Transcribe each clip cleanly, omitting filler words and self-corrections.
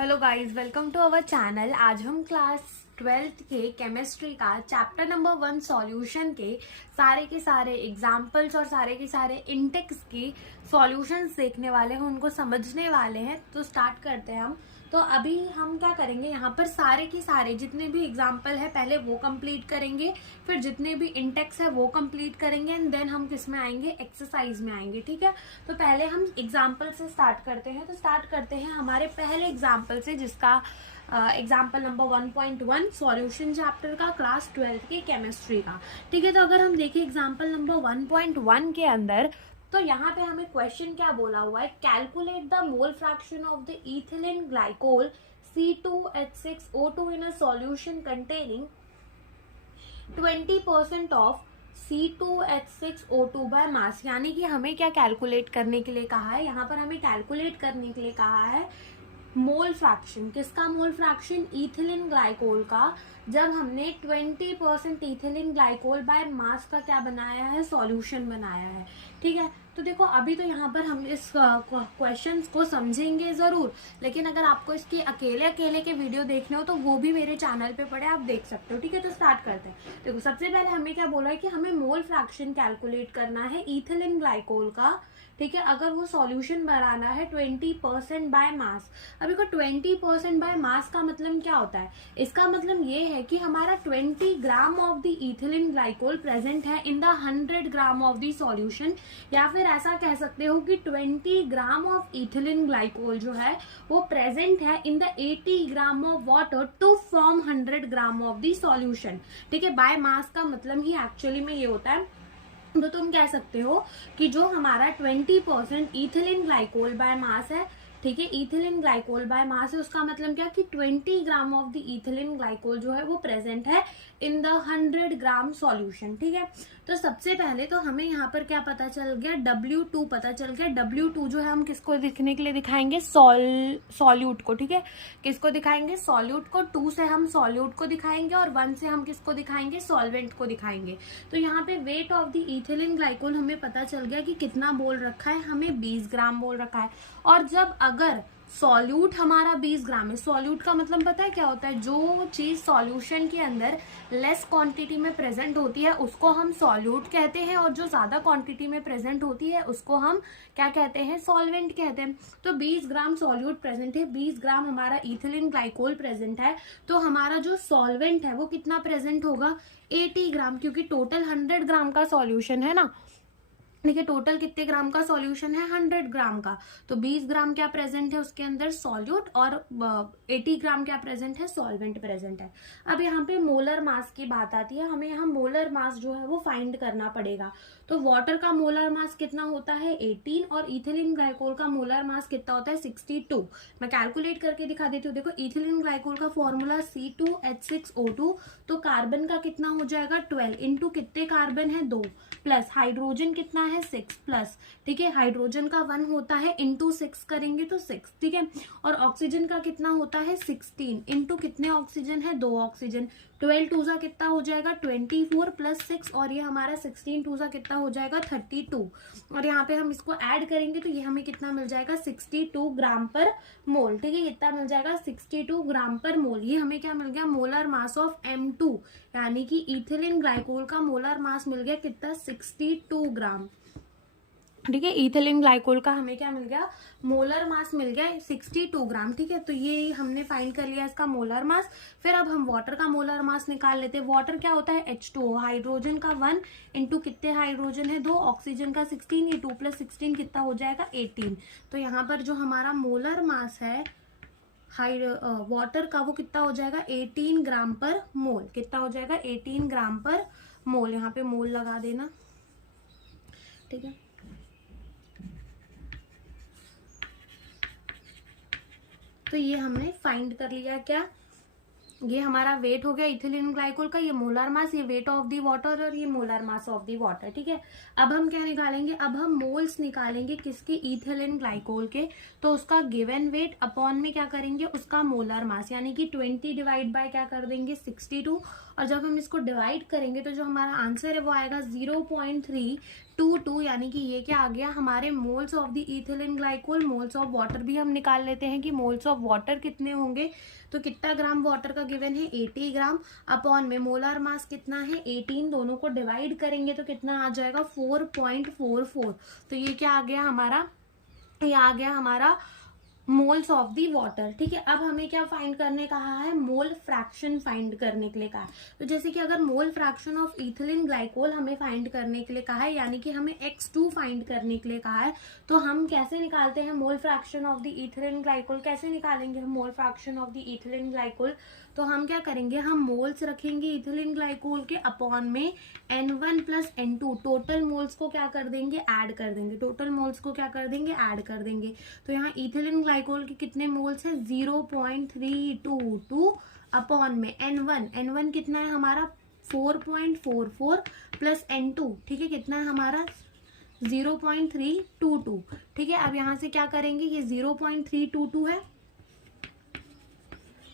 Hello guys, welcome to our channel. आज हम class 12th के केमिस्ट्री का चैप्टर नंबर 1 सॉल्यूशन के सारे एग्जाम्पल्स और सारे के सारे इंटेक्स की सॉल्यूशंस देखने वाले हैं, उनको समझने वाले हैं। तो स्टार्ट करते हैं हम। तो अभी हम क्या करेंगे, यहाँ पर सारे के सारे जितने भी एग्जाम्पल है पहले वो कंप्लीट करेंगे, फिर जितने भी इंटेक्स है वो कंप्लीट करेंगे एंड देन हम किस में आएंगे, एक्सरसाइज में आएंगे। ठीक है, तो पहले हम एग्जाम्पल से स्टार्ट करते हैं। तो स्टार्ट करते हैं हमारे पहले एग्जाम्पल से, जिसका एग्जाम्पल नंबर 1.1 सॉल्यूशन चैप्टर का, क्लास 12th के केमिस्ट्री का। ठीक है, तो अगर हम देखें एग्जाम्पल नंबर 1.1 के अंदर, तो यहाँ पे हमें क्वेश्चन क्या बोला हुआ है, calculate the mole fraction of the ethylene glycol C2H6O2 in a solution containing 20% of C2H6O2 by mass. यानी कि हमें क्या कैलकुलेट करने के लिए कहा है, यहाँ पर हमें कैलकुलेट करने के लिए कहा है मोल फ्रैक्शन। किसका मोल फ्रैक्शन? इथिलीन ग्लाइकोल का। जब हमने 20% इथिलीन ग्लाइकोल बाय मास का क्या बनाया है, सॉल्यूशन बनाया है। ठीक है, तो देखो अभी तो यहाँ पर हम इस क्वेश्चंस को समझेंगे जरूर, लेकिन अगर आपको इसके अकेले अकेले के वीडियो देखने हो तो वो भी मेरे चैनल पे पड़े, आप देख सकते हो। ठीक है, तो स्टार्ट करते हैं। देखो सबसे पहले हमें क्या बोला है कि हमें मोल फ्रैक्शन कैलकुलेट करना है इथिलीन ग्लाइकोल का। ठीक है, अगर वो सॉल्यूशन बनाना है 20% बाय मास। अभी को 20% बाय मास का मतलब क्या होता है? इसका मतलब ये है कि हमारा 20 gram of the ethylene glycol present है in the 100 gram of the solution, या फिर ऐसा कह सकते हो कि 20 ग्राम ऑफ इथिलीन ग्लाइकोल जो है वो प्रेजेंट है in the 80 gram of water to form 100 gram of the solution. ठीक है, बाय मास का मतलब ही एक्चुअली में ये होता है। तो तुम कह सकते हो कि जो हमारा 20% इथिलीन ग्लाइकोल बाय मास है, ठीक है, इथिलीन ग्लाइकोल बाय मास है, उसका मतलब क्या कि 20 gram of the ethylene glycol जो है वो प्रेजेंट है इन द 100 ग्राम सॉल्यूशन। ठीक है, तो सबसे पहले तो हमें यहाँ पर क्या पता चल गया, W2 पता चल गया। W2 जो है हम किसको दिखने के लिए दिखाएंगे, सॉल्यूट को। ठीक है, किसको दिखाएंगे, सॉल्यूट को। 2 से हम सॉल्यूट को दिखाएंगे और 1 से हम किसको दिखाएंगे, सॉल्वेंट को दिखाएंगे। तो यहाँ पे weight of the ethylene glycol हमें पता चल गया कि कितना बोल रखा है, हमें 20 ग्राम बोल रखा है। और जब अगर सॉल्यूट हमारा 20 ग्राम है, सॉल्यूट का मतलब पता है क्या होता है, जो चीज सॉल्यूशन के अंदर लेस क्वांटिटी में प्रेजेंट होती है उसको हम सॉल्यूट कहते हैं, और जो ज्यादा क्वांटिटी में प्रेजेंट होती है उसको हम क्या कहते हैं, सॉल्वेंट कहते हैं। तो 20 ग्राम सॉल्यूट प्रेजेंट है, 20 ग्राम हमारा इथिलीन ग्लाइकोल प्रेजेंट है, तो हमारा जो सॉल्वेंट है वो कितना प्रेजेंट होगा, 80 ग्राम, क्योंकि टोटल 100 ग्राम का सॉल्यूशन है ना। देखिए टोटल कितने ग्राम का सॉल्यूशन है, 100 ग्राम का। तो 20 ग्राम क्या प्रेजेंट है उसके अंदर, सॉल्यूट, और 80 ग्राम क्या प्रेजेंट है, सॉल्वेंट प्रेजेंट है। अब यहाँ पे मोलर मास की बात आती है, हमें यहाँ मोलर मास जो है वो फाइंड करना पड़ेगा। तो वाटर का मोलर मास कितना होता है, 18, और इथिलीन ग्लाइकोल का मोलर मास कितना होता है, 62। मैं कैलकुलेट करके दिखा देती हूँ। देखो इथिलीन ग्लाइकोल का फॉर्मूला C2H6O2, तो कार्बन का कितना हो जाएगा, 12 इंटू कितने कार्बन है, 2, प्लस हाइड्रोजन कितना है, 6 प्लस। ठीक है, हाइड्रोजन का 1 होता है, इंटू 6 करेंगे तो 6। ठीक है, और ऑक्सीजन का कितना होता है, 16 इंटू कितने ऑक्सीजन है, 2 ऑक्सीजन। 12 टूजा कितना हो जाएगा, 24 प्लस 6, और ये हमारा 16 टूजा कितना हो जाएगा, 32। और यहाँ पे हम इसको ऐड करेंगे तो ये हमें कितना मिल जाएगा, 62 ग्राम पर मोल। ठीक है, कितना मिल जाएगा, 62 ग्राम पर मोल। ये हमें क्या मिल गया, मोलर मास ऑफ M2, यानी कि इथिलीन ग्लाइकोल का मोलर मास मिल गया कितना, 62 ग्राम। ठीक है, इथिलीन ग्लाइकोल का हमें क्या मिल गया, मोलर मास मिल गया 62 ग्राम। ठीक है, तो ये हमने फाइंड कर लिया इसका मोलर मास। फिर अब हम वाटर का मोलर मास निकाल लेते हैं। वाटर क्या होता है, H2O, हाइड्रोजन का 1 इंटू कितने हाइड्रोजन है, 2, ऑक्सीजन का 16, ये 2 प्लस 16 कितना हो जाएगा, 18। तो यहाँ पर जो हमारा मोलर मास है वाटर का वो कितना हो जाएगा, 18 ग्राम पर मोल। कितना हो जाएगा, 18 ग्राम पर मोल। यहाँ पे मोल लगा देना। ठीक है, तो ये हमने फाइंड कर लिया, क्या, ये हमारा वेट हो गया इथिलीन ग्लाइकोल का, ये मोलर मास, ये वेट ऑफ दी वाटर, और ये molar mass of the water. ठीक है, अब हम क्या निकालेंगे, अब हम मोल्स निकालेंगे किसके, इथिलीन ग्लाइकोल के। तो उसका गिवन वेट अपॉन में क्या करेंगे, उसका मोलर मास, यानी कि 20 डिवाइड बाय क्या कर देंगे, 62। और जब हम इसको डिवाइड करेंगे तो जो हमारा आंसर है वो आएगा 0.3 2 यानी कि ये क्या आ गया हमारे moles of the ethylene glycol. Moles of water भी हम निकाल लेते हैं कि मोल्स ऑफ वाटर कितने होंगे। तो कितना ग्राम वाटर का गिवन है 80 ग्राम, अपॉन में मोलर मास कितना है 18, दोनों को डिवाइड करेंगे तो कितना आ जाएगा 4.44। तो ये क्या आ गया हमारा, ये आ गया हमारा मोल्स ऑफ दी वाटर। ठीक है, अब हमें क्या फाइंड करने कहा है, मोल फ्रैक्शन फाइंड करने के लिए कहा है। तो जैसे कि अगर मोल फ्रैक्शन ऑफ इथिलीन ग्लाइकोल हमें फाइंड करने के लिए कहा है, यानी कि हमें x2 फाइंड करने के लिए कहा है, तो हम कैसे निकालते हैं मोल fraction of the ethylene glycol. कैसे निकालेंगे हम मोल fraction of the ethylene glycol, तो हम क्या करेंगे, हम मोल्स रखेंगे इथिलीन ग्लाइकोल के, अपॉन में N1 plus N2 total moles को क्या कर देंगे, ऐड कर देंगे। टोटल मोल्स को क्या कर देंगे, ऐड कर देंगे। तो यहाँ इथिलीन ग्लाइकोल के कितने मोल्स है 0.322 अपॉन में N1 कितना है हमारा 4.44 प्लस N2, ठीक है, कितना है हमारा 0.322। ठीक है, अब यहाँ से क्या करेंगे, ये 0.322 है,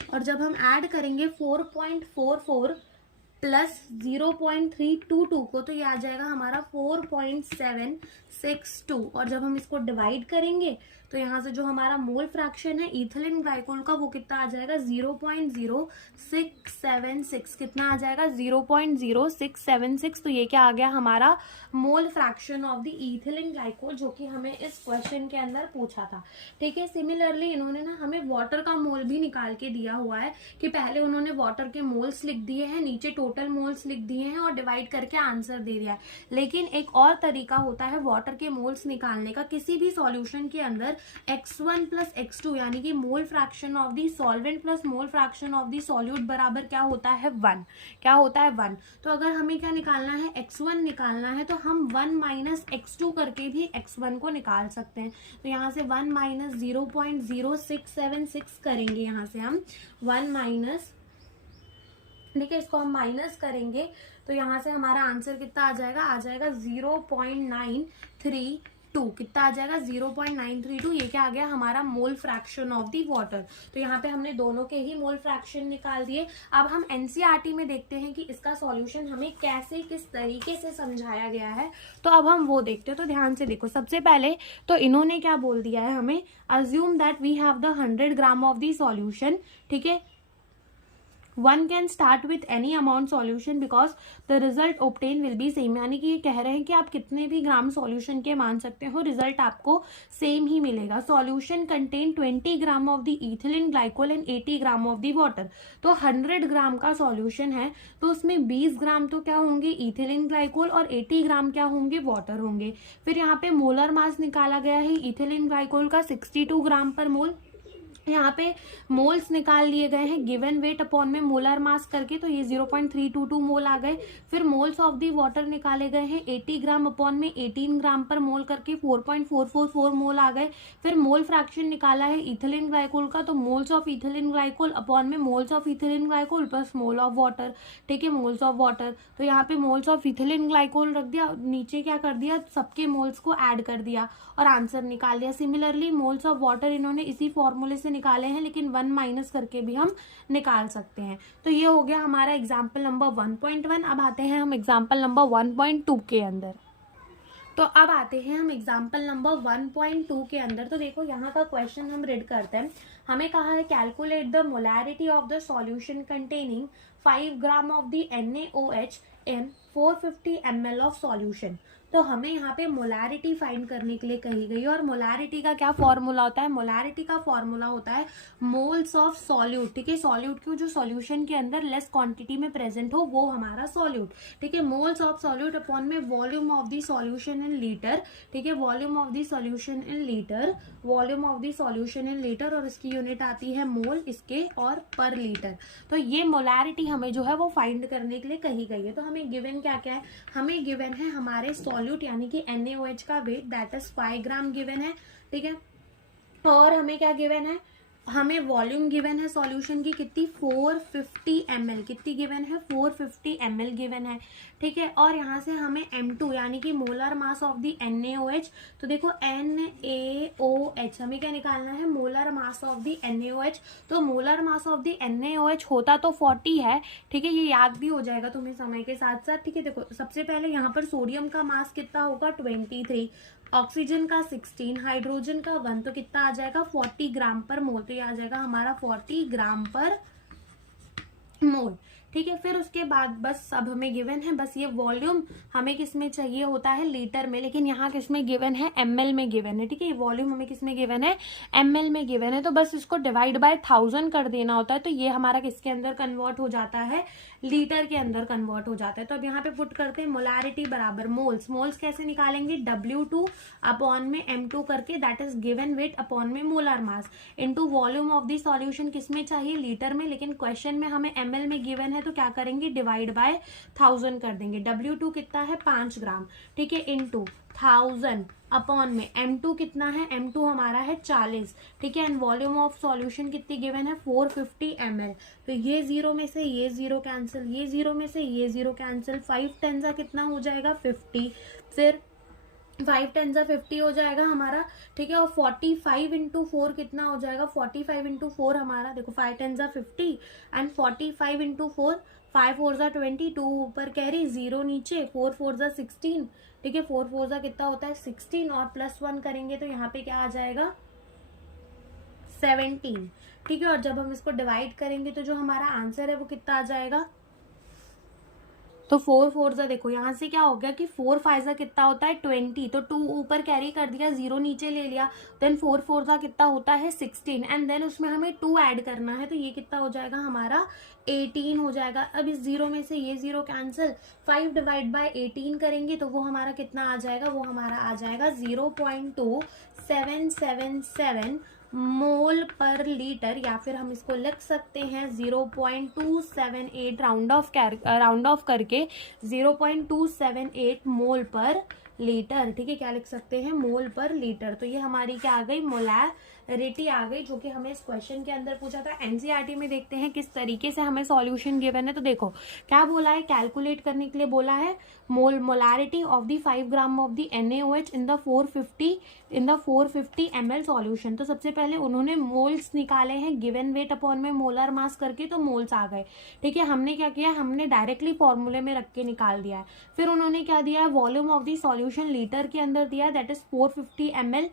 और जब हम ऐड करेंगे 4.44 प्लस 0.322 को, तो ये आ जाएगा हमारा 4.762। और जब हम इसको डिवाइड करेंगे तो यहाँ से जो हमारा मोल फ्रैक्शन है इथिलीन ग्लाइकोल का, वो कितना आ जाएगा 0.0676। कितना आ जाएगा 0.0676। तो ये क्या आ गया हमारा मोल fraction of the ethylene glycol, जो कि हमें इस क्वेश्चन के अंदर पूछा था। ठीक है, सिमिलरली इन्होंने ना हमें वाटर का मोल भी निकाल के दिया हुआ है कि पहले उन्होंने वाटर के मोल्स लिख दिए हैं, नीचे टोटल मोल्स लिख दिए हैं और डिवाइड करके आंसर दे दिया है। लेकिन एक और तरीका होता है वाटर के मोल्स निकालने का। किसी भी सॉल्यूशन के अंदर x1 प्लस x2 यानी कि मोल fraction of the solvent plus mole fraction of the solute बराबर क्या होता है 1। क्या होता है 1। तो अगर हमें क्या निकालना है, x1 निकालना है, तो हम 1 माइनस x2 करके भी x1 को निकाल सकते हैं। तो यहाँ से 1 माइनस 0.0676 करेंगे, यहाँ से हम 1 माइनस, ठीक है, इसको हम माइनस करेंगे तो यहाँ से हमारा आंसर कितना आ जाएगा, 0.932। कितना आ जाएगा 0.932। ये क्या आ गया हमारा मोल फ्रैक्शन ऑफ दी वाटर। तो यहाँ पे हमने दोनों के ही मोल फ्रैक्शन निकाल दिए। अब हम एनसीईआरटी में देखते हैं कि इसका सॉल्यूशन हमें कैसे किस तरीके से समझाया गया है, तो अब हम वो देखते हैं। तो ध्यान से देखो, सबसे पहले तो इन्होंने क्या बोल दिया है हमें, assume that we have the 100 gram of the solution. ठीक है, one can start with any amount solution because the result obtained will be same। यानी कि ये कह रहे हैं कि आप कितने भी ग्राम सॉल्यूशन के मान सकते हो, रिजल्ट आपको सेम ही मिलेगा। Solution contain 20 gram of the ethylene glycol and 80 gram of the water. तो 100 ग्राम का सॉल्यूशन है तो उसमें 20 ग्राम तो क्या होंगे इथिलीन ग्लाइकोल और 80 ग्राम क्या होंगे, वाटर होंगे। फिर यहाँ पे मोलर मास निकाला गया है इथिलीन ग्लाइकोल का 62 ग्राम पर मोल। यहाँ पे मोल्स निकाल लिए गए हैं गिवन वेट अपॉन में मोलर मास करके, तो ये 0.322 मोल आ गए। फिर मोल्स ऑफ दी वाटर निकाले गए हैं 80 ग्राम अपॉन में 18 ग्राम पर मोल करके 4.444 मोल आ गए। फिर मोल फ्रैक्शन निकाला है इथिलीन ग्लाइकोल का, तो moles of ethylene glycol upon में moles of ethylene glycol plus mole of water. ठीक है, मोल्स ऑफ वाटर, तो यहाँ पे मोल्स ऑफ इथिलीन ग्लाइकोल रख दिया, नीचे क्या कर दिया, सबके मोल्स को ऐड कर दिया और आंसर निकाल दिया। सिमिलरली मोल्स ऑफ वाटर इन्होंने इसी फॉर्मूले से निकाले हैं, लेकिन 1 माइनस करके भी हम निकाल सकते हैं। तो ये हो गया हमारा एग्जाम्पल नंबर 1.1। अब आते हैं हम एग्जाम्पल नंबर 1.2 के अंदर। तो अब आते हैं हम एग्जाम्पल नंबर 1.2 के अंदर। तो देखो यहाँ का क्वेश्चन हम रीड करते हैं। हमें कहा है calculate the molarity of the solution containing 5 gram of the NaOH in 450 ml of solution. तो हमें यहाँ पे मोलैरिटी फाइंड करने के लिए कही गई है। और मोलैरिटी का क्या फॉर्मूला होता है, मोलैरिटी का फॉर्मूला होता है मोल्स ऑफ सॉल्यूट। ठीक है, सॉल्यूट को जो सॉल्यूशन के अंदर लेस क्वांटिटी में प्रेजेंट हो वो हमारा सॉल्यूट। ठीक है, मोल्स ऑफ सॉल्यूट अपॉन में volume of the solution in litre. ठीक है, volume of the solution in litre, volume of the solution in litre, और इसकी यूनिट आती है मोल इसके और पर लीटर। तो ये मोलैरिटी हमें जो है वो फाइंड करने के लिए कही गई है। तो हमें गिवन क्या क्या है, हमें गिवन है हमारे सॉल्यूट यानी कि NaOH का weight that is 5 gram given है। ठीक है, और हमें क्या गिवन है हमें वॉल्यूम गिवन है सॉल्यूशन की कितनी 450 ml, कितनी गिवन है 450 ml गिवन है, ठीक है। और यहाँ से हमें M2 यानी कि molar mass of the NaOH, तो देखो NaOH हमें क्या निकालना है, molar mass of the NaOH। तो molar mass of the NaOH होता तो 40 है, ठीक है, ये याद भी हो जाएगा तुम्हें समय के साथ साथ, ठीक है। देखो सबसे पहले यहाँ पर सोडियम का मास कितना होगा 23, ऑक्सीजन का 16, हाइड्रोजन का 1, तो कितना आ जाएगा 40 ग्राम पर मोल, तो ये आ जाएगा हमारा 40 ग्राम पर मोल, ठीक है। फिर उसके बाद बस अब हमें गिवन है, बस ये वॉल्यूम हमें किस में चाहिए होता है, लीटर में, लेकिन यहाँ किस में गिवन है, ml में गिवन है, ठीक है। ये वॉल्यूम हमें किस में गिवन है, ml में गिवन है, तो बस इसको डिवाइड बाय 1000 कर देना होता है, तो ये हमारा किसके अंदर कन्वर्ट हो जाता है, लीटर के अंदर कन्वर्ट हो जाता है। तो अब यहाँ पे पुट करते हैं मोलारिटी बराबर मोल्स, मोल्स कैसे निकालेंगे, W2 अपॉन में M2 करके, that is given weight upon में molar mass into volume of the solution, किस में चाहिए, लीटर में, लेकिन क्वेश्चन में हमें ml में गिवन है, तो क्या करेंगे, डिवाइड बाय 1000 कर देंगे। W2 कितना है 5 ग्राम, ठीक है, इनटू 1000 अपॉन में M2 कितना है, M2 हमारा है 40, ठीक है, एंड वॉल्यूम ऑफ सॉल्यूशन कितनी गिवन है 450 ml। तो ये जीरो में से ये जीरो कैंसिल, ये जीरो में से ये जीरो कैंसिल, 5 10 कितना हो जाएगा 50, फिर 5 10 50 हो जाएगा हमारा, ठीक है। और 45 इंटू 4 कितना हो जाएगा, 45 इंटू 4 हमारा, देखो 5 10 50 एंड 45 इंटू 4, 5 4 20, 2 ऊपर कैरी, 0 नीचे, 4 4 16, ठीक है, 4 4 कितना होता है 16, और +1 करेंगे तो यहाँ पे क्या आ जाएगा 17, ठीक है। और जब हम इसको डिवाइड करेंगे तो जो हमारा आंसर है वो कितना आ जाएगा, तो 4 4 देखो यहाँ से क्या हो गया कि 4 5 कितना होता है 20, तो 2 ऊपर कैरी कर दिया, 0 नीचे ले लिया, देन 4 4 कितना होता है 16, एंड देन उसमें हमें 2 ऐड करना है, तो ये कितना हो जाएगा हमारा 18 हो जाएगा। अब इस 0 में से ये 0 कैंसिल, 5 डिवाइड बाय 18 करेंगे तो वो हमारा कितना आ जाएगा, वो हमारा आ जाएगा 0.2777 मोल पर लीटर, या फिर हम इसको लिख सकते हैं 0.278 राउंड ऑफ करके 0.278 मोल पर लीटर, ठीक है, क्या लिख सकते हैं, मोल पर लीटर। तो ये हमारी क्या आ गई, मोलैरिटी आ गई, जो कि हमें इस क्वेश्चन के अंदर पूछा था। एनसीईआरटी में देखते हैं किस तरीके से हमें सॉल्यूशन गिवन है। तो देखो क्या बोला है, कैलकुलेट करने के लिए बोला है molarity of the 5 gram of the NaOH in the 450 ml solution. तो सबसे पहले उन्होंने मोल्स निकाले हैं, गिवन वेट अपॉन में मोलर मास करके, तो मोल्स आ गए, ठीक है। हमने क्या किया, हमने डायरेक्टली फॉर्मूले में रख के निकाल दिया है। फिर उन्होंने क्या दिया है, volume of the solution litre के अंदर दिया है, दैट इज 450 ml,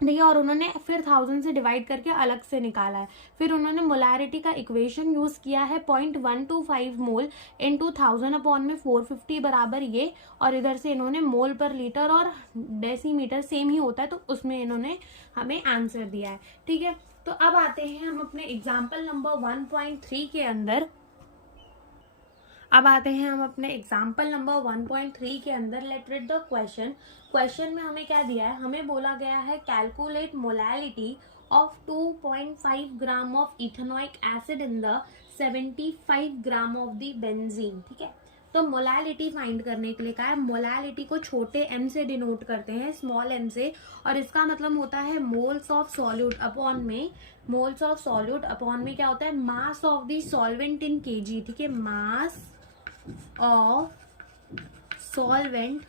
ठीक है। और उन्होंने फिर 1000 से डिवाइड करके अलग से निकाला है। फिर उन्होंने मोलारिटी का इक्वेशन यूज किया है 0.125 मोल इनटू 1000 अपॉन में 450 बराबर ये, और इधर से इन्होंने मोल पर लीटर और डेसीमीटर सेम ही होता है, तो उसमें इन्होंने हमें आंसर दिया है, ठीक है। तो अब आते हैं हम अपने एग्जाम्पल नंबर 1.3 के अंदर। अब आते हैं हम अपने एग्जाम्पल नंबर 1.3 के अंदर। लेट रीड द क्वेश्चन में हमें क्या दिया है, हमें बोला गया है calculate molality of 2.5 gram of ethanoic acid in the 75 gram of the benzene, ठीक है। तो मोलैलिटी फाइंड करने के लिए कहा है, मोलैलिटी को छोटे m से डिनोट करते हैं, स्मॉल m से, और इसका मतलब होता है मोल्स ऑफ सॉल्यूट अपॉन में, मोल्स ऑफ सॉल्यूट अपॉन में क्या होता है, मास of the solvent in kg, ठीक है, मास ऑफ सॉल्वेंट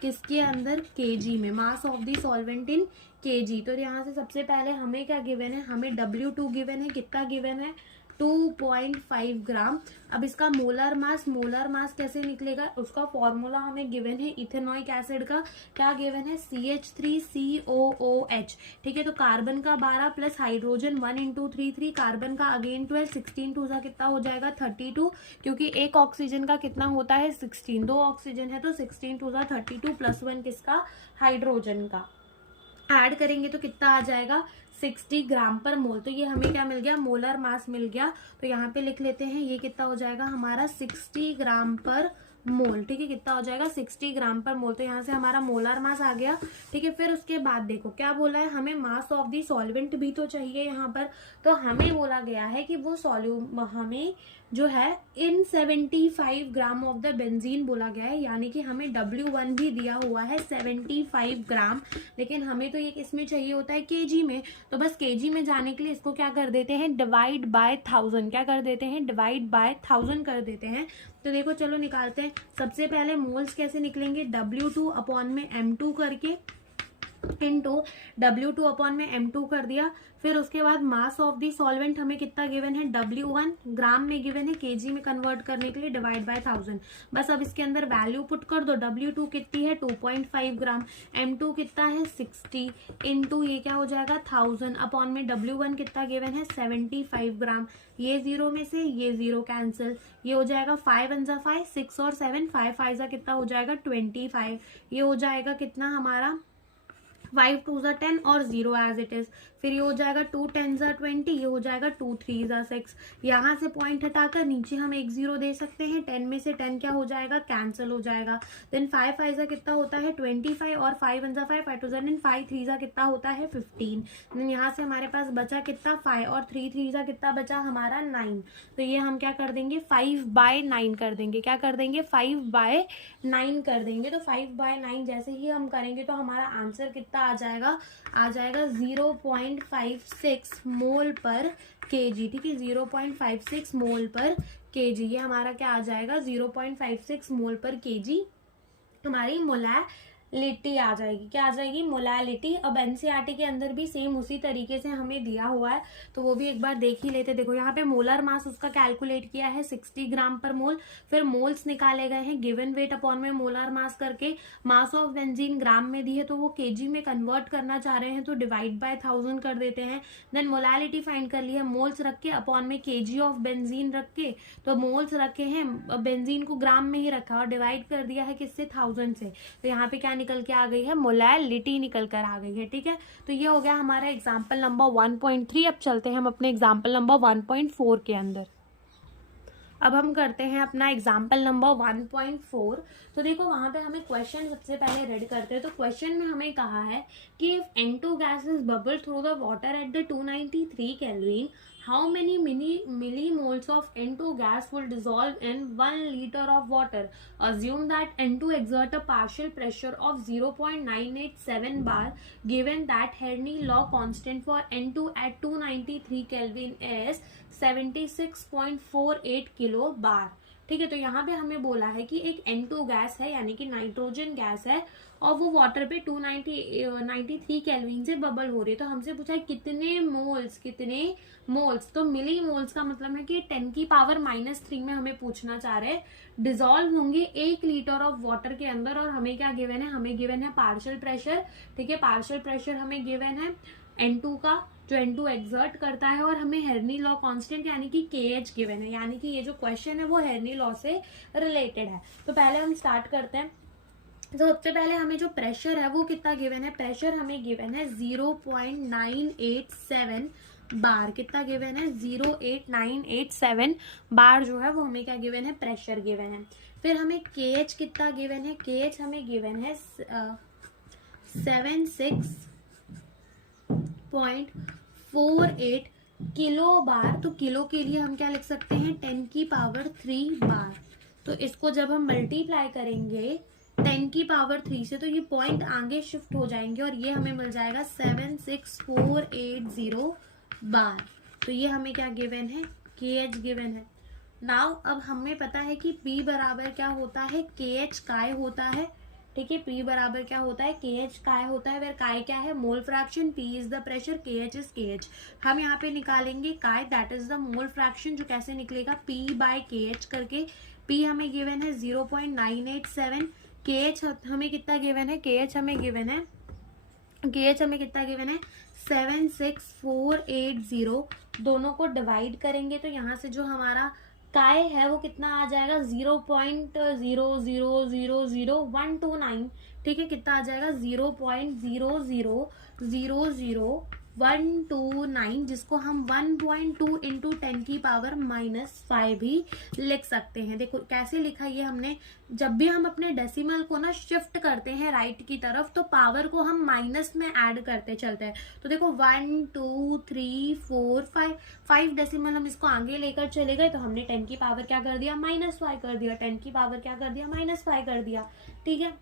किसके अंदर, kg में, mass of the solvent in kg। तो यहाँ से सबसे पहले हमें क्या गिवन है, हमें W2 गिवन है, कितना गिवन है 2.5 ग्राम। अब इसका मोलर मास कैसे निकलेगा, उसका फॉर्मूला हमें गिवन है इथेनॉइक एसिड का, क्या गिवन है CH3COOH, ठीक है। तो कार्बन का 12 प्लस हाइड्रोजन 1 इंटू 3 कार्बन का अगेन 12, 16 टू सा कितना हो जाएगा 32, क्योंकि एक ऑक्सीजन का कितना होता है 16, 2 ऑक्सीजन है तो 16 टू सा 32 प्लस 1 किसका, हाइड्रोजन का, ऐड करेंगे तो कितना आ जाएगा 60 ग्राम पर मोल। तो ये हमें क्या मिल गया, मोलर मास मिल गया। तो यहाँ पे लिख लेते हैं, ये कितना हो जाएगा हमारा 60 ग्राम पर मोल, ठीक है, कितना हो जाएगा 60 ग्राम पर मोल। तो यहाँ से हमारा मोलर मास आ गया, ठीक है। फिर उसके बाद देखो क्या बोला है, हमें मास ऑफ दी सॉल्वेंट भी तो चाहिए यहाँ पर। तो हमें बोला गया है कि वो हमें जो है इन 75 ग्राम ऑफ द बेंजीन बोला गया है, यानी कि हमें W1 भी दिया हुआ है 75 ग्राम, लेकिन हमें तो ये किसमें चाहिए होता है, केजी में। तो बस केजी में जाने के लिए इसको क्या कर देते हैं, डिवाइड बाय 1000, क्या कर देते हैं, डिवाइड बाय 1000 कर देते हैं। तो देखो चलो निकालते हैं। सबसे पहले मोल्स कैसे निकलेंगे, W2 अपॉन में M2 करके इनटू W2 अपॉन में M2 कर दिया। फिर उसके बाद मास ऑफ दी सॉल्वेंट हमें कितना गिवन है, W1 ग्राम में गिवन है, केजी में कन्वर्ट करने के लिए डिवाइड बाय 1000। बस अब इसके अंदर वैल्यू पुट कर दो। W2 कितनी है 2.5 ग्राम, M2 कितना है 60, इनटू ये क्या हो जाएगा 1000 अपॉन में W1 कितना गिवन है 75 ग्राम। ये जीरो में से ये जीरो कैंसिल, ये हो जाएगा 5 वन जा 5, 6 और 7, 5 5 जा कितना हो जाएगा 25। ये हो जाएगा कितना हमारा 5 2 जा 10 और 0 एज इट इज। फिर ये हो जाएगा 2 10 जा 20, ये हो जाएगा 2 3 जा 6। यहाँ से पॉइंट हटाकर नीचे हम एक 0 दे सकते हैं। 10 में से 10 क्या हो जाएगा, कैंसिल हो जाएगा। देन 5 5 जा कितना होता है 25 और 5 1 जा 5, 5 2 जा 10, 5 3 जा कितना होता है 15। देन यहाँ से हमारे पास बचा कितना 5 और 3 3 जा कितना बचा हमारा 9। तो ये हम क्या कर देंगे 5/9 कर देंगे, क्या कर देंगे 5/9 कर देंगे। तो 5/9 जैसे ही हम करेंगे तो हमारा आंसर कितना आ जाएगा 0.56 मोल पर केजी, ठीक है, 0.56 मोल पर केजी। ये हमारा क्या आ जाएगा 0.56 मोल पर केजी हमारी मोलैलिटी आ जाएगी। क्या आ जाएगी, मोलैलिटी। अब एनसीईआरटी के अंदर भी सेम उसी तरीके से हमें दिया हुआ है, तो वो भी एक बार देख ही लेते। देखो यहाँ पे मोलर मास उसका कैलकुलेट किया है 60 ग्राम पर मोल। फिर मोल्स निकाले गए हैं गिवन वेट अपॉन में मोलर मास करके। मास ऑफ बेंजीन ग्राम में दी है तो वो केजी में कन्वर्ट करना चाह रहे हैं तो डिवाइड बाय 1000 कर देते हैं। देन मोलैलिटी फाइंड कर लिया, मोल्स रख के अपॉन में केजी ऑफ बेंजीन रख के, तो मोल्स रखे हैं बेंजीन को ग्राम में ही रखा और डिवाइड कर दिया है किससे 1000 से। तो यहाँ पे क्या निकल के आ गई है, मोलैलिटी निकल कर आ गई है, ठीक है। तो ये हो गया हमारा एग्जाम्पल नंबर 1.3। अब चलते हैं हम अपने एग्जाम्पल नंबर 1.4 के अंदर। अब हम करते हैं अपना एग्जाम्पल नंबर 1.4। तो देखो वहां पे हमें क्वेश्चन सबसे पहले रेड करते हैं। तो क्वेश्चन में हमें कहा है कि if N2 gas is bubble through the water at the 293 kelvin, how many millimoles of N2 gas will dissolve in 1 liter of water? Assume that N2 exert a partial pressure of 0.987 bar, given that Henry law constant for N2 at 293 Kelvin is 76.48 kilo बार, ठीक है। तो यहाँ पे हमें बोला है कि एक N2 गैस है यानी कि नाइट्रोजन गैस है और वो वाटर पे 293 केल्विन से बबल हो रही है। तो हमसे पूछा है कितने मोल्स, तो मिली मोल्स का मतलब है कि 10 की पावर -3 में हमें पूछना चाह रहे हैं डिसॉल्व होंगे 1 लीटर ऑफ वाटर के अंदर। और हमें क्या गिवन है, हमें गिवन है पार्शियल प्रेशर, ठीक है। पार्शियल प्रेशर हमें गिवन है N2 का, जो N2 एक्सर्ट करता है, और हमें हेनरी लॉ कांस्टेंट यानी कि KH गिवन है, यानी कि ये जो क्वेश्चन है वो हेनरी लॉ से रिलेटेड है। तो पहले हम स्टार्ट करते हैं। तो सबसे पहले हमें जो प्रेशर है वो कितना गिवन है, प्रेशर हमें गिवन है 0.987 बार। कितना गिवन है 0.987 बार जो है वो हमें क्या गिवन है, प्रेशर गिवन है। फिर हमें KH कितना गिवन है, KH हमें गिवन है 76.48 किलो बार। तो किलो के लिए हम क्या लिख सकते हैं 10 की पावर 3 बार। तो इसको जब हम मल्टीप्लाई करेंगे 10 की पावर 3 से तो ये पॉइंट आगे शिफ्ट हो जाएंगे और ये हमें मिल जाएगा 76480 बार। तो ये हमें क्या गिवन है, KH गिवन है। नाउ अब हमें पता है कि P बराबर क्या होता है, KH काय होता है, ठीक है। P बराबर क्या होता है, KH काय होता है। वेर काय क्या है, mole fraction, P is the pressure, KH is KH। हम यहाँ पे निकालेंगे काय, that is the mole fraction, जो कैसे निकलेगा P/KH करके। P हमें गिवन है 0.987, KH हमें कितना गिवन है, KH हमें कितना गिवन है 76480। दोनों को डिवाइड करेंगे तो यहाँ से जो हमारा काय है वो कितना आ जाएगा 0.000129, ठीक है। कितना आ जाएगा 0.0000129 129, जिसको हम 1.2 इंटू 10 की पावर -5 भी लिख सकते हैं। देखो कैसे लिखा ये हमने, जब भी हम अपने डेसिमल को ना शिफ्ट करते हैं राइट की तरफ तो पावर को हम माइनस में ऐड करते चलते हैं। तो देखो 1 2 3 4 5 डेसिमल हम इसको आगे लेकर चले गए तो हमने 10 की पावर क्या कर दिया, -5 कर दिया। 10 की पावर क्या कर दिया, -5 कर दिया। ठीक है,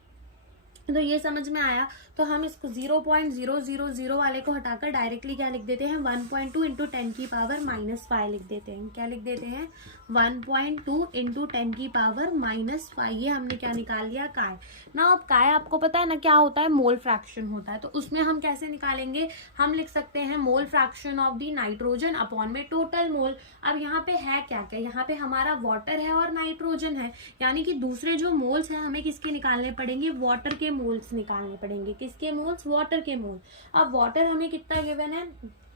तो ये समझ में आया। तो हम इसको 0.000 वाले को हटाकर डायरेक्टली क्या लिख देते हैं, 1.2 इंटू 10 की पावर -5 लिख देते हैं। क्या लिख देते हैं, 1.2 इंटू 10 की पावर -5। ये हमने क्या निकाल लिया, काय ना। अब काय आपको पता है ना क्या होता है, मोल फ्रैक्शन होता है। तो उसमें हम कैसे निकालेंगे, हम लिख सकते हैं मोल fraction of the nitrogen upon में टोटल मोल। अब यहाँ पे है क्या क्या, यहाँ पे हमारा वाटर है और नाइट्रोजन है, यानी कि दूसरे जो मोल्स हैं हमें किसके निकालने पड़ेंगे, वाटर के मोल्स निकालने पड़ेंगे। किसके मोल्स, वाटर के मोल। अब वाटर हमें कितना गिवन है,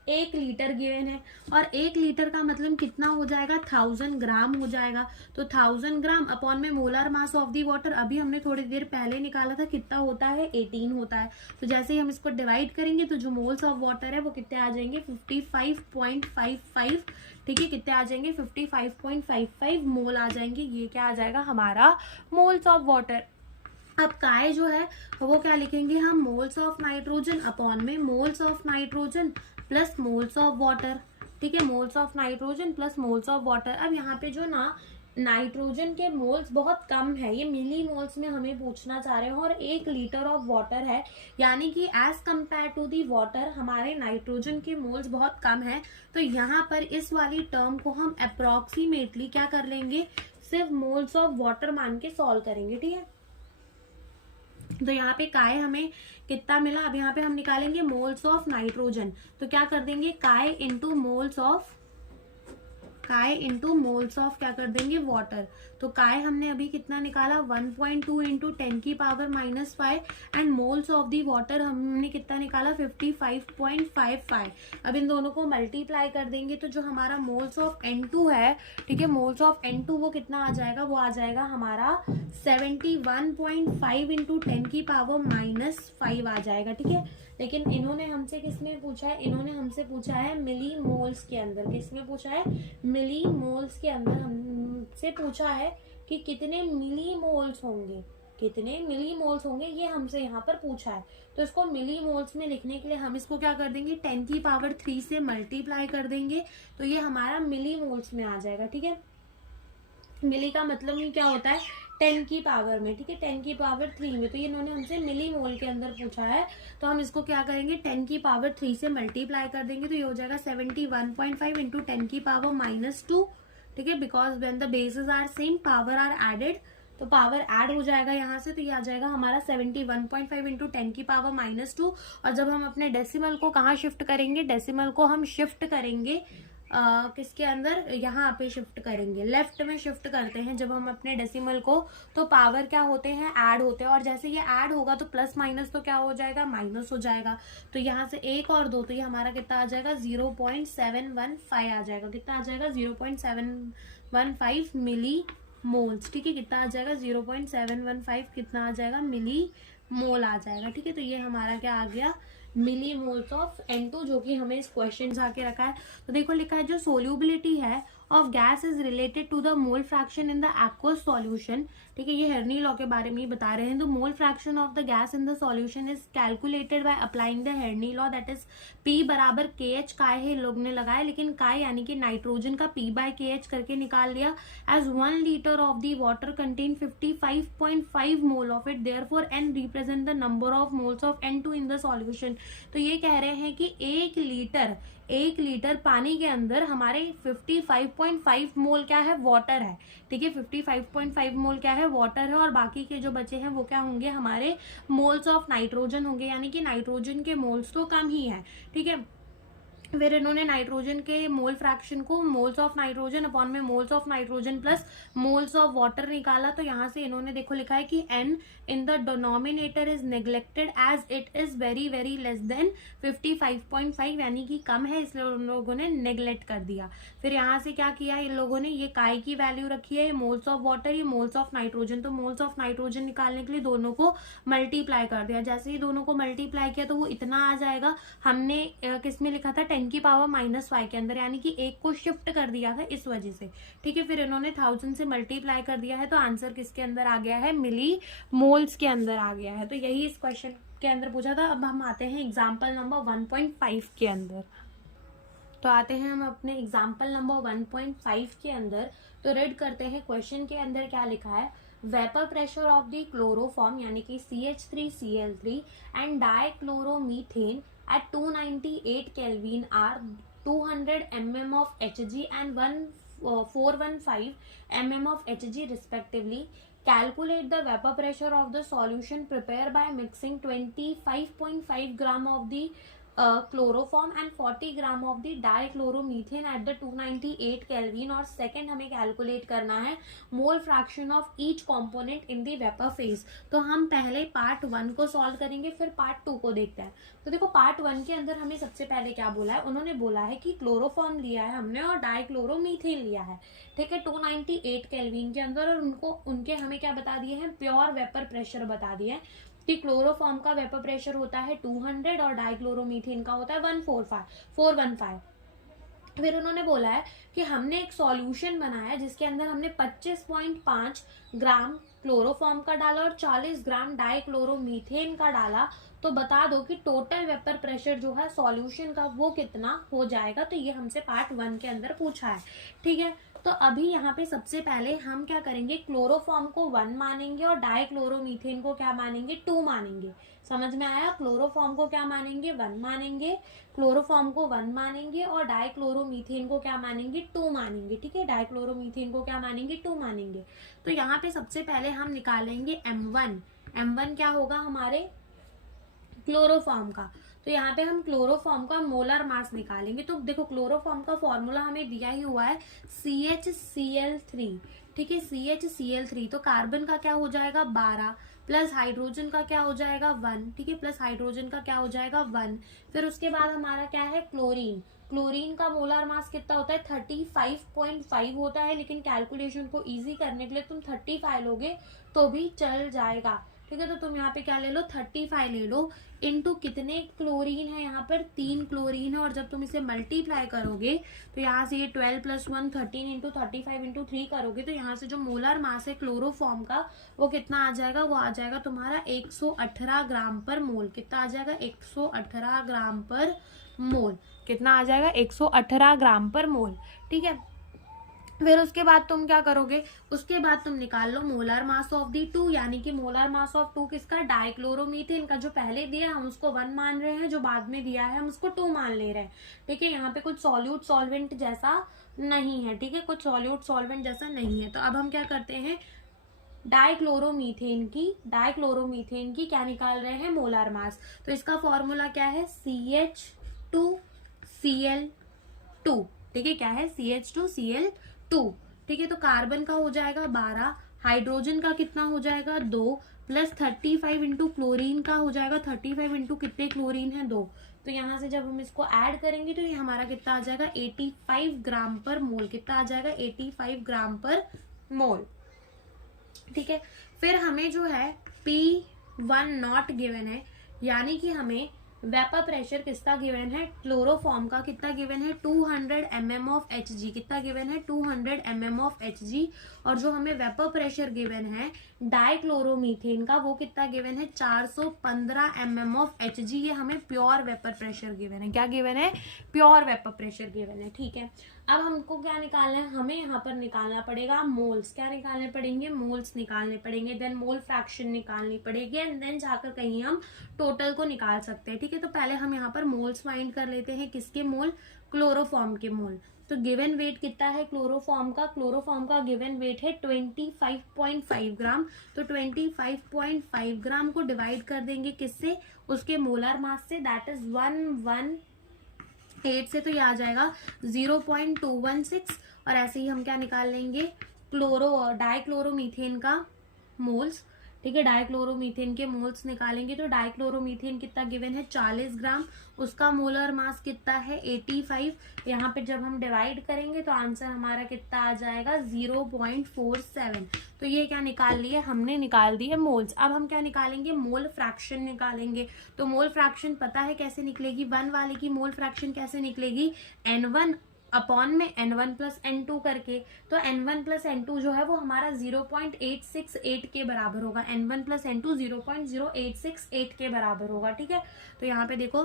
1 लीटर गिवन है, और 1 लीटर का मतलब कितना हो जाएगा, 1000 ग्राम हो जाएगा। तो 1000 ग्राम अपॉन में molar mass of the water, अभी हमने थोड़ी देर पहले निकाला था, कितना होता है, 18 होता है। तो जैसे ही हम इसको डिवाइड करेंगे तो जो मोल्स ऑफ वाटर है वो कितने आ जाएंगे, 55.55। ठीक है, कितने आ जाएंगे, 55.55 मोल आ जाएंगे। ये क्या आ जाएगा, हमारा मोल्स ऑफ वाटर। अब काय जो है वो क्या लिखेंगे हम, मोल्स ऑफ नाइट्रोजन अपॉन में moles of nitrogen plus moles of water. ठीक है, moles of nitrogen plus moles of water. अब यहाँ पे जो ना नाइट्रोजन के मोल्स बहुत कम है, ये मिली मोल्स में हमें पूछना चाह रहे हैं, और 1 लीटर ऑफ वाटर है, यानी कि as compare to the water हमारे नाइट्रोजन के मोल्स बहुत कम है। तो यहाँ पर इस वाली टर्म को हम अप्रोक्सीमेटली क्या कर लेंगे, सिर्फ मोल्स ऑफ वाटर मान के सॉल्व करेंगे। ठीक है, तो यहाँ पे काय हमें कितना मिला, अब यहाँ पे हम निकालेंगे मोल्स ऑफ नाइट्रोजन। तो क्या कर देंगे, काय इंटू मोल्स ऑफ क्या कर देंगे, वाटर। तो काय हमने अभी कितना निकाला, 1.2 इंटू 10 की power -5, and moles of the water हमने कितना निकाला, 55.55। अब इन दोनों को मल्टीप्लाई कर देंगे तो जो हमारा मोल्स ऑफ N2 है, ठीक है, मोल्स ऑफ N2 वो कितना आ जाएगा, वो आ जाएगा हमारा 71.5 इंटू 10 की पावर -5 आ जाएगा। ठीक है, लेकिन इन्होंने हमसे किसमें पूछा है, इन्होंने हमसे पूछा है मिली मोल्स के अंदर। किसमें पूछा है, मिली मोल्स के अंदर हमसे पूछा है कि कितने मिली मोल्स होंगे, कितने मिली मोल्स होंगे, ये हमसे यहाँ पर पूछा है। तो इसको मिली मोल्स में लिखने के लिए हम इसको क्या कर देंगे, 10 की पावर 3 से मल्टीप्लाई कर देंगे, तो ये हमारा मिली मोल्स में आ जाएगा। ठीक है, मिली का मतलब ये क्या होता है, 10 की पावर में। ठीक है, 10 की पावर 3 में। तो ये इन्होंने हमसे मिली मोल के अंदर पूछा है, तो हम इसको क्या करेंगे, 10 की पावर 3 से मल्टीप्लाई कर देंगे, तो ये हो जाएगा 71.5 इंटू 10 की पावर -2। ठीक है, because when the bases are same power are added, तो पावर ऐड हो जाएगा यहाँ से, तो ये आ जाएगा हमारा 71.5 इंटू 10 की पावर -2। और जब हम अपने डेसिमल को कहाँ शिफ्ट करेंगे, डेसिमल को हम शिफ्ट करेंगे किसके अंदर, यहाँ पे शिफ्ट करेंगे, लेफ्ट में शिफ्ट करते हैं जब हम अपने डेसिमल को, तो पावर क्या होते हैं, ऐड होते हैं। और जैसे ये ऐड होगा तो प्लस माइनस तो क्या हो जाएगा, माइनस हो जाएगा। तो यहाँ से 1 और 2, तो ये हमारा कितना आ जाएगा, 0.715 आ जाएगा। कितना आ जाएगा, 0.715 मिली मोल्स। ठीक है, कितना आ जाएगा, 0.715 कितना आ जाएगा, मिली मोल आ जाएगा। ठीक है, तो ये हमारा क्या आ गया, मिली मोल्स ऑफ N2, जो कि हमें इस क्वेश्चन से आके रखा है। तो देखो लिखा है, जो सोल्यूबिलिटी है of gas is related to the mole fraction in the aqueous solution. ठीक है, ये हेर्नी लॉ के बारे में ही बता रहे हैं। The mole fraction of the gas in the solution is calculated by applying the हेर्नी लॉ, दैट इज P बराबर KH। काय है लोग ने लगाया, लेकिन काय यानी कि नाइट्रोजन का P/KH करके निकाल लिया। As 1 litre of the water contain 55.5 mole of it, therefore N represent the number of moles of N2 in the solution. तो ये कह रहे हैं कि 1 लीटर पानी के अंदर हमारे 55.5 मोल क्या है, वाटर है। ठीक है, 55.5 मोल क्या है, वाटर है, और बाकी के जो बचे हैं वो क्या होंगे, हमारे मोल्स ऑफ नाइट्रोजन होंगे, यानी कि नाइट्रोजन के मोल्स तो कम ही है। ठीक है, फिर इन्होंने नाइट्रोजन के मोल फ्रैक्शन को मोल्स ऑफ नाइट्रोजन अपॉन में moles of nitrogen plus moles of water निकाला। तो यहाँ से इन्होंने देखो लिखा है कि n in the denominator is neglected as it is very very less than 55.5, यानी कि कम है, इसलिए उन लोगों ने नेग्लेक्ट कर दिया। फिर यहाँ से क्या किया इन लोगों ने, ये काई की वैल्यू रखी है, ये मोल्स ऑफ वाटर, ये मोल्स ऑफ नाइट्रोजन। तो मोल्स ऑफ नाइट्रोजन निकालने के लिए दोनों को मल्टीप्लाई कर दिया। जैसे ही दोनों को मल्टीप्लाई किया तो वो इतना आ जाएगा। हमने किस में लिखा था, 10 की पावर -5 के अंदर, यानी कि एक को शिफ्ट कर दिया था इस वजह से। ठीक है, फिर इन्होंने 1000 से मल्टीप्लाई कर दिया है, तो आंसर किसके अंदर आ गया है, मिली मोल्स के अंदर आ गया है। तो यही इस क्वेश्चन के अंदर पूछा था। अब हम आते हैं एग्जाम्पल नंबर 1.5 के अंदर। तो आते हैं हम अपने एग्जाम्पल नंबर 1.5 के अंदर। तो रीड करते हैं क्वेश्चन के अंदर क्या लिखा है। Vapour pressure of the chloroform यानी कि CH3Cl3 and dichloromethane at 298 Kelvin are 200 mm of Hg and 415 mm of Hg respectively. Calculate the vapor pressure of the solution prepared by mixing 25.5 gram of the chloroform and 40 gram of the dichloromethane at the 298 kelvin. और second हमें calculate करना है mole fraction of each component in the vapour phase. तो हम पहले part 1 को solve करेंगे, फिर पार्ट 2 को देखते हैं। तो देखो पार्ट 1 के अंदर हमें सबसे पहले क्या बोला है, उन्होंने बोला है कि क्लोरोफॉर्म लिया है हमने और डाइक्लोरोमीथेन लिया है। ठीक है, 298 केल्विन के अंदर, और उनके हमें क्या बता दिए हैं, प्योर वेपर प्रेशर बता दिए हैं कि क्लोरोफॉर्म का वेपर प्रेशर होता है 200 और डाइक्लोरोमीथेन का होता है 415। फिर उन्होंने बोला है कि हमने एक सॉल्यूशन बनाया जिसके अंदर हमने 25.5 ग्राम क्लोरोफॉर्म का डाला और 40 ग्राम डाइक्लोरोमीथेन का डाला। तो बता दो कि टोटल वेपर प्रेशर जो है सॉल्यूशन का वो कितना हो जाएगा। तो ये हमसे पार्ट 1 के अंदर पूछा है। ठीक है, तो अभी यहाँ पे सबसे पहले हम क्या करेंगे, क्लोरोफॉर्म को 1 मानेंगे और डाइक्लोरोमीथेन को क्या मानेंगे, 2 मानेंगे। समझ में आया, क्लोरोफॉर्म को क्या मानेंगे, 1 मानेंगे, क्लोरोफॉर्म को 1 मानेंगे और डाइक्लोरोमीथेन को क्या मानेंगे, 2 मानेंगे। ठीक है, डाइक्लोरोमीथेन को क्या मानेंगे, 2 मानेंगे। तो यहाँ पे सबसे पहले हम निकालेंगे M1 क्या होगा हमारे क्लोरोफॉर्म का। तो यहाँ पे हम क्लोरोफॉर्म का मोलर मास निकालेंगे। तो देखो क्लोरोफॉर्म का फॉर्मूला हमें दिया ही हुआ है CHCl3। ठीक है, CHCl3, तो कार्बन का क्या हो जाएगा 12 प्लस हाइड्रोजन का क्या हो जाएगा 1। ठीक है, प्लस हाइड्रोजन का क्या हो जाएगा 1। फिर उसके बाद हमारा क्या है क्लोरीन का मोलर मास कितना होता है 35.5 होता है, लेकिन कैलकुलेशन को इजी करने के लिए तुम 35 लोगे तो भी चल जाएगा। ठीक है, तो तुम यहाँ पे क्या ले लो 35 ले लो, इनटू कितने क्लोरीन है, यहाँ पर 3 क्लोरीन है। और जब तुम इसे मल्टीप्लाई करोगे तो यहाँ से ये 12 + 1 13 इंटू 35 इंटू 3 करोगे तो यहाँ से जो मोलर मास है क्लोरोफॉर्म का वो कितना आ जाएगा, वो आ जाएगा तुम्हारा 118 ग्राम पर मोल। कितना आ जाएगा 118 ग्राम पर मोल। कितना आ जाएगा 118 ग्राम पर मोल। ठीक है, फिर उसके बाद तुम क्या करोगे, उसके बाद तुम निकाल low molar mass of the 2, यानी कि मोलर मास ऑफ 2 किसका, डाइक्लोरोमीथेन का। जो पहले दिया हम उसको 1 मान रहे हैं, जो बाद में दिया है हम उसको 2 मान ले रहे हैं। ठीक है, यहाँ पे कुछ सॉल्यूट सॉल्वेंट जैसा नहीं है। ठीक है, कुछ सॉल्यूट सॉल्वेंट जैसा नहीं है। तो अब हम क्या करते हैं, डाइक्लोरोमीथेन की क्या निकाल रहे हैं, मोलर मास। तो इसका फॉर्मूला क्या है CH2Cl2। ठीक है, क्या है CH2Cl2। ठीक है, तो कार्बन का हो जाएगा 12, हाइड्रोजन का कितना हो जाएगा 2 प्लस 35 इंटू क्लोरीन का हो जाएगा 35 इंटू कितने क्लोरीन है 2। तो यहाँ से जब हम इसको ऐड करेंगे तो ये हमारा कितना आ जाएगा 85 ग्राम पर मोल। कितना आ जाएगा 85 ग्राम पर मोल। ठीक है, फिर हमें जो है P1 नॉट गिवन है, यानी कि हमें वेपर प्रेशर किसका गिवन है, क्लोरोफॉर्म का कितना गिवन है 200 mm ऑफ Hg। कितना गिवन है 200 mm ऑफ Hg। और जो हमें वेपर प्रेशर गिवन है डाइक्लोरोमीथेन का वो कितना गिवन है 415 mm ऑफ Hg। ये हमें प्योर वेपर प्रेशर गिवन है। क्या गिवन है, प्योर वेपर प्रेशर गिवन है। ठीक है, अब हमको क्या निकालना है, हमें यहाँ पर निकालना पड़ेगा मोल्स। क्या निकालने पड़ेंगे, मोल्स निकालने पड़ेंगे, देन मोल फ्रैक्शन निकालनी पड़ेगी, एंड देन जाकर कहीं हम टोटल को निकाल सकते हैं। ठीक है, तो पहले हम यहाँ पर मोल्स फाइंड कर लेते हैं। किसके मोल, क्लोरोफॉर्म के मोल। तो गिवन वेट कितना है क्लोरोफॉर्म का गिवन वेट है 25.5 ग्राम। तो 25.5 ग्राम को डिवाइड कर देंगे किससे, उसके मोलर मास से, दैट इज 11 8 से तो ये आ जाएगा 0.216 और ऐसे ही हम क्या निकाल लेंगे डाइक्लोरोमीथेन का मोल्स। ठीक है, डाइक्लोरोमीथेन के मोल्स निकालेंगे तो डाइक्लोरोमीथेन कितना गिवन है 40 ग्राम, उसका मोलर मास कितना है 85। यहाँ पे जब हम डिवाइड करेंगे तो आंसर हमारा कितना आ जाएगा 0.47। तो ये क्या निकाल लिए हमने, निकाल दिए मोल्स। अब हम क्या निकालेंगे, मोल फ्रैक्शन निकालेंगे। तो मोल फ्रैक्शन पता है कैसे निकलेगी, 1 वाले की मोल फ्रैक्शन कैसे निकलेगी, N1 अपॉन में N1 प्लस N2 करके। तो N1 प्लस N2 जो है वो हमारा 0.868 के बराबर होगा, N1 प्लस N2 0.0868 के बराबर होगा। ठीक है, तो यहाँ पे देखो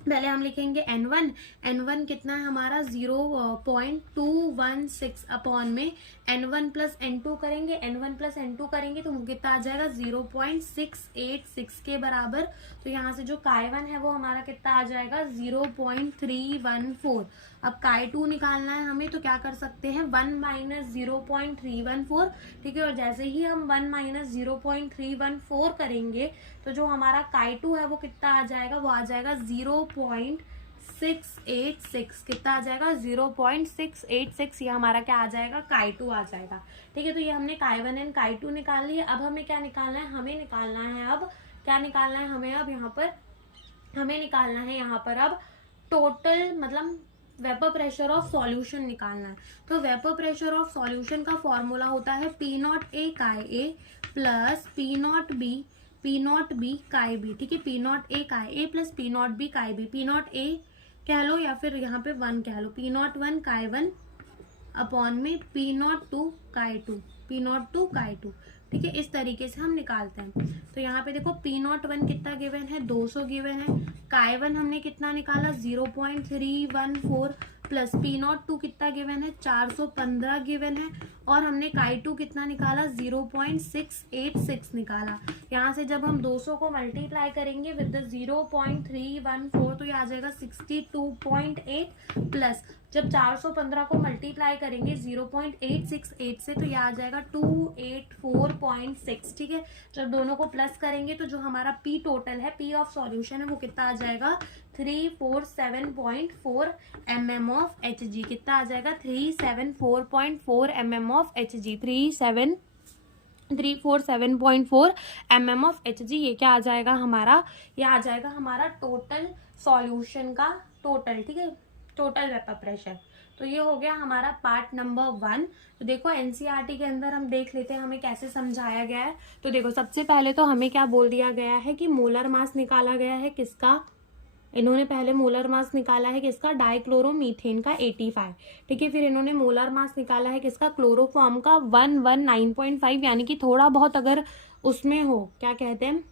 पहले हम लिखेंगे N1 कितना है हमारा 0.216 अपॉन में N1 प्लस N2 करेंगे, N1 प्लस N2 करेंगे तो कितना आ जाएगा 0.686 के बराबर। तो यहाँ से जो Chi1 है वो हमारा कितना आ जाएगा 0.314। अब Chi2 निकालना है हमें तो क्या कर सकते हैं 1 माइनस 0.314। ठीक है, और जैसे ही हम 1 माइनस 0.314 करेंगे तो जो हमारा Chi2 है वो कितना आ जाएगा, वो आ जाएगा 0.686। कितना आ जाएगा 0.686। ये हमारा क्या आ जाएगा Chi2 आ जाएगा। ठीक है, तो ये हमने Chi1 एंड Chi2 निकाल लिया। अब हमें क्या निकालना है, हमें निकालना है अब क्या निकालना है हमें, अब यहाँ पर हमें निकालना है यहाँ पर अब टोटल मतलब वेपर प्रेशर ऑफ सॉल्यूशन निकालना है। तो वेपर प्रेशर ऑफ सॉल्यूशन का फॉर्मूला होता है P0A Chi A plus P0B Chi B। ठीक है, P0A Chi A plus P0B Chi B, P0A कह लो या फिर यहाँ पे 1 कह लो, P01 Chi1 अपॉन में P02 Chi2, P02 Chi2। ठीक है, इस तरीके से हम निकालते हैं। तो यहाँ पे देखो P01 कितना गिवन है 200 गिवन है, Chi1 हमने कितना निकाला 0.314 प्लस P02 कितना गिवन है 415 गिवन है, और हमने Chi2 कितना निकाला 0.686 निकाला। यहाँ से जब हम 200 को मल्टीप्लाई करेंगे विद 0.314 तो ये आ जाएगा 62.8 प्लस जब 415 को मल्टीप्लाई करेंगे 0.868 से तो ये आ जाएगा 284.6। ठीक है, जब दोनों को प्लस करेंगे तो जो हमारा P टोटल है, P ऑफ सॉल्यूशन है वो कितना आ जाएगा 347.4 mm ऑफ Hg। कितना आ जाएगा 374.4 mm of Hg, 347.4 mm of Hg। ये क्या आ जाएगा हमारा, ये आ जाएगा हमारा टोटल सॉल्यूशन का टोटल। ठीक है, टोटल वेपर प्रेशर। तो ये हो गया हमारा पार्ट नंबर 1। तो देखो एनसीईआरटी के अंदर हम देख लेते हैं हमें कैसे समझाया गया है। तो देखो सबसे पहले तो हमें क्या बोल दिया गया है कि मोलर मास निकाला गया है किसका, इन्होंने पहले मोलर मास निकाला है किसका, डाइक्लोरोमीथेन का 85। ठीक है, फिर इन्होंने मोलर मास निकाला है किसका, क्लोरोफॉर्म का 119.5। यानी कि थोड़ा बहुत अगर उसमें हो क्या कहते हैं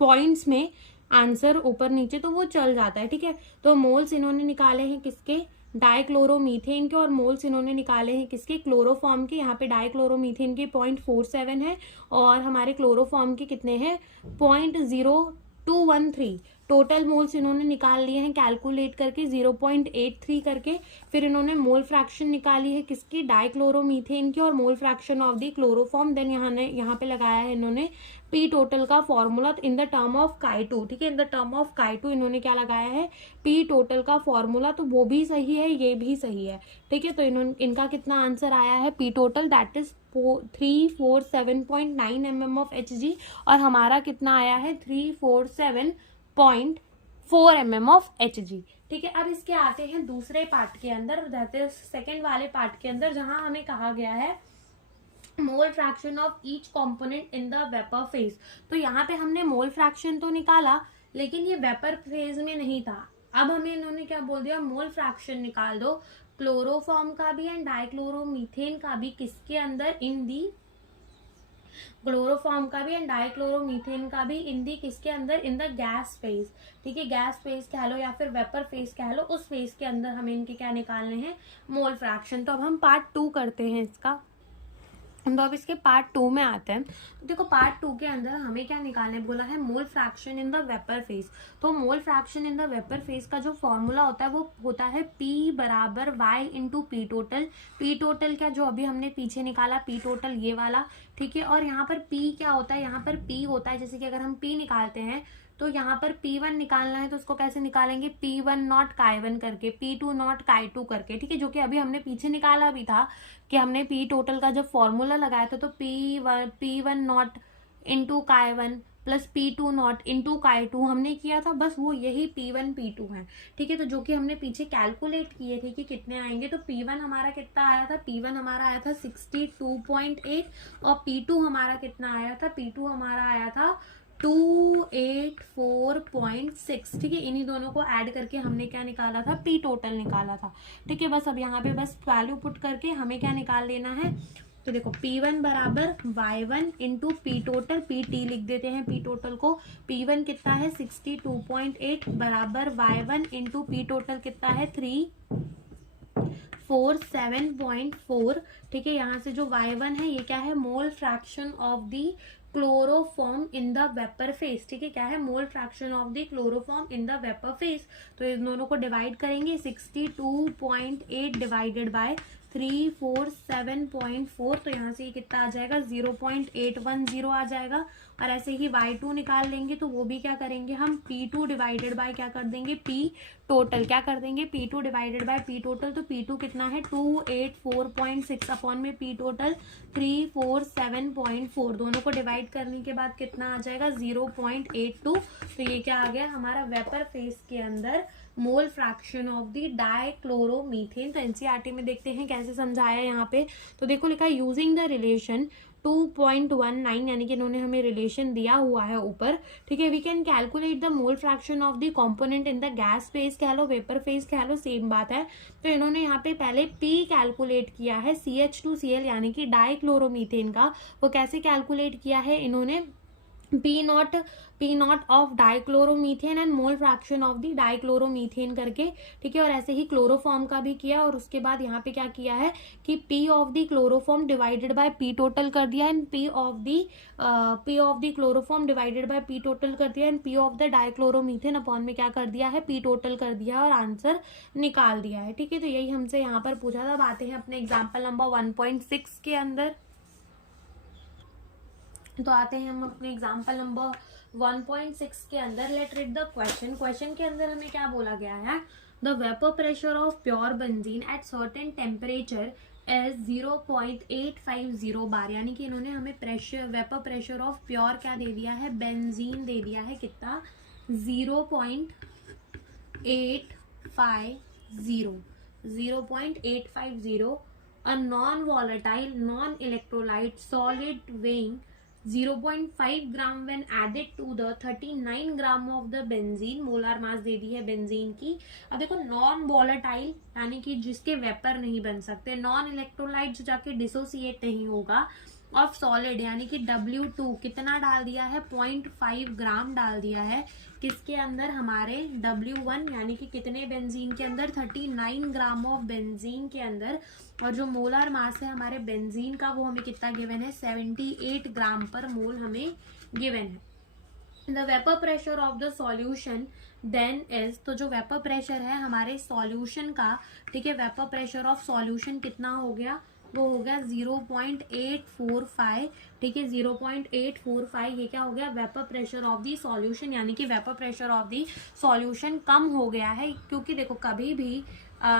पॉइंट्स में आंसर ऊपर नीचे तो वो चल जाता है। ठीक है, तो मोल्स इन्होंने निकाले हैं किसके, डाइक्लोरोमीथेन के, और मोल्स इन्होंने निकाले हैं किसके, क्लोरोफॉर्म के। यहाँ पे डाइक्लोरोमीथेन के 0.47 है और हमारे क्लोरोफॉर्म के कितने हैं 0.0213। टोटल मोल्स इन्होंने निकाल लिए हैं कैलकुलेट करके 0.83 करके। फिर इन्होंने मोल फ्रैक्शन निकाली है किसकी, डाइक्लोरोमीथेन की, और mole fraction of the chloroform. Then यहाँ पे लगाया है इन्होंने पी टोटल का formula in the term of Chi2। ठीक है, in the term of Chi2 इन्होंने क्या लगाया है पी टोटल का फॉर्मूला, तो वो भी सही है ये भी सही है। ठीक है, तो इनका कितना आंसर आया है P total that is 347.9 mm of Hg, और हमारा कितना आया है 347.4 mm ऑफ Hg। ठीक है, अब इसके आते हैं दूसरे पार्ट के अंदर, दैट इज सेकेंड वाले पार्ट के अंदर, जहां हमें कहा गया है mole fraction of each component in the vapour phase. तो यहाँ पे हमने मोल फ्रैक्शन तो निकाला लेकिन ये वेपर फेज में नहीं था। अब हमें इन्होंने क्या बोल दिया, मोल फ्रैक्शन निकाल दो क्लोरोफॉर्म का भी एंड डाइक्लोरोमीथेन का भी, किसके अंदर, इन दी क्लोरोफॉर्म का भी एंड डाइक्लोरोमीथेन का भी इन दी किसके अंदर, इन द गैस फेज। ठीक है, गैस फेज कह लो या फिर वेपर फेज कह लो, उस फेज के अंदर हमें इनके क्या निकालने हैं मोल फ्रैक्शन। तो अब हम पार्ट 2 करते हैं इसका। तो अब इसके पार्ट 2 में आते हैं। तो देखो पार्ट 2 के अंदर हमें क्या निकालने बोला है, mole fraction in the vapour phase. तो mole fraction in the vapour phase का जो फॉर्मूला होता है वो होता है P बराबर Y into P total. P total क्या, जो अभी हमने पीछे निकाला पी टोटल ये वाला। ठीक है, और यहाँ पर P क्या होता है, यहाँ पर P होता है जैसे कि अगर हम P निकालते हैं तो यहाँ पर P1 निकालना है तो उसको कैसे निकालेंगे, P1 नॉट Chi1 करके, P2 नॉट Chi2 करके, ठीक है, जो कि अभी हमने पीछे निकाला भी था कि हमने P टोटल का जब फॉर्मूला लगाया था तो P1 not into Chi1 plus P2 not into Chi2 हमने किया था, बस वो यही P1 P2 है, ठीक है। तो जो कि हमने पीछे कैलकुलेट किए थे कि कितने आएंगे, तो P1 हमारा कितना आया था, P1 हमारा आया था 62.8 और P2 हमारा कितना आया था, P2 हमारा आया था 284.6, ठीक है। इन्हीं दोनों को ऐड करके हमने क्या निकाला था, P टोटल निकाला था, ठीक है। बस अब यहाँ पे बस वैल्यू पुट करके हमें क्या निकाल लेना है, तो देखो P1 बराबर Y1 into P total, PT लिख देते हैं P टोटल को, P1 कितना है 62.8 बराबर Y1 इंटू P टोटल कितना है 347.4, ठीक है। यहाँ से जो Y1 है ये क्या है, mole fraction of the chloroform in the vapour phase, ठीक है, क्या है, mole fraction of the chloroform in the vapour phase. तो इन दोनों को डिवाइड करेंगे, 62.8 डिवाइडेड बाय 347.4, तो यहाँ से ये कितना आ जाएगा 0.810 आ जाएगा। और ऐसे ही Y2 निकाल लेंगे तो वो भी क्या करेंगे हम, P2 डिवाइडेड बाय क्या कर देंगे, P टोटल, क्या कर देंगे P2 divided by P total, तो P2 कितना है 284.6 अपॉन में P टोटल 347.4, दोनों को डिवाइड करने के बाद कितना आ जाएगा 0.82। तो ये क्या आ गया हमारा वेपर फेज के अंदर मोल फ्रैक्शन ऑफ द डाइक्लोरोमीथेन। तो एनसीईआरटी में देखते हैं कैसे समझाया यहाँ पे, तो देखो लिखा है यूजिंग द रिलेशन 2.19, यानी कि इन्होंने हमें रिलेशन दिया हुआ है ऊपर, ठीक है। We can calculate the mole fraction of the component in the gas phase कह लो, वेपर फेज कह लो, सेम बात है। तो इन्होंने यहाँ पे पहले P कैलकुलेट किया है CH2Cl यानी कि डाइक्लोरोमीथेन का, वो कैसे कैलकुलेट किया है इन्होंने, P not of dichloromethane and mole fraction of the dichloromethane करके, ठीक है। और ऐसे ही क्लोरोफॉर्म का भी किया, और उसके बाद यहाँ पे क्या किया है कि P of the chloroform divided by P total कर दिया, and P of the chloroform divided by P total कर दिया, and P of the dichloromethane upon में क्या कर दिया है, P टोटल कर दिया और आंसर निकाल दिया है, ठीक है। तो यही हमसे यहाँ पर पूछा था। अब आते हैं अपने एग्जाम्पल नंबर 1.6 के अंदर, तो आते हैं हम अपने एग्जाम्पल नंबर 1.6 के अंदर। लेट रीड द क्वेश्चन के अंदर हमें क्या बोला गया है, the vapour pressure of pure benzene at certain temperature is 0.850 बार, यानी कि इन्होंने हमें वेपर प्रेशर ऑफ प्योर क्या दे दिया है, बेंजीन दे दिया है कितना 0.850, a non-volatile, non-electrolyte solid weighing 0.5 gram when added to the 39 gram of the benzene, molar mass दे दी है बेंजीन की। अब देखो नॉन वॉलेटाइल यानी कि जिसके वेपर नहीं बन सकते, नॉन इलेक्ट्रोलाइट जो जाके डिसोसिएट नहीं होगा, ऑफ सॉलिड यानी कि W2 कितना डाल दिया है 0.5 ग्राम डाल दिया है, किसके अंदर हमारे W1 यानी कि कितने बेंजीन के अंदर 39 ग्राम ऑफ बेंजीन के अंदर, और जो मोलार मास है हमारे बेंजीन का वो हमें कितना गिवन है 78 ग्राम पर मोल हमें गिवन है। The vapour pressure of the solution then is, तो जो वेपर प्रेशर है हमारे सॉल्यूशन का, ठीक है, वेपर प्रेशर ऑफ सॉल्यूशन कितना हो गया, वो हो गया 0.845, ठीक है, 0.845 ये क्या हो गया vapour pressure of the solution, यानी कि vapour pressure of the solution कम हो गया है, क्योंकि देखो कभी भी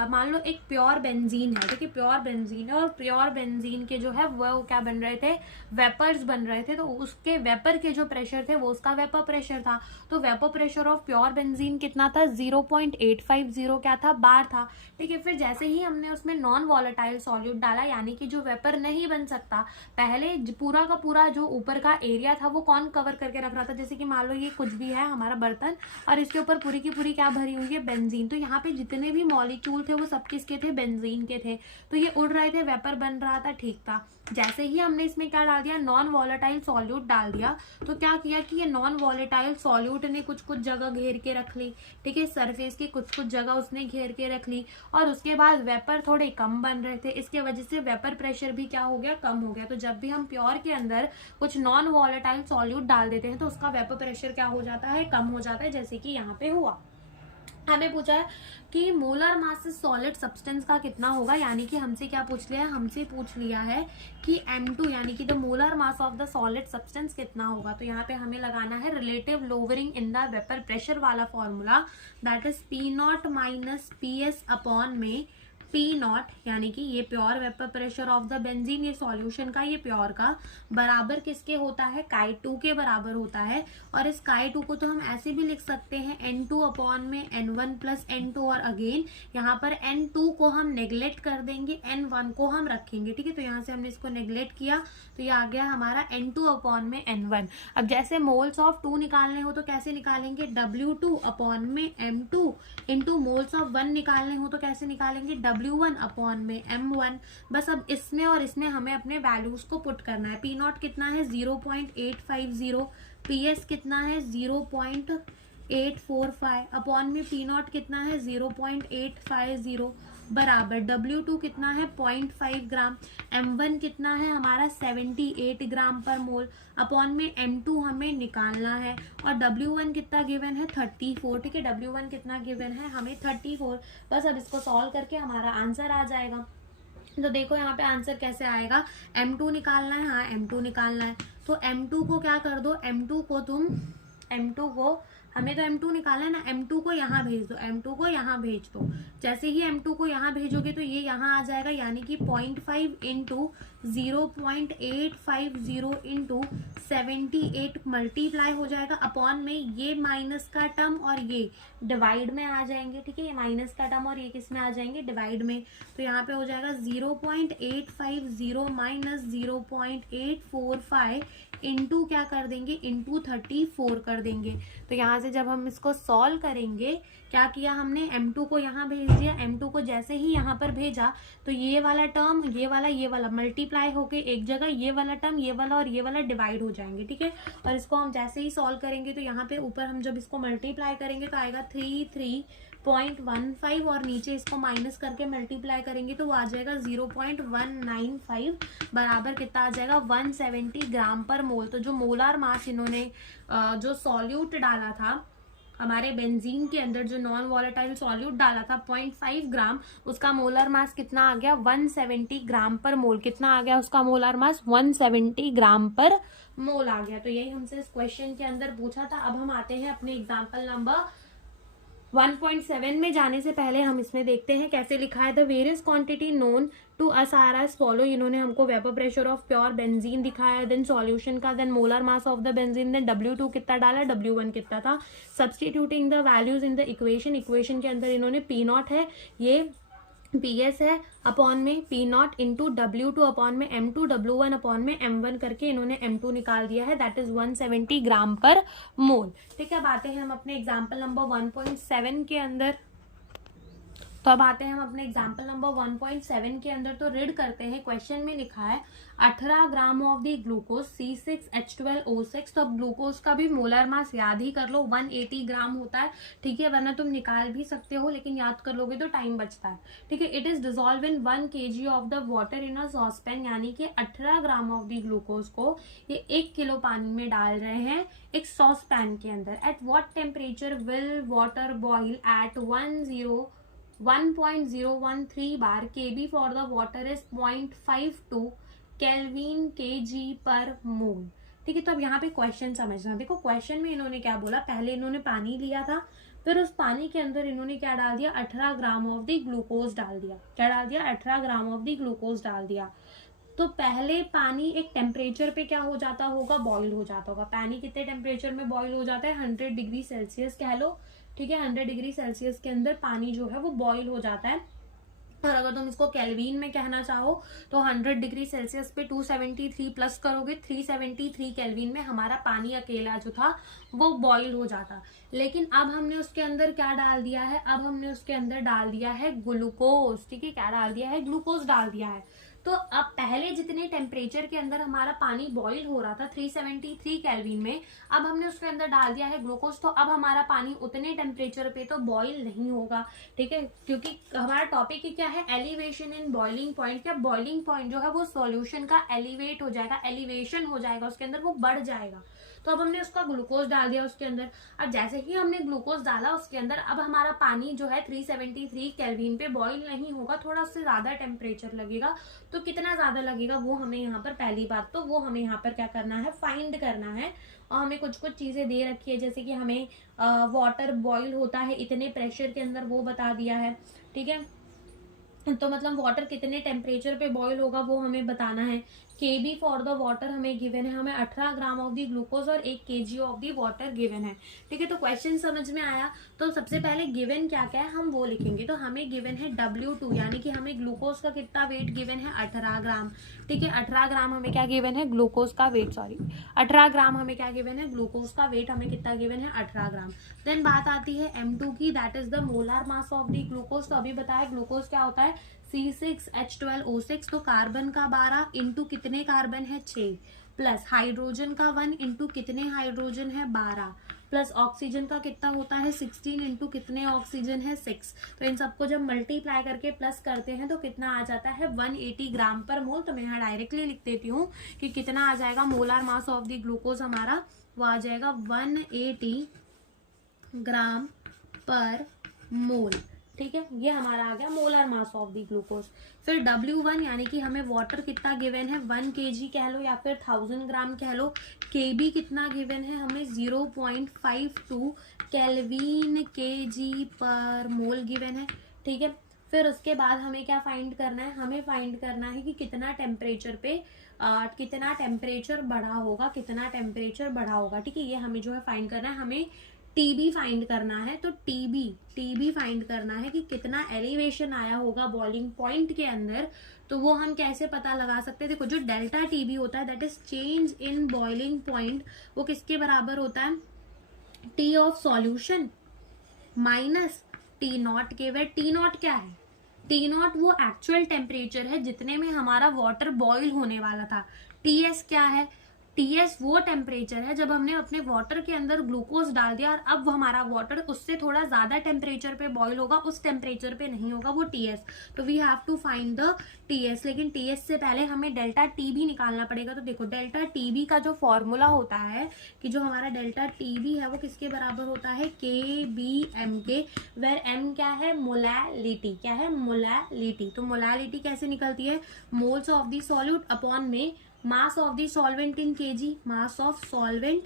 मान लो एक प्योर बेंजीन है, ठीक है, प्योर बेंजीन है, और प्योर बेंजीन के जो है वो क्या बन रहे थे, वेपर्स बन रहे थे, तो उसके वेपर के जो प्रेशर थे वो उसका वेपर प्रेशर था। तो vapour pressure of pure benzene कितना था 0.850 क्या था, बार था, ठीक है। फिर जैसे ही हमने उसमें नॉन वॉलेटाइल सॉल्यूट डाला, यानी कि जो वेपर नहीं बन सकता, पहले पूरा का पूरा जो ऊपर का एरिया था वो कौन कवर करके रख रहा था, जैसे कि मान लो ये कुछ भी है हमारा बर्तन और इसके ऊपर पूरी की पूरी क्या भरी हुई है बेंजीन, तो यहाँ पे जितने भी मॉलिक्यूल थे वो सब किसके थे, बेंजीन के थे, तो ये उड़ रहे थे, वेपर बन रहा था, ठीक था। जैसे ही हमने इसमें क्या डाल दिया, नॉन वॉलेटाइल सॉल्यूट डाल दिया, तो क्या किया कि ये नॉन वॉलेटाइल सॉल्यूट ने कुछ कुछ जगह घेर के रख ली, ठीक है, सरफेस की कुछ कुछ जगह उसने घेर के रख ली, और उसके बाद वेपर थोड़े कम बन रहे थे, इसके वजह से वेपर प्रेशर भी क्या हो गया, कम हो गया। तो जब भी हम प्योर के अंदर कुछ नॉन वॉलेटाइल सॉल्यूट डाल देते हैं तो उसका वेपर प्रेशर क्या हो जाता है, कम हो जाता है, जैसे कि यहाँ पे हुआ। हमें पूछा है कि मोलर मास सॉलिड सब्सटेंस का कितना होगा, यानी कि हमसे क्या पूछ लिया है, हमसे पूछ लिया है कि M2 यानी कि the molar mass of the solid substance कितना होगा। तो यहाँ पे हमें लगाना है relative lowering in the vapour pressure वाला formula, that is P0 minus PS upon में P0 यानी कि ये pure vapour pressure of the benzene, ये सॉल्यूशन का, ये प्योर का बराबर किसके होता है, Chi2 के बराबर होता है। और इस Chi2 को तो हम ऐसे भी लिख सकते हैं N2 अपॉन में N1 प्लस N2, और अगेन यहाँ पर N2 को हम नेग्लेक्ट कर देंगे, N1 को हम रखेंगे, ठीक है। तो यहाँ से हमने इसको नेग्लेक्ट किया तो ये आ गया हमारा N2 अपॉन में N1। अब जैसे मोल्स ऑफ 2 निकालने हो तो कैसे निकालेंगे, W2 अपॉन में M2 इंटू मोल्स ऑफ 1 निकालने हो तो कैसे निकालेंगे, W1 अपॉन में M1। बस अब इसमें और इसमें हमें अपने वैल्यूज को पुट करना है। P0 कितना है 0.850, PS कितना है 0.845 अपॉन में P0 कितना है 0.850 बराबर W2 कितना है 0.5 ग्राम, M1 कितना है हमारा 78 ग्राम पर मोल अपॉन में M2 हमें निकालना है, और W1 कितना गिवन है 34, ठीक है। W1 कितना गिवन है हमें 34। बस अब इसको सॉल्व करके हमारा आंसर आ जाएगा। तो देखो यहाँ पे आंसर कैसे आएगा, M2 निकालना है, हाँ M2 निकालना है, तो M2 को क्या कर दो, M2 को हमें तो M2 निकालना है ना, M2 को यहाँ भेज दो, M2 को यहाँ भेज दो। जैसे ही M2 को यहाँ भेजोगे तो ये यहाँ आ जाएगा, यानी कि 0.5 इंटू 0.850 इंटू 78 मल्टीप्लाई हो जाएगा अपॉन में ये माइनस का टर्म और ये डिवाइड में आ जाएंगे, ठीक है। ये माइनस का टर्म और ये किस में आ जाएंगे, डिवाइड में। तो यहाँ पे हो जाएगा 0.850 माइनस 0.845 इंटू क्या कर देंगे, इंटू 34 कर देंगे। तो यहाँ से जब हम इसको सॉल्व करेंगे, क्या किया हमने, M2 को यहाँ भेज दिया, M2 को जैसे ही यहाँ पर भेजा तो ये वाला टर्म, ये वाला मल्टीप्लाई होके एक जगह, ये वाला टर्म, ये वाला और ये वाला डिवाइड हो जाएंगे, ठीक है। और इसको हम जैसे ही सॉल्व करेंगे तो यहाँ पे ऊपर हम जब इसको मल्टीप्लाई करेंगे तो आएगा 33.15, और नीचे इसको माइनस करके मल्टीप्लाई करेंगे तो वो आ जाएगा 0.195 बराबर कितना आ जाएगा 170 ग्राम पर मोल। तो जो मोलार मास इन्होंने जो सॉल्यूट डाला था हमारे बेंजीन के अंदर, जो नॉन वॉलेटाइल सॉल्यूट डाला था 0.5 ग्राम, उसका मोलर मास कितना आ गया 170 ग्राम पर मोल। कितना आ गया उसका मोलर मास 170 ग्राम पर मोल आ गया। तो यही हमसे इस क्वेश्चन के अंदर पूछा था। अब हम आते हैं अपने एग्जाम्पल नंबर 1.7 में जाने से पहले हम इसमें देखते हैं कैसे लिखा है। The various quantity known to us are as follow. इन्होंने हमको vapour pressure of pure benzene दिखाया, देन सॉल्यूशन का, then molar mass of the benzene, then W2 कितना डाला, W1 कितना था। Substituting the values in the equation के अंदर इन्होंने P0 है, ये PS है अपॉन में P0 इंटू W2 अपॉन में M2, W1 अपॉन में M1 करके इन्होंने M2 निकाल दिया है, दैट इज 170 ग्राम पर मोल, ठीक है। अब आते हैं हम अपने एग्जाम्पल नंबर 1.7 के अंदर। तो अब आते हैं हम अपने एग्जाम्पल नंबर 1.7 के अंदर। तो रीड करते हैं, क्वेश्चन में लिखा है 18 ग्राम ऑफ द ग्लूकोज C6H12O6। तो अब ग्लूकोज का भी मोलर मास याद ही कर लो, 180 ग्राम होता है, ठीक है, वरना तुम निकाल भी सकते हो लेकिन याद कर लोगे तो टाइम बचता है, ठीक है। It is dissolve in 1 kg of the water in a saucepan, यानी कि 18 ग्राम ऑफ द ग्लूकोज को ये 1 किलो पानी में डाल रहे हैं एक सॉसपैन के अंदर। At what temperature will water boil at 1.013 bar, Kb for the water is 0.52 kelvin kg per मोल, ठीक है। तो अब यहाँ पे क्वेश्चन समझना। देखो क्वेश्चन में इन्होंने क्या बोला, पहले इन्होंने पानी लिया था, फिर उस पानी के अंदर इन्होंने क्या डाल दिया, 18 ग्राम ऑफ द ग्लूकोज डाल दिया। क्या डाल दिया, 18 ग्राम ऑफ द ग्लूकोज डाल दिया। तो पहले पानी एक टेम्परेचर पे क्या हो जाता होगा, बॉईल हो जाता होगा। पानी कितने टेम्परेचर में बॉईल हो जाता है, 100 डिग्री सेल्सियस कह लो, ठीक है। 100 डिग्री सेल्सियस के अंदर पानी जो है वो बॉईल हो जाता है। और अगर तुम इसको केल्विन में कहना चाहो तो 100 डिग्री सेल्सियस पे 273 प्लस करोगे, 373 केल्विन में हमारा पानी अकेला जो था वो बॉईल हो जाता। लेकिन अब हमने उसके अंदर क्या डाल दिया है, अब हमने उसके अंदर डाल दिया है ग्लूकोज, ठीक है। क्या डाल दिया है, ग्लूकोज डाल दिया है। तो अब पहले जितने टेम्परेचर के अंदर हमारा पानी बॉईल हो रहा था 373 केल्विन में, अब हमने उसके अंदर डाल दिया है ग्लूकोज, तो अब हमारा पानी उतने टेम्परेचर पे तो बॉईल नहीं होगा, ठीक है, क्योंकि हमारा टॉपिक ही क्या है, एलिवेशन इन बॉइलिंग पॉइंट। क्या बॉइलिंग पॉइंट जो है वो सॉल्यूशन का एलिवेट हो जाएगा, एलिवेशन हो जाएगा उसके अंदर, वो बढ़ जाएगा। तो अब हमने उसका ग्लूकोज डाल दिया उसके अंदर। अब जैसे ही हमने ग्लूकोज डाला उसके अंदर, अब हमारा पानी जो है 373 केल्विन पे बॉईल नहीं होगा, थोड़ा उससे ज्यादा टेम्परेचर लगेगा। तो कितना ज्यादा लगेगा वो हमें यहाँ पर, पहली बात तो वो हमें यहाँ पर क्या करना है, फाइंड करना है। और हमें कुछ कुछ चीजें दे रखी है, जैसे कि हमें वाटर बॉईल होता है इतने प्रेशर के अंदर, वो बता दिया है, ठीक है। तो मतलब वाटर कितने टेम्परेचर पे बॉईल होगा वो हमें बताना है। केबी फॉर द वाटर हमें गिवन है, हमें 18 ग्राम ऑफ दी ग्लूकोज और 1 kg of the water given है, ठीक है। तो क्वेश्चन समझ में आया। तो सबसे पहले गिवन क्या क्या है हम वो लिखेंगे। तो हमें गिवन है W2, यानी कि हमें ग्लूकोज का कितना वेट गिवन है, 18 ग्राम, ठीक है। 18 ग्राम हमें क्या गिवन है, ग्लूकोज का वेट, सॉरी 18 ग्राम हमें क्या गिवन है, ग्लूकोज का वेट हमें कितना गिवन है, 18 ग्राम। देन बात आती है M2 की, that is the molar mass of the glucose. तो अभी बताया ग्लूकोज क्या होता है, C6H12O6, तो कार्बन का 12 इंटू कितने कार्बन है 6, प्लस हाइड्रोजन का 1 इंटू कितने हाइड्रोजन है 12, प्लस ऑक्सीजन का कितना होता है 16 इंटू कितने ऑक्सीजन है 6। तो इन सबको जब मल्टीप्लाई करके प्लस करते हैं तो कितना आ जाता है 180 ग्राम पर मोल। तो मैं यहाँ डायरेक्टली लिख देती हूँ कि कितना आ जाएगा molar mass of the glucose हमारा, वो आ जाएगा 180 ग्राम पर मोल, ठीक है। ये हमारा आ गया molar mass of the glucose. फिर W1 यानी कि हमें वाटर कितना गिवन है, 1 kg कह लो या फिर 1000 ग्राम कह लो। KB कितना गिवन है हमें, 0.52 केल्विन kg पर मोल गिवन है, ठीक है। फिर उसके बाद हमें क्या फाइंड करना है, हमें फाइंड करना है कि कितना टेम्परेचर पे कितना टेम्परेचर बढ़ा होगा, कितना टेम्परेचर बढ़ा होगा, ठीक है। ये हमें जो है फाइंड करना है, हमें TB फाइंड करना है। तो TB फाइंड करना है कि कितना एलिवेशन आया होगा बॉइलिंग पॉइंट के अंदर। तो वो हम कैसे पता लगा सकते हैं, देखो जो डेल्टा TB होता है that is change in boiling point, वो किसके बराबर होता है, T of solution minus T0 के, वे T0 क्या है, T0 वो एक्चुअल टेम्परेचर है जितने में हमारा वाटर बॉईल होने वाला था। TS क्या है, TS वो टेम्परेचर है जब हमने अपने वाटर के अंदर ग्लूकोज डाल दिया और अब हमारा वाटर उससे थोड़ा ज्यादा टेम्परेचर पे बॉईल होगा, उस टेम्परेचर पे नहीं होगा, वो TS। तो we have to find the TS, लेकिन TS से पहले हमें डेल्टा TB निकालना पड़ेगा। तो देखो डेल्टा TB का जो फॉर्मूला होता है कि जो हमारा डेल्टा TB है वो किसके बराबर होता है, KBM के, वेर M क्या है, मोलैलिटी, क्या है, मोलैलिटी। तो मोलैलिटी कैसे निकलती है, moles of the solute upon में mass of the solvent in KG, mass of solvent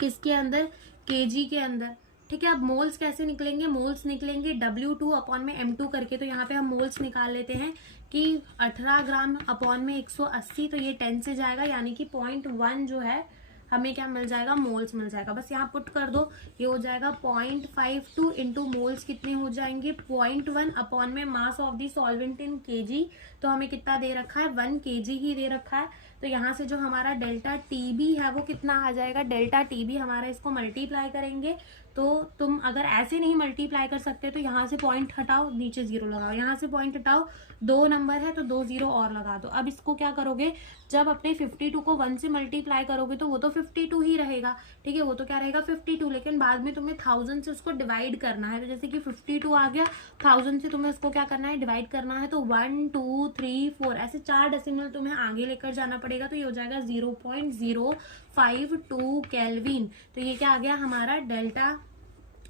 किसके अंदर, केजी के अंदर, ठीक है। अब मोल्स कैसे निकलेंगे, मोल्स निकलेंगे W2 अपॉन में M2 करके। तो यहाँ पे हम मोल्स निकाल लेते हैं कि 18 ग्राम अपॉन में 180, तो ये 10 से जाएगा, यानी कि 0.1 जो है हमें क्या मिल जाएगा, मोल्स मिल जाएगा। बस यहाँ पुट कर दो, ये हो जाएगा 0.52 इंटू मोल्स कितने हो जाएंगे 0.1 अपॉन में mass of the solvent in KG. तो हमें कितना दे रखा है, 1 kg ही दे रखा है। तो यहाँ से जो हमारा डेल्टा TB है वो कितना आ जाएगा, डेल्टा TB हमारा, इसको मल्टीप्लाई करेंगे। तो तुम अगर ऐसे नहीं मल्टीप्लाई कर सकते तो यहाँ से पॉइंट हटाओ, नीचे 0 लगाओ, यहाँ से पॉइंट हटाओ, 2 नंबर है तो 2 0 और लगा दो। अब इसको क्या करोगे, जब अपने 52 को 1 से मल्टीप्लाई करोगे तो वो तो 52 ही रहेगा, ठीक है, वो तो क्या रहेगा 52, लेकिन बाद में तुम्हें 1000 से उसको डिवाइड करना है। तो जैसे कि 52 आ गया, 1000 से तुम्हें उसको क्या करना है, डिवाइड करना है। तो 1 2 3 4 ऐसे 4 डेसिमल तुम्हें आगे लेकर जाना पड़ेगा। तो ये हो जाएगा 0.052 केल्विन। तो ये क्या आ गया हमारा, डेल्टा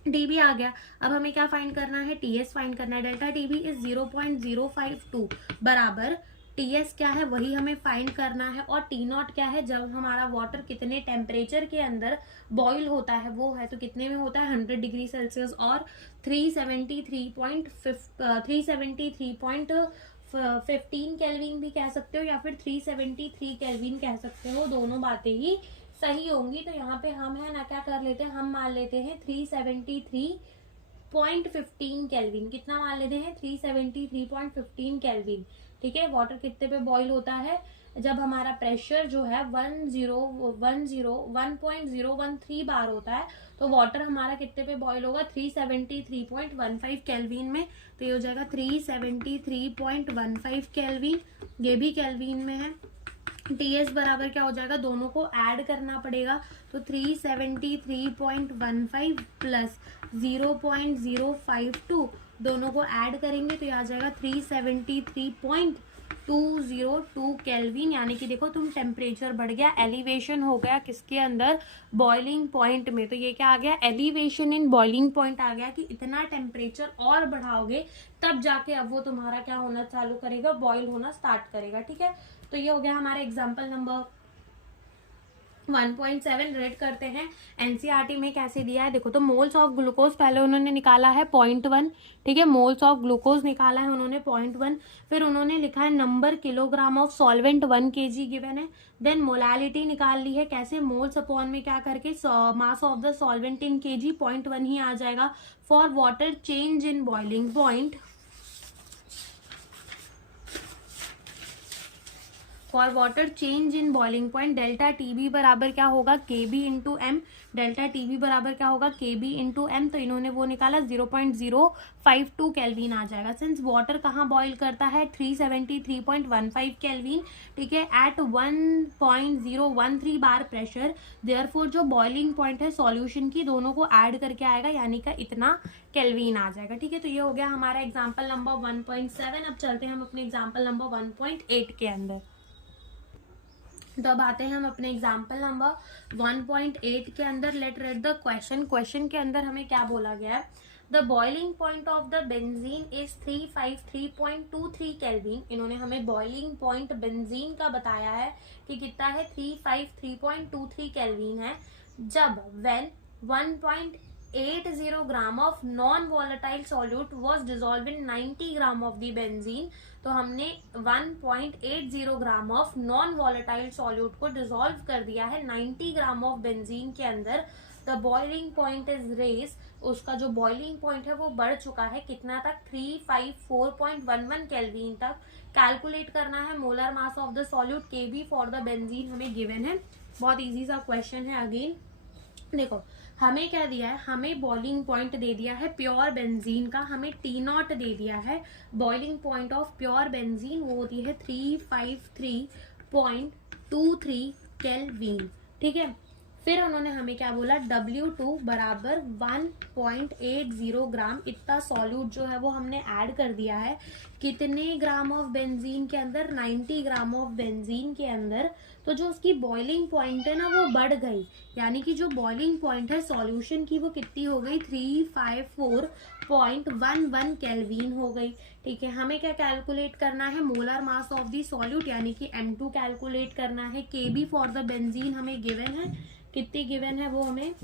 TB आ गया। अब हमें क्या फाइंड करना है, TS फाइंड करना है। डेल्टा TB इज 0.052 बराबर TS क्या है वही हमें फाइंड करना है, और T0 क्या है, जब हमारा वाटर कितने टेम्परेचर के अंदर बॉईल होता है वो है, तो कितने में होता है 100 डिग्री सेल्सियस और 373.15 केल्विन भी कह सकते हो या फिर 373 केल्विन कह सकते हो, दोनों बातें ही सही होंगी। तो यहाँ पे हम है ना क्या कर लेते हैं, हम मान लेते हैं 373 373.15 केल्विन, कितना मान लेते हैं 373.15 केल्विन। ठीक है, वाटर कितने पे बॉईल होता है, जब हमारा प्रेशर जो है 1.013 बार होता है, तो वाटर हमारा कितने पे बॉईल होगा 373.15 केल्विन में। तो ये हो जाएगा 373.15 केल्विन, ये भी केल्विन में है। टीएस बराबर क्या हो जाएगा, दोनों को ऐड करना पड़ेगा, तो 373.15 प्लस 0.052 दोनों को ऐड करेंगे तो ये आ जाएगा 373.202 केल्विन। यानी कि देखो तुम टेम्परेचर बढ़ गया, एलिवेशन हो गया किसके अंदर, बॉइलिंग पॉइंट में। तो ये क्या आ गया, एलिवेशन इन बॉइलिंग पॉइंट आ गया, कि इतना टेम्परेचर और बढ़ाओगे तब जाके अब वो तुम्हारा क्या होना चालू करेगा, बॉइल होना स्टार्ट करेगा। ठीक है, तो ये हो गया हमारा एग्जाम्पल नंबर 1.7। रेड करते हैं एनसीईआरटी में कैसे दिया है। देखो, तो मोल्स ऑफ ग्लूकोज पहले उन्होंने निकाला है 0.1। ठीक है, मोल्स ऑफ ग्लूकोज निकाला है उन्होंने 0.1। फिर उन्होंने लिखा है number kilogram of solvent 1 kg given है। देन मोलालिटी निकाल ली है, कैसे, मोल्स अपॉन में क्या करके मास of the solvent in kg 0.1 ही आ जाएगा। For water change in boiling point, for water change in boiling point delta TB बराबर क्या होगा, केबी इंटू एम। डेल्टा टीबी बराबर क्या होगा, केबी इंटू एम। तो इन्होंने वो निकाला 0.052 केल्विन आ जाएगा। सिंस वाटर कहाँ बॉइल करता है 373.15 केल्विन। ठीक है, एट 1.013 बार प्रेशर, देयरफॉर जो बॉइलिंग पॉइंट है सॉल्यूशन की, दोनों को ऐड करके आएगा, यानी कि इतना केल्विन आ जाएगा। ठीक है, तो ये हो गया हमारा एग्जाम्पल नंबर 1.7। अब चलते हैं हम अपने एग्जाम्पल नंबर 1.8 के अंदर। तो अब आते हैं हम अपने एग्जाम्पल नंबर 1.8 के अंदर। Let read the question. Question के अंदर हमें क्या बोला गया है, the boiling point of the benzene is 353.23 kelvin. इन्होंने हमें बॉइलिंग पॉइंट बेंजीन का बताया है कि कितना है, 353.23 केल्विन है, जब when 1.80 gram of non volatile solute was dissolve in 90 gram of the benzene. तो हमने 1.80 gram of non volatile solute को डिजोल्व कर दिया है 90 ग्राम ऑफ बेंजीन के अंदर। The boiling point is raise, उसका जो बॉइलिंग पॉइंट है वो बढ़ चुका है, कितना तक, 354.11 केल्विन तक। कैलकुलेट करना है molar mass of the solute KB for the benzene, हमें गिवन है। बहुत इजी सा क्वेश्चन है। अगेन देखो, हमें क्या दिया है, हमें बॉइलिंग पॉइंट दे दिया है प्योर बेंजीन का, हमें T0 दे दिया है। Boiling point of pure benzene वो होती है 353.23 केल्विन। ठीक है, फिर उन्होंने हमें क्या बोला, W2 बराबर 1.80 ग्राम, इतना सॉल्यूट जो है वो हमने ऐड कर दिया है। कितने ग्राम ऑफ बेंजीन के अंदर, 90 ग्राम ऑफ बेंजीन के अंदर। तो जो उसकी बॉइलिंग पॉइंट है ना वो बढ़ गई, यानी कि जो बॉइलिंग पॉइंट है सॉल्यूशन की वो कितनी हो गई, 354.11 केल्विन हो गई। ठीक है, हमें क्या कैलकुलेट करना है, molar mass of the solute, यानी कि M2 कैलकुलेट करना है। केबी फॉर द बेंजीन हमें गिवन है, कितनी गिवन है वो हमें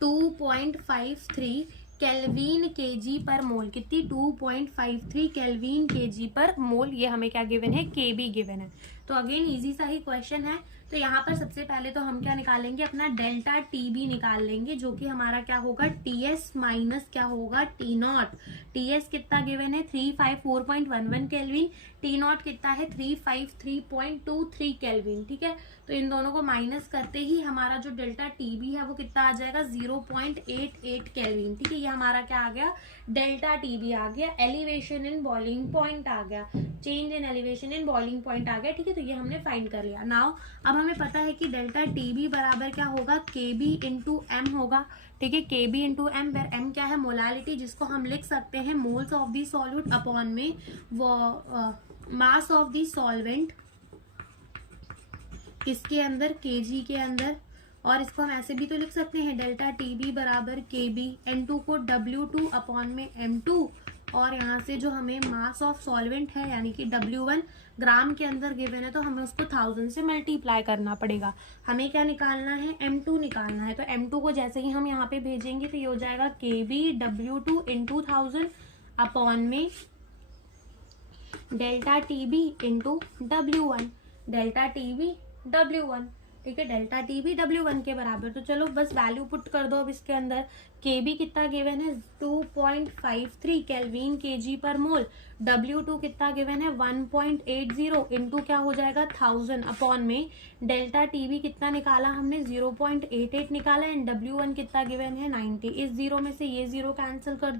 2.53 केल्विन केजी पर मोल। कितनी, 2.53 केल्विन केजी पर मोल, ये हमें क्या गिवन है, केबी गिवन है। तो अगेन इजी सा ही क्वेश्चन है। तो यहाँ पर सबसे पहले तो हम क्या निकालेंगे, अपना डेल्टा टीबी निकाल लेंगे, जो कि हमारा क्या होगा, टीएस माइनस क्या होगा, T0। टीएस कितना गिवन है, 354.11 केल्विन। T0 कितना है, 353.23 केल्विन। ठीक है, तो इन दोनों को माइनस करते ही हमारा जो डेल्टा टीबी है वो कितना आ जाएगा, 0.88 केल्विन। ठीक है, ये हमारा क्या आ गया, डेल्टा टीबी आ गया। एलिवेशन इन बॉइलिंग पॉइंट आ गया, change in elevation in boiling point आ गया। ठीक है, तो ये हमने फाइंड कर लिया। नाउ अब हमें पता है कि डेल्टा टीबी बराबर क्या होगा, केबी इंटू एम होगा। ठीक है, केबी इंटू एम, वेर एम क्या है, मोलालिटी, जिसको हम लिख सकते हैं moles of the solute upon में वो मास ऑफ दी सॉल्वेंट किसके अंदर, केजी के अंदर। और इसको हम ऐसे भी तो लिख सकते हैं, डेल्टा टीबी बराबर केबी, N2 को W2 अपॉन में M2, और यहाँ से जो हमें मास ऑफ सॉल्वेंट है यानी कि W1 ग्राम के अंदर गिवन है, तो हमें उसको 1000 से मल्टीप्लाई करना पड़ेगा। हमें क्या निकालना है, M2 निकालना है। तो M2 को जैसे ही हम यहाँ पे भेजेंगे तो ये हो जाएगा KB W2 इंटू 1000 अपॉन में delta TB into W1, delta TB W1। ठीक है, डेल्टा टी भी W1 के बराबर। तो चलो बस वैल्यू पुट कर दो अब इसके अंदर। के बी कितना गिवन है 2.53 केल्विन केजी पर मोल। W2 कितना गिवन है 1.80 इंटू क्या हो जाएगा 1000 अपॉन में डेल्टा टी बी कितना निकाला हमने 0.88 निकाला एंड W1 कितना गिवन है 90। इस जीरो में से ये जीरो कैंसिल कर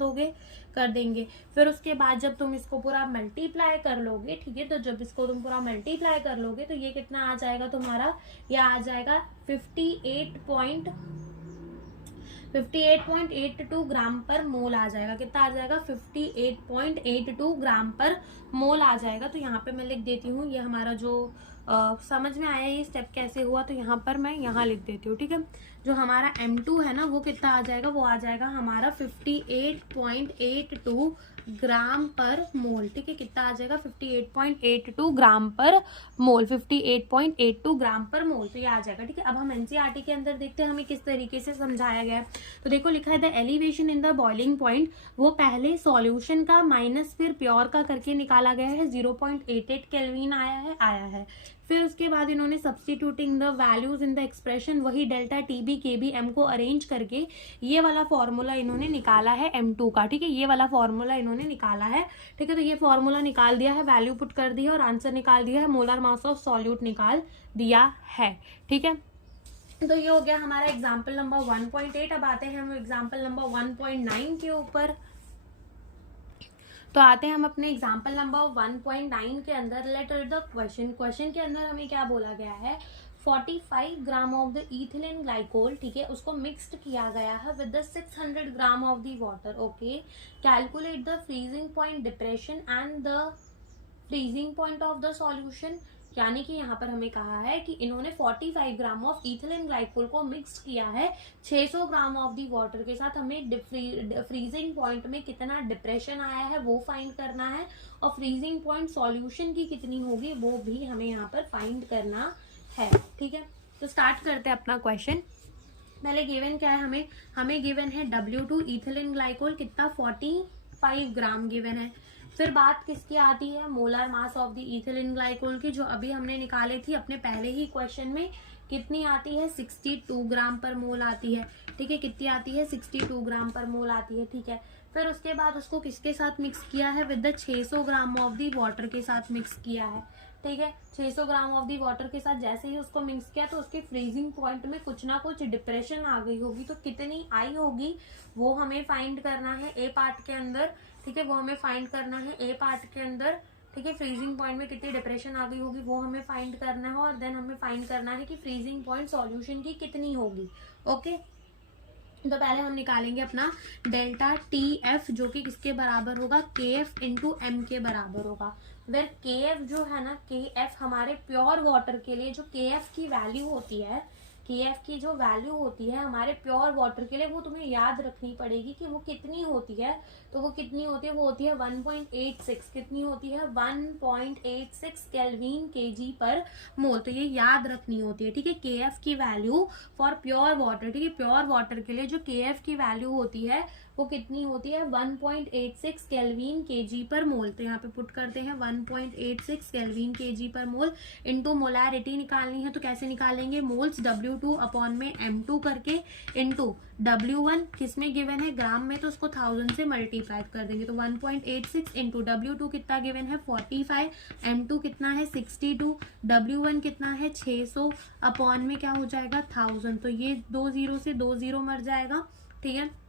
देंगे। फिर उसके बाद जब तुम इसको पूरा मल्टीप्लाई कर लोगे, ठीक है, तो जब इसको तुम पूरा मल्टीप्लाई कर लोगे तो ये कितना आ जाएगा तुम्हारा, ये आ जाएगा 58.82 ग्राम पर मोल आ जाएगा। कितना आ जाएगा 58.82 ग्राम पर मोल आ जाएगा। तो यहाँ पे मैं लिख देती हूँ, ये हमारा जो समझ में आया ये स्टेप कैसे हुआ, तो यहाँ पर मैं यहाँ लिख देती हूँ, ठीक है। जो हमारा M2 है ना वो कितना आ जाएगा, वो आ जाएगा हमारा 58.82 ग्राम पर मोल, ठीक है। कितना आ जाएगा 58.82 ग्राम पर मोल, 58.82 ग्राम पर मोल, तो ये आ जाएगा, ठीक है। अब हम एनसीईआरटी के अंदर देखते हैं हमें किस तरीके से समझाया गया है। तो देखो लिखा है the elevation in the boiling point, वो पहले सॉल्यूशन का माइनस फिर प्योर का करके निकाला गया है, 0.88 केल्विन आया है। फिर उसके बाद इन्होंने substituting the values in the expression, वही डेल्टा टी बी के बी एम को अरेंज करके ये वाला फॉर्मूला इन्होंने निकाला है M2 का, ठीक है। ये वाला फॉर्मूला इन्होंने निकाला है, ठीक है। तो ये फॉर्मूला निकाल दिया है, वैल्यू पुट कर दी है और आंसर निकाल दिया है, मोलर मास ऑफ सॉल्यूट निकाल दिया है, ठीक है। तो ये हो गया हमारा एग्जाम्पल नंबर 1.8। अब आते हैं हम एग्जाम्पल नंबर 1.9 के ऊपर। तो आते हैं हम अपने एग्जाम्पल नंबर 1.9 के अंदर। लेट द क्वेश्चन के अंदर हमें क्या बोला गया है, 45 ग्राम ऑफ द इथिलीन ग्लाइकोल, ठीक है, उसको मिक्स्ड किया गया है with the 600 gram of the water. Okay, calculate the freezing point depression and the freezing point of the solution. यानी कि यहाँ पर हमें कहा है कि इन्होंने 45 ग्राम ऑफ इथिलीन ग्लाइकोल को मिक्स किया है 600 ग्राम ऑफ दी वाटर के साथ। हमें फ्रीजिंग पॉइंट में कितना डिप्रेशन आया है वो फाइंड करना है और फ्रीजिंग पॉइंट सॉल्यूशन की कितनी होगी वो भी हमें यहाँ पर फाइंड करना है, ठीक है। तो स्टार्ट करते हैं अपना क्वेश्चन। पहले गिवन क्या है हमें गिवन है W2 इथिलीन ग्लाइकोल कितना 45 ग्राम गिवन है। फिर बात किसकी आती है, molar mass of the ethylene glycol की, जो अभी हमने निकाले थी अपने पहले ही क्वेश्चन में। कितनी आती है 62 ग्राम पर मोल आती है, ठीक है। कितनी आती है 62 ग्राम पर मोल आती है, ठीक है। फिर उसके बाद उसको किसके साथ मिक्स किया है, with the 600 gram of the water के साथ मिक्स किया है, ठीक है। 600 ग्राम ऑफ दी वाटर के साथ जैसे ही उसको मिक्स किया तो उसके फ्रीजिंग पॉइंट में कुछ ना कुछ डिप्रेशन आ गई होगी। तो कितनी आई होगी वो हमें फाइंड करना है ए पार्ट के अंदर, ठीक है। वो हमें फाइंड करना है ए पार्ट के अंदर, ठीक है। फ्रीजिंग पॉइंट में कितनी डिप्रेशन आ गई होगी वो हमें फाइंड करना है और देन हमें फाइंड करना है कि फ्रीजिंग पॉइंट सॉल्यूशन की कितनी होगी। ओके, तो पहले हम निकालेंगे अपना डेल्टा टी एफ, जो कि किसके बराबर होगा, के एफ इंटू एम के बराबर होगा। वेर के एफ जो है ना, के एफ हमारे प्योर वाटर के लिए जो के एफ की वैल्यू होती है, के एफ की जो वैल्यू होती है हमारे प्योर वाटर के लिए, वो तुम्हें याद रखनी पड़ेगी कि वो कितनी होती है। तो वो कितनी होती है, वो होती है 1.86। कितनी होती है 1.86 केल्विन केजी पर मोल। तो ये याद रखनी होती है, ठीक है। के एफ की वैल्यू फॉर प्योर वाटर, ठीक है, प्योर वाटर के लिए जो के एफ की वैल्यू होती है वो कितनी होती है 1.86 केल्विन केजी पर मोल। तो यहाँ पे पुट करते हैं 1.86 केल्विन केजी पर मोल इनटू मोलैरिटी निकालनी है। तो कैसे निकालेंगे, मोल्स W2 अपॉन में M2 करके इनटू W1 किसमें गिवन है ग्राम में, तो उसको 1000 से मल्टीप्लाई कर देंगे। तो 1.86 इंटू W2 कितना गिवन है 45, M2 कितना है 62, W1 कितना है 600 अपॉन में क्या हो जाएगा 1000। तो ये 2 0 से 2 0 मर जाएगा, ठीक है।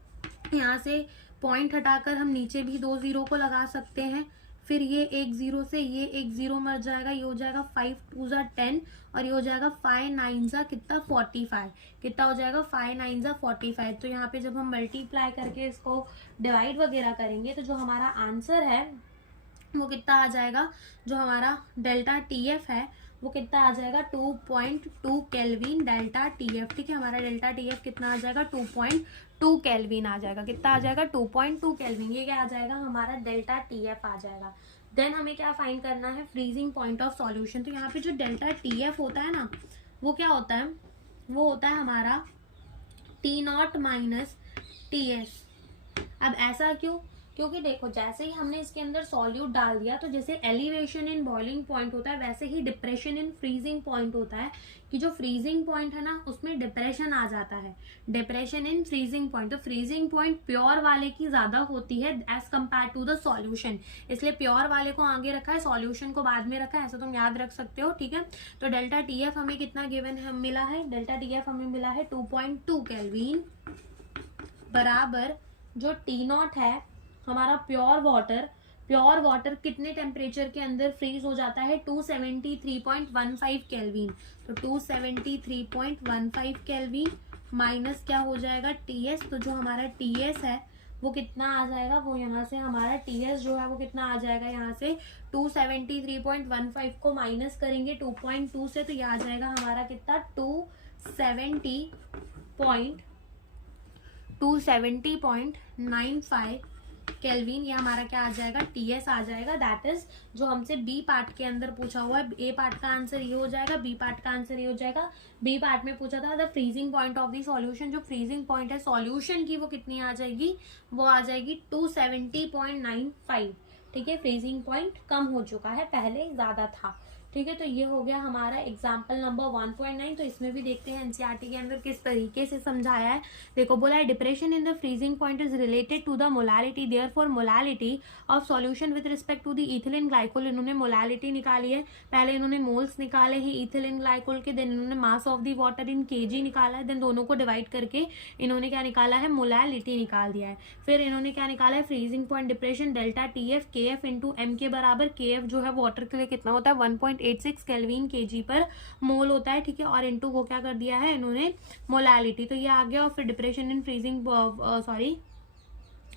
यहाँ से पॉइंट हटाकर हम नीचे भी 2 0 को लगा सकते हैं। फिर ये 1 0 से ये 1 0 मर जाएगा, ये हो जाएगा 5 2 10 और ये हो जाएगा 5 9 कितना 45। कितना हो जाएगा 5 9 45। तो यहाँ पे जब हम मल्टीप्लाई करके इसको डिवाइड वगैरह करेंगे तो जो हमारा आंसर है वो कितना आ जाएगा, जो हमारा डेल्टा टी एफ है वो कितना आ जाएगा 2.2 केल्विन डेल्टा टी एफ, ठीक है। हमारा डेल्टा टी एफ कितना आ जाएगा 2.2 केल्विन आ जाएगा। कितना आ जाएगा 2.2 केल्विन। ये क्या आ जाएगा हमारा डेल्टा टी एफ आ जाएगा। देन हमें क्या फाइंड करना है, फ्रीजिंग पॉइंट ऑफ सॉल्यूशन। तो यहाँ पे जो डेल्टा टी एफ होता है ना वो क्या होता है, वो होता है हमारा T0 माइनस टी एस। अब ऐसा क्यों, क्योंकि देखो जैसे ही हमने इसके अंदर सॉल्यूट डाल दिया, तो जैसे एलिवेशन इन बॉइलिंग पॉइंट होता है वैसे ही डिप्रेशन इन फ्रीजिंग पॉइंट होता है, कि जो फ्रीजिंग पॉइंट है ना उसमें डिप्रेशन आ जाता है, डिप्रेशन इन फ्रीजिंग पॉइंट। तो फ्रीजिंग पॉइंट प्योर वाले की ज्यादा होती है as compare to the solution, इसलिए प्योर वाले को आगे रखा है, सॉल्यूशन को बाद में रखा है, ऐसा तुम याद रख सकते हो, ठीक है। तो डेल्टा टी एफ हमें कितना गिवन है, मिला है, डेल्टा टी एफ हमें मिला है 2.2 केल्विन बराबर जो टी नॉट है हमारा प्योर वाटर कितने टेम्परेचर के अंदर फ्रीज हो जाता है, 273.15 केल्विन। तो 273.15 केल्विन माइनस क्या हो जाएगा टीएस, तो जो हमारा टीएस है वो कितना आ जाएगा, वो यहाँ से हमारा टीएस जो है वो कितना आ जाएगा, यहाँ से 273.15 को माइनस करेंगे 2.2 से, तो ये आ जाएगा हमारा कितना 270.95 केल्विन। ये हमारा क्या आ जाएगा, टीएस आ जाएगा। दैट इज जो हमसे बी पार्ट के अंदर पूछा हुआ है, ए पार्ट का आंसर ये हो जाएगा, बी पार्ट का आंसर ये हो जाएगा। बी पार्ट में पूछा था the freezing point of the solution, जो फ्रीजिंग पॉइंट है सॉल्यूशन की वो कितनी आ जाएगी, वो आ जाएगी 270.95, ठीक है। फ्रीजिंग पॉइंट कम हो चुका है, पहले ज्यादा था, ठीक है। तो ये हो गया हमारा एग्जाम्पल नंबर 1.9। तो इसमें भी देखते हैं एनसीईआरटी के अंदर किस तरीके से समझाया है। देखो बोला है depression in the freezing point is related to the molality, therefore molality of solution with respect to the ethylene glycol. इन्होंने मोलालिटी निकाली है, पहले इन्होंने मोल्स निकाले हैं इथिलीन ग्लाइकोल के, देन इन्होंने मास of the water in KG निकाला है, देन दोनों को डिवाइड करके इन्होंने क्या निकाला है, मोलालिटी निकाल दिया है। फिर इन्होंने क्या निकाला है, freezing point depression delta T F के एफ इंटू एम के बराबर, के एफ जो है वाटर के लिए कितना होता है 1.86 केल्विन केजी पर मोल होता है, ठीक है। और इनटू को क्या कर दिया है इन्होंने, मोलालिटी, तो ये आ गया। और फिर depression in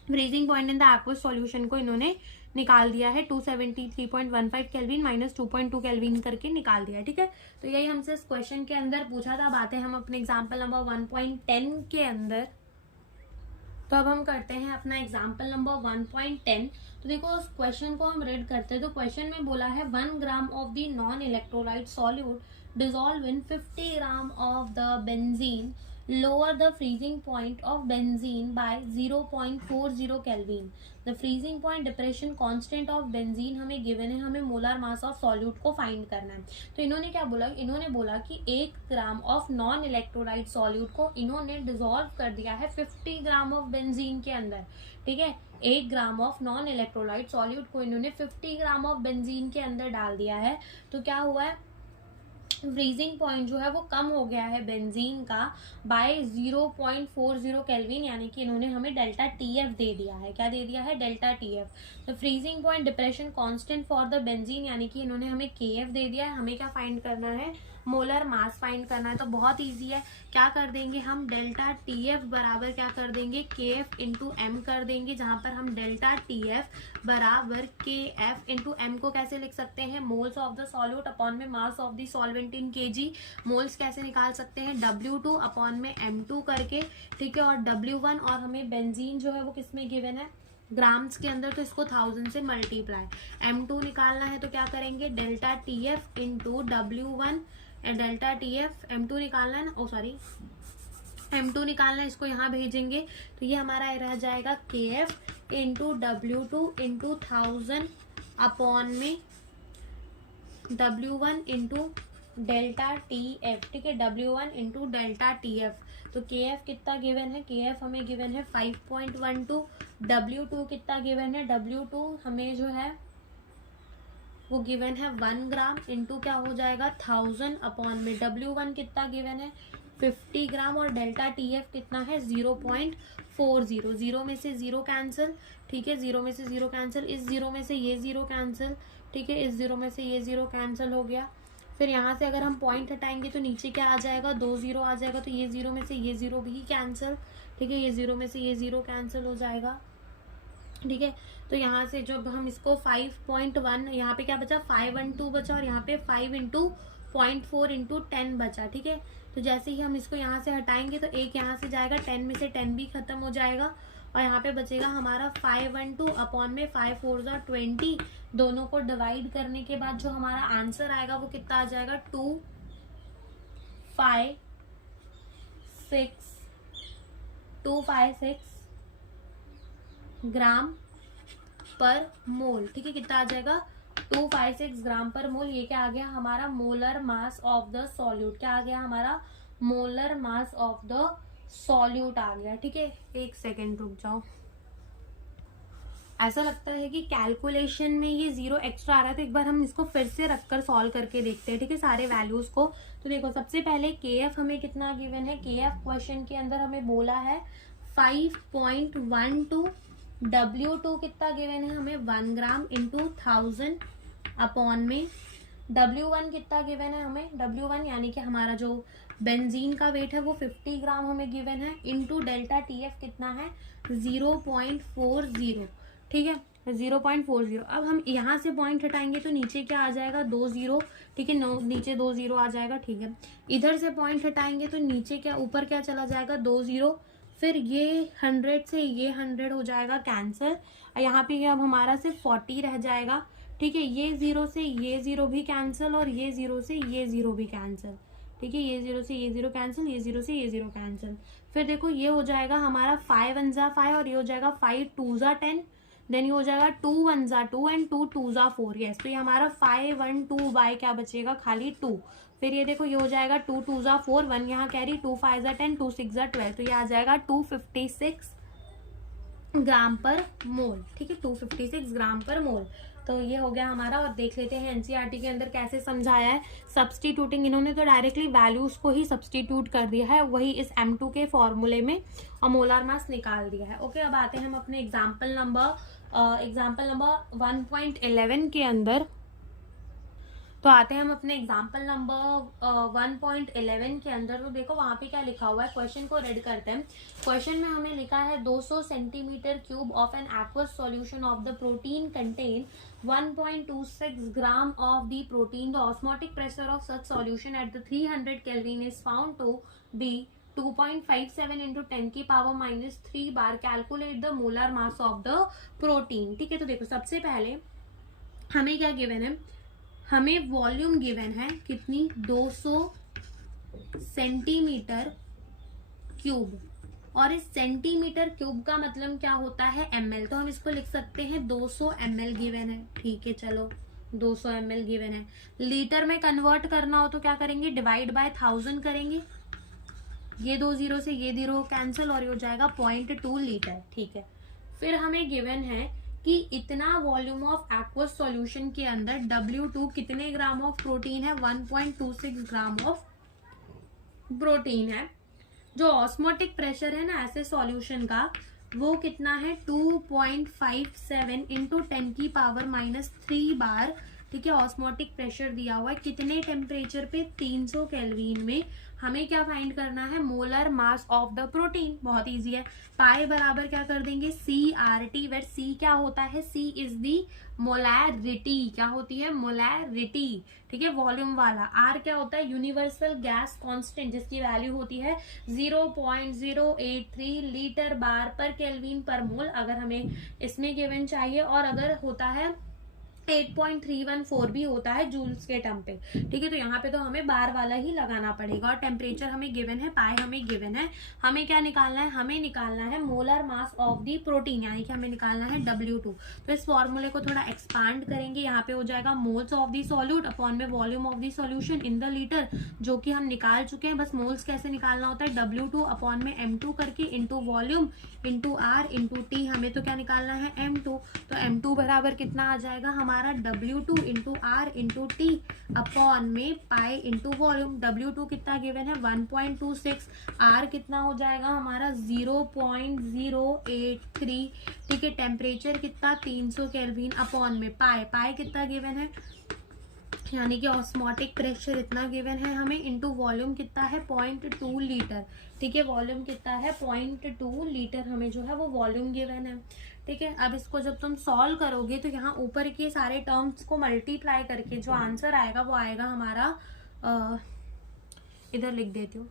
freezing point in the aqueous solution को इन्होंने निकाल दिया है 273.15 केल्विन माइनस 2.2 केल्विन करके निकाल दिया है, ठीक है। तो यही हमसे इस क्वेश्चन के अंदर पूछा था। बातें हम अपने एग्जाम्पल नंबर 1.10 के अंदर। तो अब हम करते हैं अपना एग्जाम्पल नंबर 1.10। तो देखो उस क्वेश्चन को हम रीड करते हैं। तो क्वेश्चन में बोला है 1 ग्राम of the non electrolyte solute dissolve in 50 gram of the benzene, lower the freezing point of benzene by 0.40 Kelvin. The freezing point depression constant of benzene हमें गिवन है, हमें मोलर मास ऑफ सॉल्यूट को find करना है। तो इन्होंने क्या बोला, इन्होंने बोला कि 1 ग्राम ऑफ नॉन इलेक्ट्रोलाइट सॉल्यूट को इन्होंने डिसॉल्व कर दिया है 50 ग्राम ऑफ बेंजीन के अंदर, ठीक है। 1 ग्राम ऑफ नॉन इलेक्ट्रोलाइट सॉल्यूट को इन्होंने 50 ग्राम ऑफ बेंजीन के अंदर डाल दिया है। तो क्या हुआ है, फ्रीजिंग पॉइंट जो है वो कम हो गया है बेंजीन का बाय 0.40 केल्विन, यानी कि इन्होंने हमें डेल्टा टीएफ दे दिया है। क्या दे दिया है, डेल्टा टीएफ। तो freezing point depression constant for the benzene, यानी कि इन्होंने हमें केएफ दे दिया है। हमें क्या फाइंड करना है, मोलर मास फाइंड करना है। तो बहुत इजी है, क्या कर देंगे हम, डेल्टा टीएफ बराबर क्या कर देंगे, केएफ इंटू एम कर देंगे, जहां पर हम डेल्टा टीएफ बराबर केएफ इंटू एम को कैसे लिख सकते हैं, moles of the solute upon में mass of the solvent in KG. Moles कैसे निकाल सकते हैं, W2 अपॉन में M2 करके, ठीक है। और W1 और हमें बेंजीन जो है वो किसमें गिवन है, ग्राम्स के अंदर, तो इसको 1000 से मल्टीप्लाई। M2 निकालना है तो क्या करेंगे, delta TF into W1, delta TF M2 निकालना है ना, ओ सॉरी M2 निकालना है, इसको यहाँ भेजेंगे तो ये हमारा रह जाएगा KF into W2 into 1000 upon में W1 इंटू डेल्टा TF, ठीक है। W1 into delta TF। तो KF कितना गिवन है, KF हमें गिवन है 5.12। W2 कितना गिवन है, W2 हमें जो है वो गिवन है 1 ग्राम इंटू क्या हो जाएगा 1000 अपॉन में W1 कितना गिवन है 50 ग्राम, और डेल्टा TF कितना है 0.40। 0 में से 0 कैंसिल, ठीक है। 0 में से 0 कैंसिल, इस 0 में से ये 0 कैंसिल, ठीक है। इस 0 में से ये 0 कैंसिल हो गया। फिर यहाँ से अगर हम पॉइंट हटाएंगे तो नीचे क्या आ जाएगा, 2 0 आ जाएगा। तो ये 0 में से ये 0 भी कैंसिल, ठीक है। ये 0 में से ये 0 कैंसिल हो जाएगा, ठीक है। तो यहाँ से जब हम इसको 5.1, यहाँ पे क्या बचा 5 और 2 बचा, और यहाँ पे 5 इंटू 0.4 इंटू 10 बचा, ठीक है। तो जैसे ही हम इसको यहाँ से हटाएंगे तो एक यहाँ से जाएगा, 10 में से 10 भी खत्म हो जाएगा, और यहाँ पे बचेगा हमारा 5 और 2 अपॉन में 5 4 20। दोनों को डिवाइड करने के बाद जो हमारा आंसर आएगा वो कितना आ जाएगा 256 ग्राम पर मोल, ठीक है, कितना आ जाएगा 256 ग्राम पर मोल। ये क्या आ गया हमारा molar mass of the solute, क्या आ गया हमारा molar mass of the solute आ गया, ठीक है। एक सेकेंड रुक जाओ, ऐसा लगता है कि कैलकुलेशन में ये जीरो एक्स्ट्रा आ रहा है, तो एक बार हम इसको फिर से रखकर सॉल्व करके देखते हैं, ठीक है, सारे वैल्यूज को। तो देखो सबसे पहले KF हमें कितना गिवन है, KF क्वेश्चन के अंदर हमें बोला है 5.12, W2 कितना गिवन है हमें 1 ग्राम इंटू 1000 अपॉन में W1 कितना गिवन है हमें, W1 यानी कि हमारा जो बेंजीन का वेट है वो 50 ग्राम हमें गिवन है, इंटू डेल्टा TF कितना है 0.40, ठीक है 0.40। अब हम यहाँ से पॉइंट हटाएंगे तो नीचे क्या आ जाएगा 2 0, ठीक है, नीचे 2 0 आ जाएगा, ठीक है। इधर से पॉइंट हटाएंगे तो नीचे क्या ऊपर क्या चला जाएगा 2 0, फिर ये 100 से ये 100 हो जाएगा कैंसिल, यहाँ पे अब हमारा सिर्फ 40 रह जाएगा, ठीक है। ये 0 से ये 0 भी कैंसिल और ये 0 से ये 0 भी कैंसिल, ठीक है, ये 0 से ये 0 कैंसिल, ये 0 से ये 0 कैंसिल। फिर देखो ये हो जाएगा हमारा 5 1 जा 5 और ये हो जाएगा 5 2 जा 10, देन ये हो जाएगा 2 1 जा 2 एंड 2 2 जा 4, यस। तो ये हमारा 5 1 2 बाय क्या बचेगा खाली 2। फिर ये देखो ये हो जाएगा 2 2 जा 4, 1 यहाँ कैरी, 2 5 जा 10, 2 6 जा 12, तो ये आ जाएगा 256 ग्राम पर मोल, ठीक है, 256 ग्राम पर मोल। तो ये हो गया हमारा। और देख लेते हैं एनसीईआरटी के अंदर कैसे समझाया है सब्सटीट्यूटिंग, इन्होंने तो डायरेक्टली वैल्यूज को ही सब्सटीट्यूट कर दिया है वही इस M2 के फॉर्मूले में और मोलार मास निकाल दिया है। ओके, अब आते हैं हम अपने एग्जाम्पल नंबर 1.11 के अंदर। तो आते हैं हम अपने एग्जाम्पल नंबर 1.11 के अंदर। तो देखो वहां पे क्या लिखा हुआ है, क्वेश्चन को रीड करते हैं। क्वेश्चन में हमें लिखा है 200 centimetre cube of an aqueous solution of the protein contain 1.26 gram of the protein. The osmotic pressure of such solution at the 300 kelvin is found to be 2.57 into 10 की power -3 bar. Calculate the molar mass of the protein, ठीक है। तो देखो सबसे पहले हमें क्या given है, हमें वॉल्यूम गिवन है कितनी 200 सेंटीमीटर क्यूब, और इस सेंटीमीटर क्यूब का मतलब क्या होता है ml, तो हम इसको लिख सकते हैं 200 ml गिवन है, ठीक है। चलो 200 ml गिवन है, लीटर में कन्वर्ट करना हो तो क्या करेंगे डिवाइड बाय 1000 करेंगे, ये 2 0 से ये 0 कैंसिल और ये हो जाएगा 0.2 लीटर, ठीक है। फिर हमें गिवन है कि इतना वॉल्यूम ऑफ एक्वस सॉल्यूशन के अंदर W2 कितने ग्राम ऑफ प्रोटीन है, 1.26 ग्राम ऑफ प्रोटीन है। जो ऑस्मोटिक प्रेशर है ना ऐसे सॉल्यूशन का वो कितना है 2.57 इंटू 10 की पावर -3 बार, ठीक है। ऑस्मोटिक प्रेशर दिया हुआ है कितने टेम्परेचर पे 300 केल्विन में। हमें क्या फाइंड करना है molar mass of the protein, बहुत इजी है। पाई बराबर क्या कर देंगे CRT, वेर C क्या होता है, C इज दी मोलैरिटी, क्या होती है मोलैरिटी, ठीक है, वॉल्यूम वाला। R क्या होता है यूनिवर्सल गैस कांस्टेंट जिसकी वैल्यू होती है 0.083 लीटर बार पर केल्विन पर मोल, अगर हमें इसमें गिवन चाहिए, और अगर होता है 8.314 भी होता है जूल्स के टर्म पे, ठीक है। तो यहाँ पे तो हमें बार वाला ही लगाना पड़ेगा। और टेम्परेचर हमें गिवन है, पाई हमें गिवन है, हमें क्या निकालना है, हमें निकालना है molar mass of the protein, यानी कि हमें निकालना है W2। तो इस फॉर्मूले को थोड़ा एक्सपांड करेंगे, यहाँ पे हो जाएगा moles of the solute upon में volume of the solution in the litre, जो कि हम निकाल चुके हैं। बस मोल्स कैसे निकालना होता है W2 अपॉन में M2 करके into volume into R into T, हमें तो क्या निकालना है M2। तो M2 बराबर कितना आ जाएगा हमारा W2 into R into T upon में पाई इंटू वॉल्यूम। W2 कितना गिवन है 1.26, R कितना हो जाएगा हमारा 0.083, ठीक है। टेम्परेचर कितना 300 केल्विन अपॉन में पाई कितना गिवन है, यानी कि ऑस्मोटिक प्रेशर इतना गिवन है हमें, इंटू वॉल्यूम कितना है 0.2 लीटर, ठीक है। वॉल्यूम कितना है 0.2 लीटर हमें जो है वो वॉल्यूम गिवन है, ठीक है। अब इसको जब तुम सॉल्व करोगे तो यहाँ ऊपर के सारे टर्म्स को मल्टीप्लाई करके जो आंसर आएगा वो आएगा हमारा इधर लिख देती हूँ,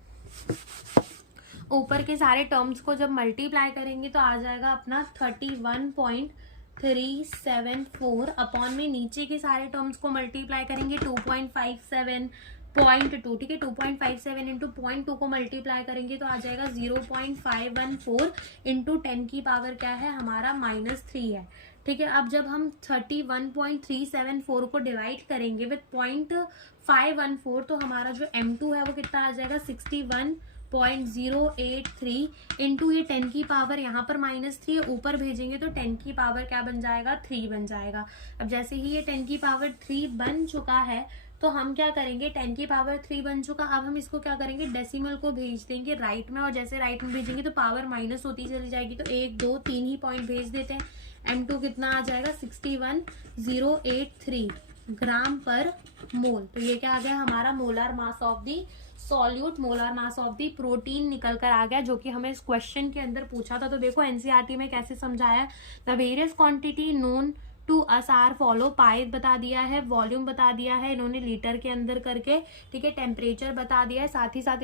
ऊपर के सारे टर्म्स को जब मल्टीप्लाई करेंगे तो आ जाएगा अपना 31.374 अपॉन में नीचे के सारे टर्म्स को मल्टीप्लाई करेंगे 2.57 0.2, ठीक है। 2.57 इंटू 0.2 को मल्टीप्लाई करेंगे तो आ जाएगा 0.514 इंटू 10 की पावर क्या है हमारा -3 है, ठीक है, अब जब हम 31.374 को डिवाइड करेंगे विथ 0.514 तो हमारा जो M2 है वो कितना आ जाएगा 61.083 इंटू ये 10 की पावर यहाँ पर -3 है, ऊपर भेजेंगे तो 10 की पावर क्या बन जाएगा 3 बन जाएगा। अब जैसे ही ये 10 की पावर 3 बन चुका है तो हम क्या करेंगे, 10 की पावर 3 बन चुका, अब हम इसको क्या करेंगे डेसिमल को भेज देंगे राइट में, और जैसे राइट में भेजेंगे तो पावर माइनस होती चली जाएगी, तो 1 2 3 ही पॉइंट भेज देते हैं। M2 कितना आ जाएगा 61.083 ग्राम पर मोल। तो ये क्या आ गया हमारा molar mass of the solute, molar mass of the protein निकल कर आ गया, जो कि हमें इस क्वेश्चन के अंदर पूछा था। तो देखो एनसीईआरटी में कैसे समझाया, the various quantity known to us are follow, पाई बता दिया है, वॉल्यूम बता दिया है इन्होंने लीटर के अंदर करके, ठीक है, टेम्परेचर बता दिया है, साथ ही साथ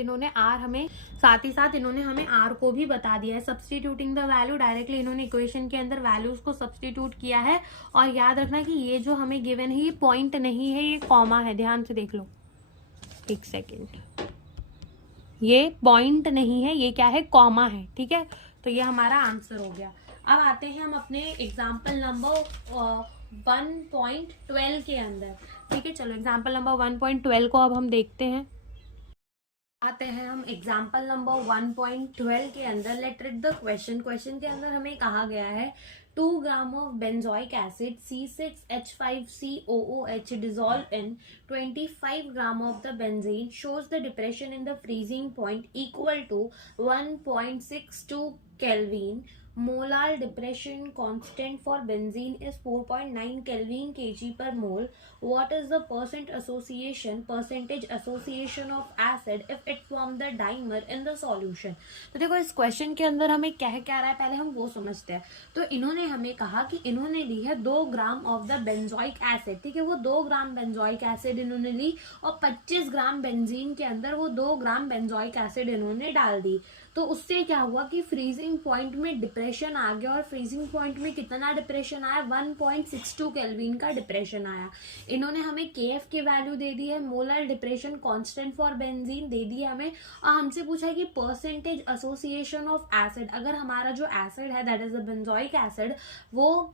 इन्होंने हमें आर को भी बता दिया है। सब्सटीट्यूटिंग द वैल्यू, डायरेक्टली इन्होंने इक्वेशन के अंदर वैल्यूज को सब्सटीट्यूट किया है। और याद रखना कि ये जो हमें गिवन है ये पॉइंट नहीं है, ये कॉमा है, ध्यान से देख लो, एक सेकेंड, ये पॉइंट नहीं है, ये क्या है कॉमा है, ठीक है। तो ये हमारा आंसर हो गया। अब आते हैं हम अपने एग्जाम्पल नंबर 1.12 के अंदर, ठीक है। चलो एग्जाम्पल नंबर 1.12 को अब हम देखते हैं। आते हैं हम एग्जाम्पल नंबर 1.12 के अंदर। Let read the question. Question के अंदर हमें कहा गया है 2 gram of benzoic acid C6H5COOH dissolved in 25 gram of the benzene shows the depression in the freezing point equal to 1.62 Kelvin. Molar depression constant for benzene is 4.9 Kelvin kg per mole. What is the percentage association of acid if it form the dimer in the solution? तो देखो इस question के अंदर हमें क्या रहा है, पहले हम वो समझते हैं। तो इन्होंने हमें कहा कि इन्होंने ली है 2 gram of the benzoic acid, ठीक है, वो 2 ग्राम बेंजोइक एसिड इन्होंने ली और 25 ग्राम बेंजीन के अंदर वो 2 ग्राम बेंजोइक एसिड इन्होंने डाल दी। तो उससे क्या हुआ कि फ्रीजिंग पॉइंट में डिप्रेशन आ गया, और फ्रीजिंग पॉइंट में कितना डिप्रेशन आया 1.62 केल्विन का डिप्रेशन आया। इन्होंने हमें केएफ की वैल्यू दे दी है, molar depression constant for benzene दे दी है हमें, और हमसे पूछा है कि परसेंटेज एसोसिएशन ऑफ एसिड। अगर हमारा जो एसिड है that is the benzoic acid वो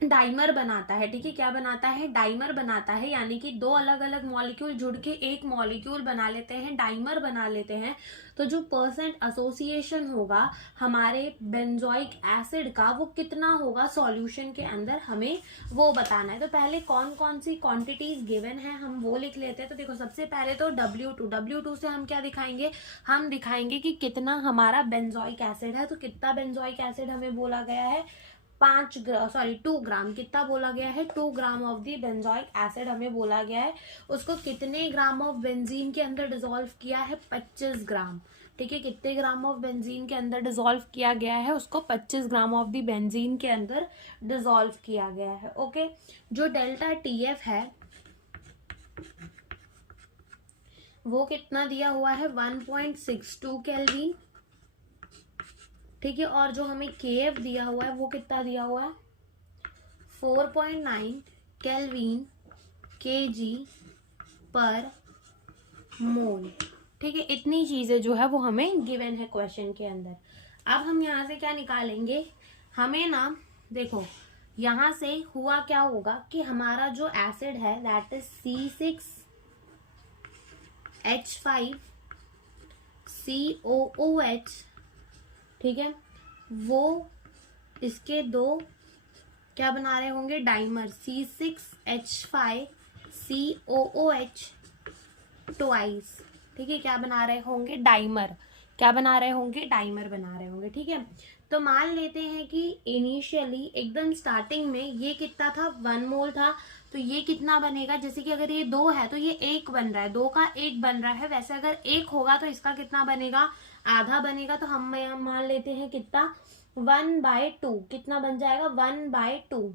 डाइमर बनाता है, ठीक है, क्या बनाता है डाइमर बनाता है, यानी कि 2 अलग अलग मॉलिक्यूल जुड़ के एक मॉलिक्यूल बना लेते हैं, डाइमर बना लेते हैं। तो जो परसेंट एसोसिएशन होगा हमारे बेंजोइक एसिड का वो कितना होगा सॉल्यूशन के अंदर, हमें वो बताना है। तो पहले कौन कौन सी क्वांटिटीज गिवन है हम वो लिख लेते हैं। तो देखो सबसे पहले तो W2 से हम क्या दिखाएंगे, हम दिखाएंगे कि कितना हमारा बेंजोइक एसिड है। तो कितना बेंजोइक एसिड हमें बोला गया है 2 ग्राम, कितना बोला गया है 2 gram of the benzoic acid हमें बोला गया है। उसको कितने ग्राम ऑफ बेंजीन के अंदर डिसॉल्व किया है 25 ग्राम, ठीक है, कितने ग्राम ऑफ बेंजीन के अंदर डिसॉल्व किया गया है, उसको 25 ग्राम ऑफ दी बेंजीन के अंदर डिसॉल्व किया गया है। ओके, जो डेल्टा TF है वो कितना दिया हुआ है 1.62 केल्विन, ठीक है, और जो हमें KF दिया हुआ है वो कितना दिया हुआ है 4.9 केल्विन kg पर मोल, ठीक है। इतनी चीजें जो है वो हमें गिवन है क्वेश्चन के अंदर। अब हम यहाँ से क्या निकालेंगे, हमें ना देखो यहाँ से हुआ क्या होगा कि हमारा जो एसिड है दैट इज C6H5COOH, ठीक है, वो इसके 2 क्या बना रहे होंगे डाइमर, C6H5COOH ट्वाइस, ठीक है, क्या बना रहे होंगे डाइमर, बना रहे होंगे, ठीक है। तो मान लेते हैं कि इनिशियली एकदम स्टार्टिंग में ये कितना था 1 मोल था, तो ये कितना बनेगा, जैसे कि अगर ये 2 है तो ये 1 बन रहा है, 2 का 1 बन रहा है, वैसे अगर 1 होगा तो इसका कितना बनेगा आधा बनेगा। तो हम मान लेते हैं कितना 1/2, कितना बन जाएगा 1/2,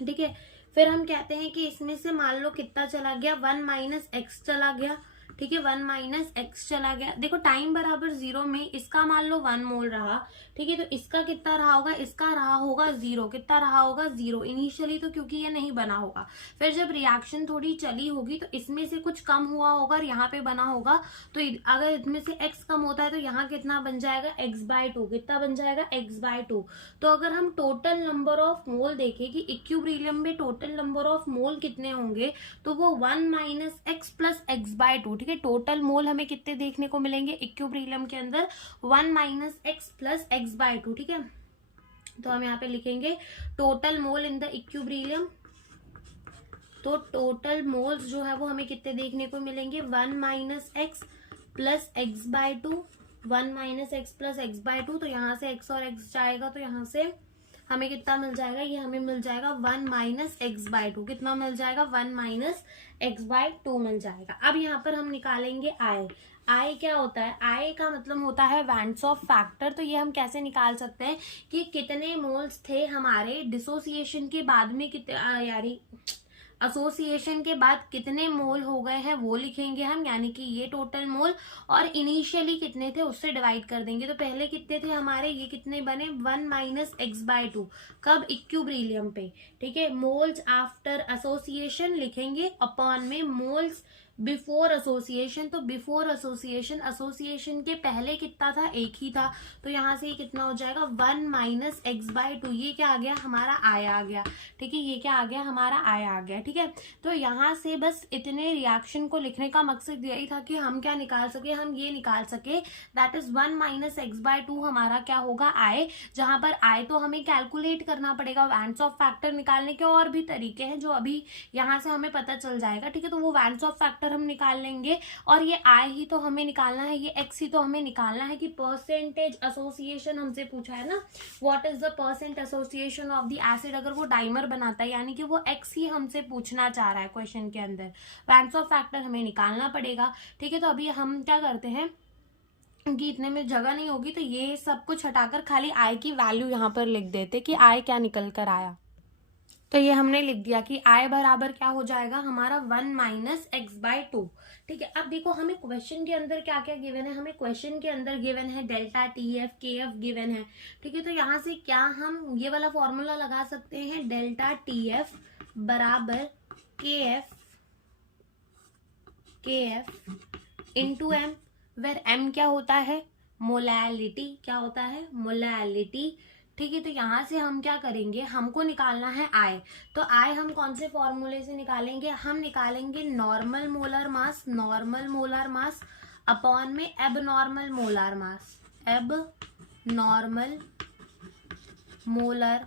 ठीक है। फिर हम कहते हैं कि इसमें से मान लो कितना चला गया 1 - x चला गया, ठीक है, 1 माइनस एक्स चला गया। देखो टाइम बराबर 0 में इसका मान लो 1 मोल रहा, ठीक है, तो इसका कितना रहा होगा, इसका रहा होगा 0। कितना रहा होगा, 0 इनिशियली, तो क्योंकि ये नहीं बना होगा। फिर जब रिएक्शन थोड़ी चली होगी तो इसमें से कुछ कम हुआ होगा और यहाँ पे बना होगा, तो अगर इसमें से x कम होता है तो यहाँ कितना बन जाएगा, x/2। कितना बन जाएगा, x/2। तो अगर हम टोटल नंबर ऑफ मोल देखें कि इक्विलिब्रियम में टोटल नंबर ऑफ मोल कितने होंगे, तो वो 1 माइनस एक्स प्लस x/2। ठीक है, टोटल मोल हमें कितने देखने को मिलेंगे इक्विलिब्रियम के अंदर, 1 माइनस एक्स प्लस x/2। ठीक है, तो हम यहाँ पे लिखेंगे total mole in the equilibrium. तो टोटल मोल्स जो है वो हमें कितने देखने को मिलेंगे, 1 minus x plus x/2, 1 minus x plus x/2। तो यहाँ से x और x जाएगा तो यहाँ से हमें कितना मिल जाएगा, ये हमें मिल जाएगा 1 माइनस x/2। कितना मिल जाएगा, 1 माइनस x/2 मिल जाएगा। अब यहाँ पर हम निकालेंगे I। I क्या होता है, I का मतलब होता है वैंट्स ऑफ फैक्टर। तो ये हम कैसे निकाल सकते हैं कि कितने मोल्स थे हमारे डिसोसिएशन के बाद में, कितने यानी एसोसिएशन के बाद कितने मोल हो गए हैं वो लिखेंगे हम, यानी कि ये टोटल मोल, और इनिशियली कितने थे उससे डिवाइड कर देंगे। तो पहले कितने थे हमारे, ये कितने बने, 1 माइनस x/2। कब, इक्विलिब्रियम पे। ठीक है, मोल्स आफ्टर एसोसिएशन लिखेंगे, अपॉन में मोल्स बिफोर एसोसिएशन। तो बिफोर एसोसिएशन, एसोसिएशन के पहले कितना था, एक ही था, तो यहाँ से ये कितना हो जाएगा, 1 माइनस x/2। ये क्या आ गया, हमारा I आ गया। ठीक है, ये क्या आ गया, हमारा I आ गया। ठीक है, तो यहाँ से बस इतने रिएक्शन को लिखने का मकसद यही था कि हम क्या निकाल सके, हम ये निकाल सके दैट इज 1 माइनस x/2 हमारा क्या होगा, I। जहां पर I तो हमें कैलकुलेट करना पड़ेगा, वैंट्स ऑफ फैक्टर निकालने के और भी तरीके हैं जो अभी यहाँ से हमें पता चल जाएगा। ठीक है, तो वो वैंट्स ऑफ फैक्टर हम निकाल लेंगे, और ये I ही तो हमें निकालना है, ये x ही तो हमें निकालना है कि परसेंटेज एसोसिएशन हमसे पूछा है ना, what is the percent association of the acid. अगर वो डाइमर बनाता है यानी कि वो x ही हमसे पूछना चाह रहा है क्वेश्चन के अंदर, वैंट्स ऑफ फैक्टर हमें निकालना पड़ेगा। ठीक है, तो अभी हम क्या करते हैं कि इतने में जगह नहीं होगी तो ये सब कुछ हटाकर खाली I की वैल्यू यहाँ पर लिख देते कि I क्या निकल कर आया। तो ये हमने लिख दिया कि I बराबर क्या हो जाएगा हमारा, 1 माइनस x/2। ठीक है, अब देखो हमें क्वेश्चन के अंदर क्या क्या गिवन है, हमें क्वेश्चन के अंदर गिवन है डेल्टा TF KF गिवन है। ठीक है, तो यहाँ से क्या हम ये वाला फॉर्मूला लगा सकते हैं, डेल्टा TF बराबर KF into M, where M क्या होता है, मोलैलिटी। क्या होता है, मोलैलिटी। ठीक है, तो यहाँ से हम क्या करेंगे, हमको निकालना है I। तो I हम कौन से फॉर्मूले से निकालेंगे, हम निकालेंगे नॉर्मल मोलर मास, नॉर्मल मोलर मास अपॉन में एब नॉर्मल मोलर मास, एब नॉर्मल मोलर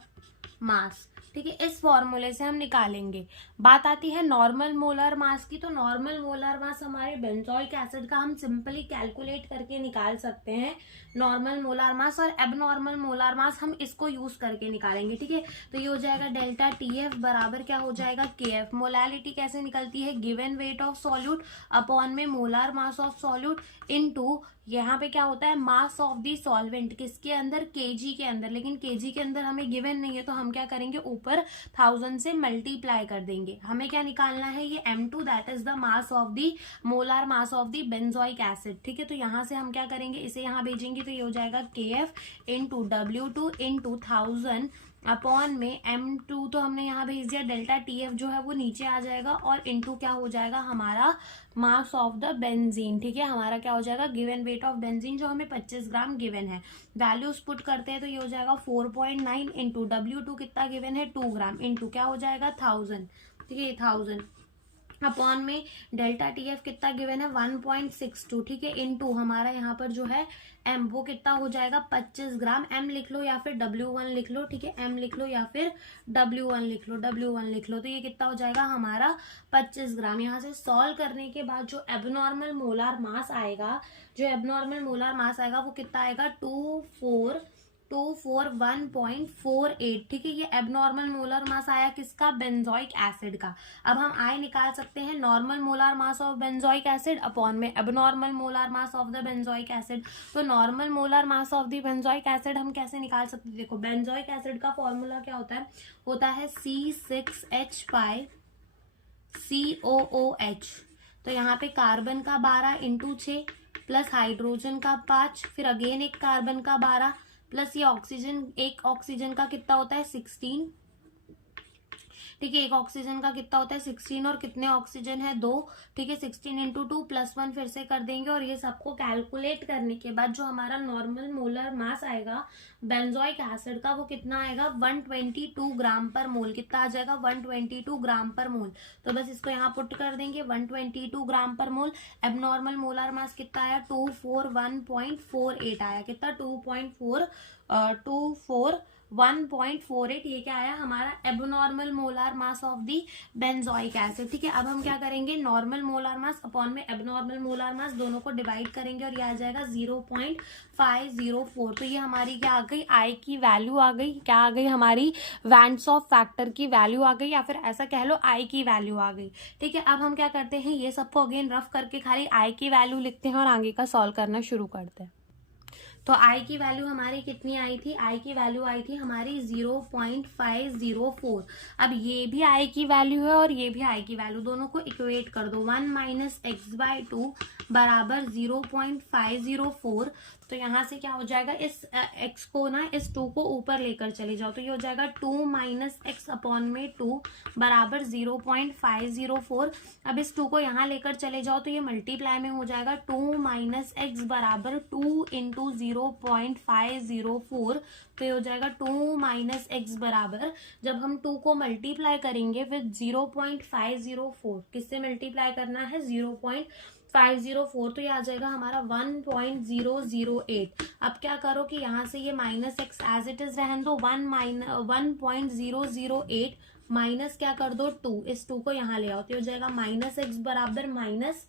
मास। ठीक है, इस फॉर्मूले से हम निकालेंगे। बात आती है नॉर्मल मोलर मास की, तो नॉर्मल मोलर मास हमारे बेंजोइक एसिड का हम सिंपली कैलकुलेट करके निकाल सकते हैं, नॉर्मल मोलर मास, और एबनॉर्मल मोलर मास हम इसको यूज करके निकालेंगे। ठीक है, तो ये हो जाएगा डेल्टा TF बराबर क्या हो जाएगा, KF। मोलैलिटी कैसे निकलती है, given weight of solute upon में molar mass of solute into यहाँ पे क्या होता है, मास ऑफ दी सॉल्वेंट, किसके अंदर, केजी के अंदर। लेकिन केजी के अंदर हमें गिवन नहीं है तो हम क्या करेंगे, ऊपर 1000 से मल्टीप्लाई कर देंगे। हमें क्या निकालना है, ये M2 that is the mass of the molar mass of the benzoic acid. ठीक है, तो यहाँ से हम क्या करेंगे, इसे यहाँ भेजेंगे तो ये हो जाएगा KF into W2 into 1000 upon में M2 तो हमने यहाँ भेज दिया, डेल्टा TF जो है वो नीचे आ जाएगा, और इंटू क्या हो जाएगा हमारा मास ऑफ द बेंजीन। ठीक है, हमारा क्या हो जाएगा, गिवन वेट ऑफ बेंजीन जो हमें 25 ग्राम गिवन है। वैल्यूज पुट करते हैं तो ये हो जाएगा 4.9 इंटू W2 कितना गिवन है, 2 ग्राम, इंटू क्या हो जाएगा 1000। ठीक है, 1000 अपॉन में डेल्टा TF कितना गिवन है, 1.62। ठीक है, इनटू हमारा यहाँ पर जो है M वो कितना हो जाएगा 25 ग्राम। M लिख लो या फिर W1 लिख लो। ठीक है, M लिख लो या फिर W1 लिख लो, W1 लिख लो। तो ये कितना हो जाएगा हमारा 25 ग्राम। यहाँ से सॉल्व करने के बाद जो एबनॉर्मल मोलार मास आएगा, जो एबनॉर्मल मोलार मास आएगा वो कितना आएगा 241.48। ठीक है, ये एबनॉर्मल मोलर मास आया किसका, बेंजोइक एसिड का। अब हम I निकाल सकते हैं normal molar mass of benzoic acid upon में abnormal molar mass of the benzoic acid. तो normal molar mass of the benzoic acid हम कैसे निकाल सकते हैं, देखो बेंजोइक एसिड का फॉर्मूला क्या होता है C6H5COOH। तो यहाँ पे कार्बन का 12 इंटू 6 प्लस हाइड्रोजन का 5, फिर अगेन एक कार्बन का 12 प्लस ये ऑक्सीजन, एक ऑक्सीजन का कितना होता है 16, ठीक है। एक ऑक्सीजन का कितना होता है 16 और कितने ऑक्सीजन है 2, ठीक है। 16 इंटू 2 प्लस 1 फिर से कर देंगे और ये सबको कैलकुलेट करने के बाद जो हमारा नॉर्मल मोलर मास आएगा बेंजोइक एसिड का वो कितना आएगा 122 ग्राम पर मोल। कितना आ जाएगा 122 ग्राम पर मोल। तो बस इसको यहाँ पुट कर देंगे 122 ग्राम पर मोल। एबनॉर्मल मोलर मास कितना आया 241.48 आया। कितना 1.48 ये क्या आया हमारा abnormal molar mass of the benzoic acid, ठीक है। अब हम क्या करेंगे नॉर्मल मोलार मास अपॉन में एबनॉर्मल मोलार मास दोनों को डिवाइड करेंगे और ये आ जाएगा 0.504। तो ये हमारी क्या आ गई आई की वैल्यू आ गई, क्या आ गई हमारी वैंड्स ऑफ फैक्टर की वैल्यू आ गई या फिर ऐसा कह लो आई की वैल्यू आ गई, ठीक है। अब हम क्या करते हैं ये सबको अगेन रफ करके खाली आई की वैल्यू लिखते हैं और आगे का सॉल्व करना शुरू करते हैं। तो आई की वैल्यू हमारी कितनी आई थी, आई की वैल्यू आई थी हमारी 0.504। अब ये भी आई की वैल्यू है और ये भी आई की वैल्यू, दोनों को इक्वेट कर दो 1 माइनस एक्स बाय 2 बराबर 0.504। तो यहाँ से क्या हो जाएगा इस x को ना इस 2 को ऊपर लेकर चले जाओ तो ये हो जाएगा 2 माइनस एक्स अपॉन में 2 बराबर 0.504। अब इस 2 को यहाँ लेकर चले जाओ तो ये मल्टीप्लाई में हो जाएगा 2 माइनस एक्स बराबर 2 इंटू 0.504। तो ये हो जाएगा 2 माइनस एक्स बराबर, जब हम 2 को मल्टीप्लाई करेंगे विद 0.504, किससे मल्टीप्लाई करना है 0.504, तो ये आ जाएगा हमारा 1.008। अब क्या करो कि यहाँ से ये minus x as it is रहने दो, 1.008 माइनस क्या कर दो 2, इस 2 को यहाँ ले आओ तो हो जाएगा माइनस एक्स बराबर माइनस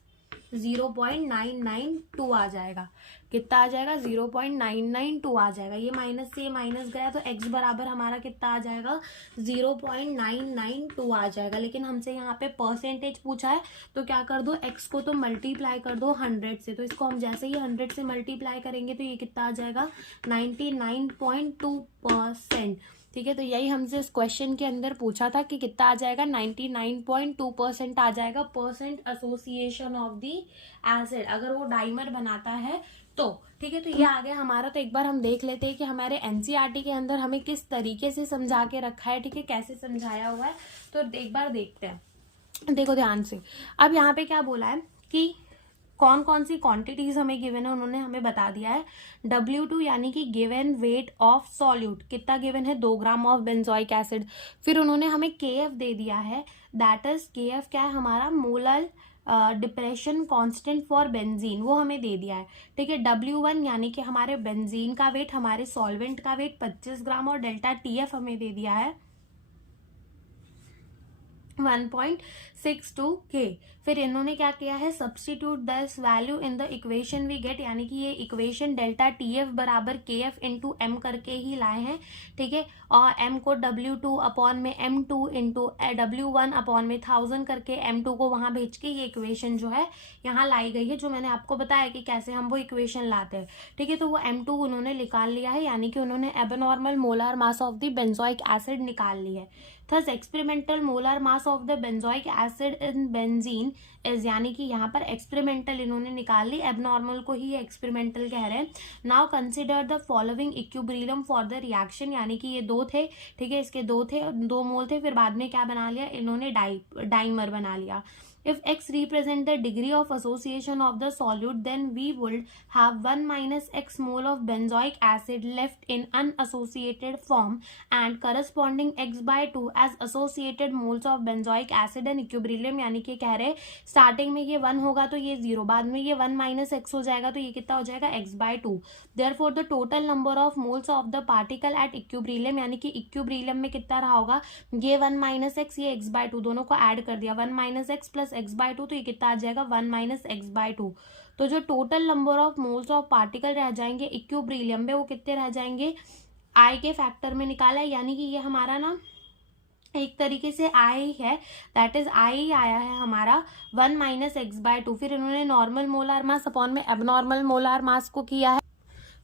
0.992 आ जाएगा। कितना आ जाएगा 0.992 आ जाएगा। ये माइनस से ये माइनस गया तो x बराबर हमारा कितना आ जाएगा 0.992 आ जाएगा। लेकिन हमसे यहाँ पे परसेंटेज पूछा है तो क्या कर दो x को तो मल्टीप्लाई कर दो 100 से, तो इसको हम जैसे ही 100 से मल्टीप्लाई करेंगे तो ये कितना आ जाएगा 99.2%, ठीक है। तो यही हमसे इस क्वेश्चन के अंदर पूछा था कि कितना आ जाएगा 99.2% आ जाएगा percent association of the acid अगर वो डाइमर बनाता है तो, ठीक है। तो ये आ गया हमारा। तो एक बार हम देख लेते हैं कि हमारे एनसीईआरटी के अंदर हमें किस तरीके से समझा के रखा है, ठीक है, कैसे समझाया हुआ है। तो एक बार देखते हैं, देखो ध्यान से। अब यहाँ पे क्या बोला है कि कौन कौन सी क्वांटिटीज हमें गिवन है, उन्होंने हमें बता दिया है W2 यानी कि गिवन वेट ऑफ सॉल्यूट कितना गिवन है 2 ग्राम ऑफ बेंजोइक एसिड। फिर उन्होंने हमें KF दे दिया है, दैट इज KF क्या है हमारा molar depression constant for benzene, वो हमें दे दिया है, ठीक है। W1 यानी कि हमारे बेंजीन का वेट, हमारे सॉल्वेंट का वेट 25 ग्राम और डेल्टा TF हमें दे दिया है 1.62 K। फिर इन्होंने क्या किया है substitute this value in the equation we get, यानी कि ये इक्वेशन डेल्टा TF बराबर KF इंटू M करके ही लाए हैं, ठीक है। और M को W2 अपॉन में M2 इंटू W1 अपॉन में 1000 करके M2 को वहां भेज के ये इक्वेशन जो है यहाँ लाई गई है, जो मैंने आपको बताया कि कैसे हम वो इक्वेशन लाते हैं, ठीक है। तो वो M2 उन्होंने निकाल लिया है, यानी कि उन्होंने abnormal molar mass of the benzoic acid निकाल ली है। Thus experimental molar mass of the benzoic acid in benzene is, यानी कि यहाँ पर एक्सपेरिमेंटल इन्होंने निकाल ली, एबनॉर्मल को ही एक्सपेरिमेंटल कह रहे हैं। Now consider the following equilibrium for the reaction, यानी कि ये 2 थे, ठीक है, इसके 2 मोल थे, फिर बाद में क्या बना लिया इन्होंने डाइमर बना लिया। If x represent the degree of association of the solute, then we would have 1 minus x mole of benzoic acid left in unassociated form and corresponding x by 2 as associated moles of benzoic acid and equilibrium, यानी कि कह रहे starting में ये 1 होगा तो ये 0, बाद में ये 1 minus x हो जाएगा तो ये कितना हो जाएगा x by 2। Therefore the total number of moles of the particle at equilibrium, यानी कि equilibrium में कितना रहा होगा ये 1 minus x ये x by 2 दोनों को ऐड कर दिया 1 minus x plus x by 2, तो ये कितना आ जाएगा 1 माइनस एक्स बाय 2। तो जो total number of moles of particle रह जाएंगे इक्विलिब्रियम में वो कितने रह जाएंगे आई के फैक्टर में निकाला है, यानी कि ये हमारा ना एक तरीके से आई है, दैट इज आई आया है हमारा 1 माइनस एक्स बाय 2। फिर इन्होंने नॉर्मल मोलार मास अपॉन में एबनॉर्मल मोलार मास को किया है,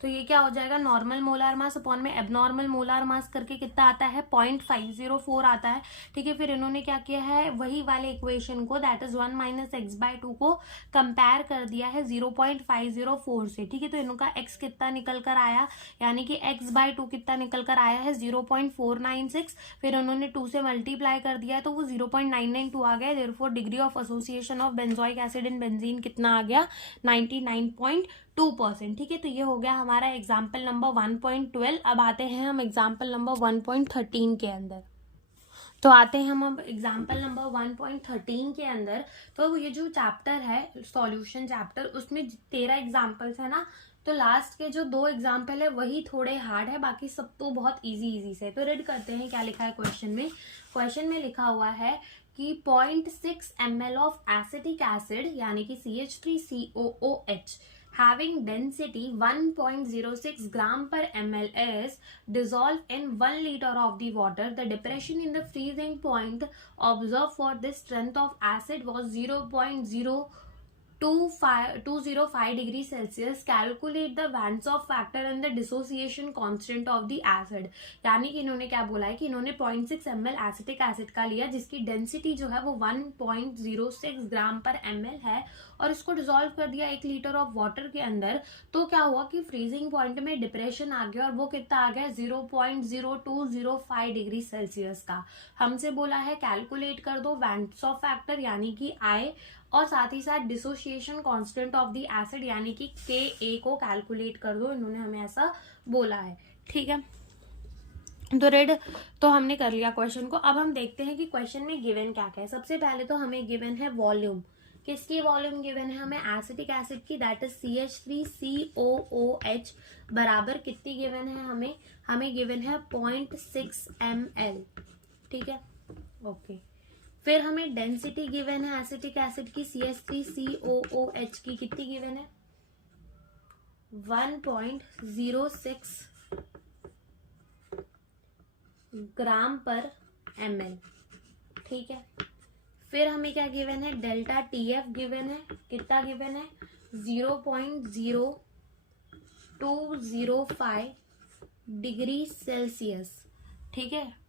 तो ये क्या हो जाएगा, नॉर्मल मोलार मास अपॉन में एबनॉर्मल मोलार मास करके कितना आता है, 0.504 आता है। ठीक है, फिर इन्होंने क्या किया है, वही वाले इक्वेशन को दैट इज 1 - x/2 को कंपेयर कर दिया है 0.504 से। ठीक है, तो इनका x कितना निकल कर आया, यानी कि x/2 कितना निकल कर आया है 0.496, फिर उन्होंने 2 से मल्टीप्लाई कर दिया है तो वो 0.992 आ गया। Therefore degree of association of benzoic acid in benzene कितना आ गया, 99.2%। ठीक है, तो ये हो गया हमारा एग्जाम्पल नंबर 1.12। अब आते हैं हम एग्जाम्पल नंबर 1.13 के अंदर। तो आते हैं हम अब एग्जाम्पल नंबर 1.13 के अंदर। तो ये जो चैप्टर है सॉल्यूशन चैप्टर, उसमें 13 एग्जाम्पल्स है ना, तो लास्ट के जो 2 एग्जाम्पल है वही थोड़े हार्ड है, बाकी सब तो बहुत इजी से। तो रीड करते हैं क्या लिखा है क्वेश्चन में। क्वेश्चन में लिखा हुआ है कि 0.6 ml ऑफ एसिटिक एसिड यानी कि CH3COOH having density 1.06 gram per ml is dissolved in 1 liter of the water. The depression in the freezing point observed for this strength of acid was 0.0205 degree Celsius. Calculate the Van 't Hoff factor and the dissociation constant of the acid. यानी कि इन्होंने क्या बोला है कि इन्होंने 0.6 ml acetic acid का लिया जिसकी डेंसिटी जो है वो 1.06 ग्राम पर ml है, और इसको डिसॉल्व कर दिया 1 लीटर ऑफ वाटर के अंदर। तो क्या हुआ कि फ्रीजिंग पॉइंट में डिप्रेशन आ गया, और वो कितना आ गया 0.0205 डिग्री सेल्सियस का। हमसे बोला है कैलकुलेट कर दो वैन 't Hoff फैक्टर यानी कि I, और साथ ही साथ dissociation constant of the acid यानी कि Ka को कैलकुलेट कर दो, इन्होंने हमें ऐसा बोला है। ठीक है, तो रेड तो हमने कर लिया क्वेश्चन को। अब हम देखते हैं कि क्वेश्चन में गिवन क्या क्या है। सबसे पहले तो हमें गिवन है वॉल्यूम। किसकी वॉल्यूम गिवन है हमें, एसिटिक एसिड की, दैट इज CH3COOH बराबर कितनी गिवन है हमें गिवन है 0.6 ml। ठीक है, ओके। फिर हमें डेंसिटी गिवन है एसिटिक एसिड की CH3COOH की, कितनी गिवन है 1.06 ग्राम पर ml। ठीक है, फिर हमें क्या गिवन है, डेल्टा TF गिवन है, कितना गिवन है 0.0205 डिग्री सेल्सियस। ठीक है,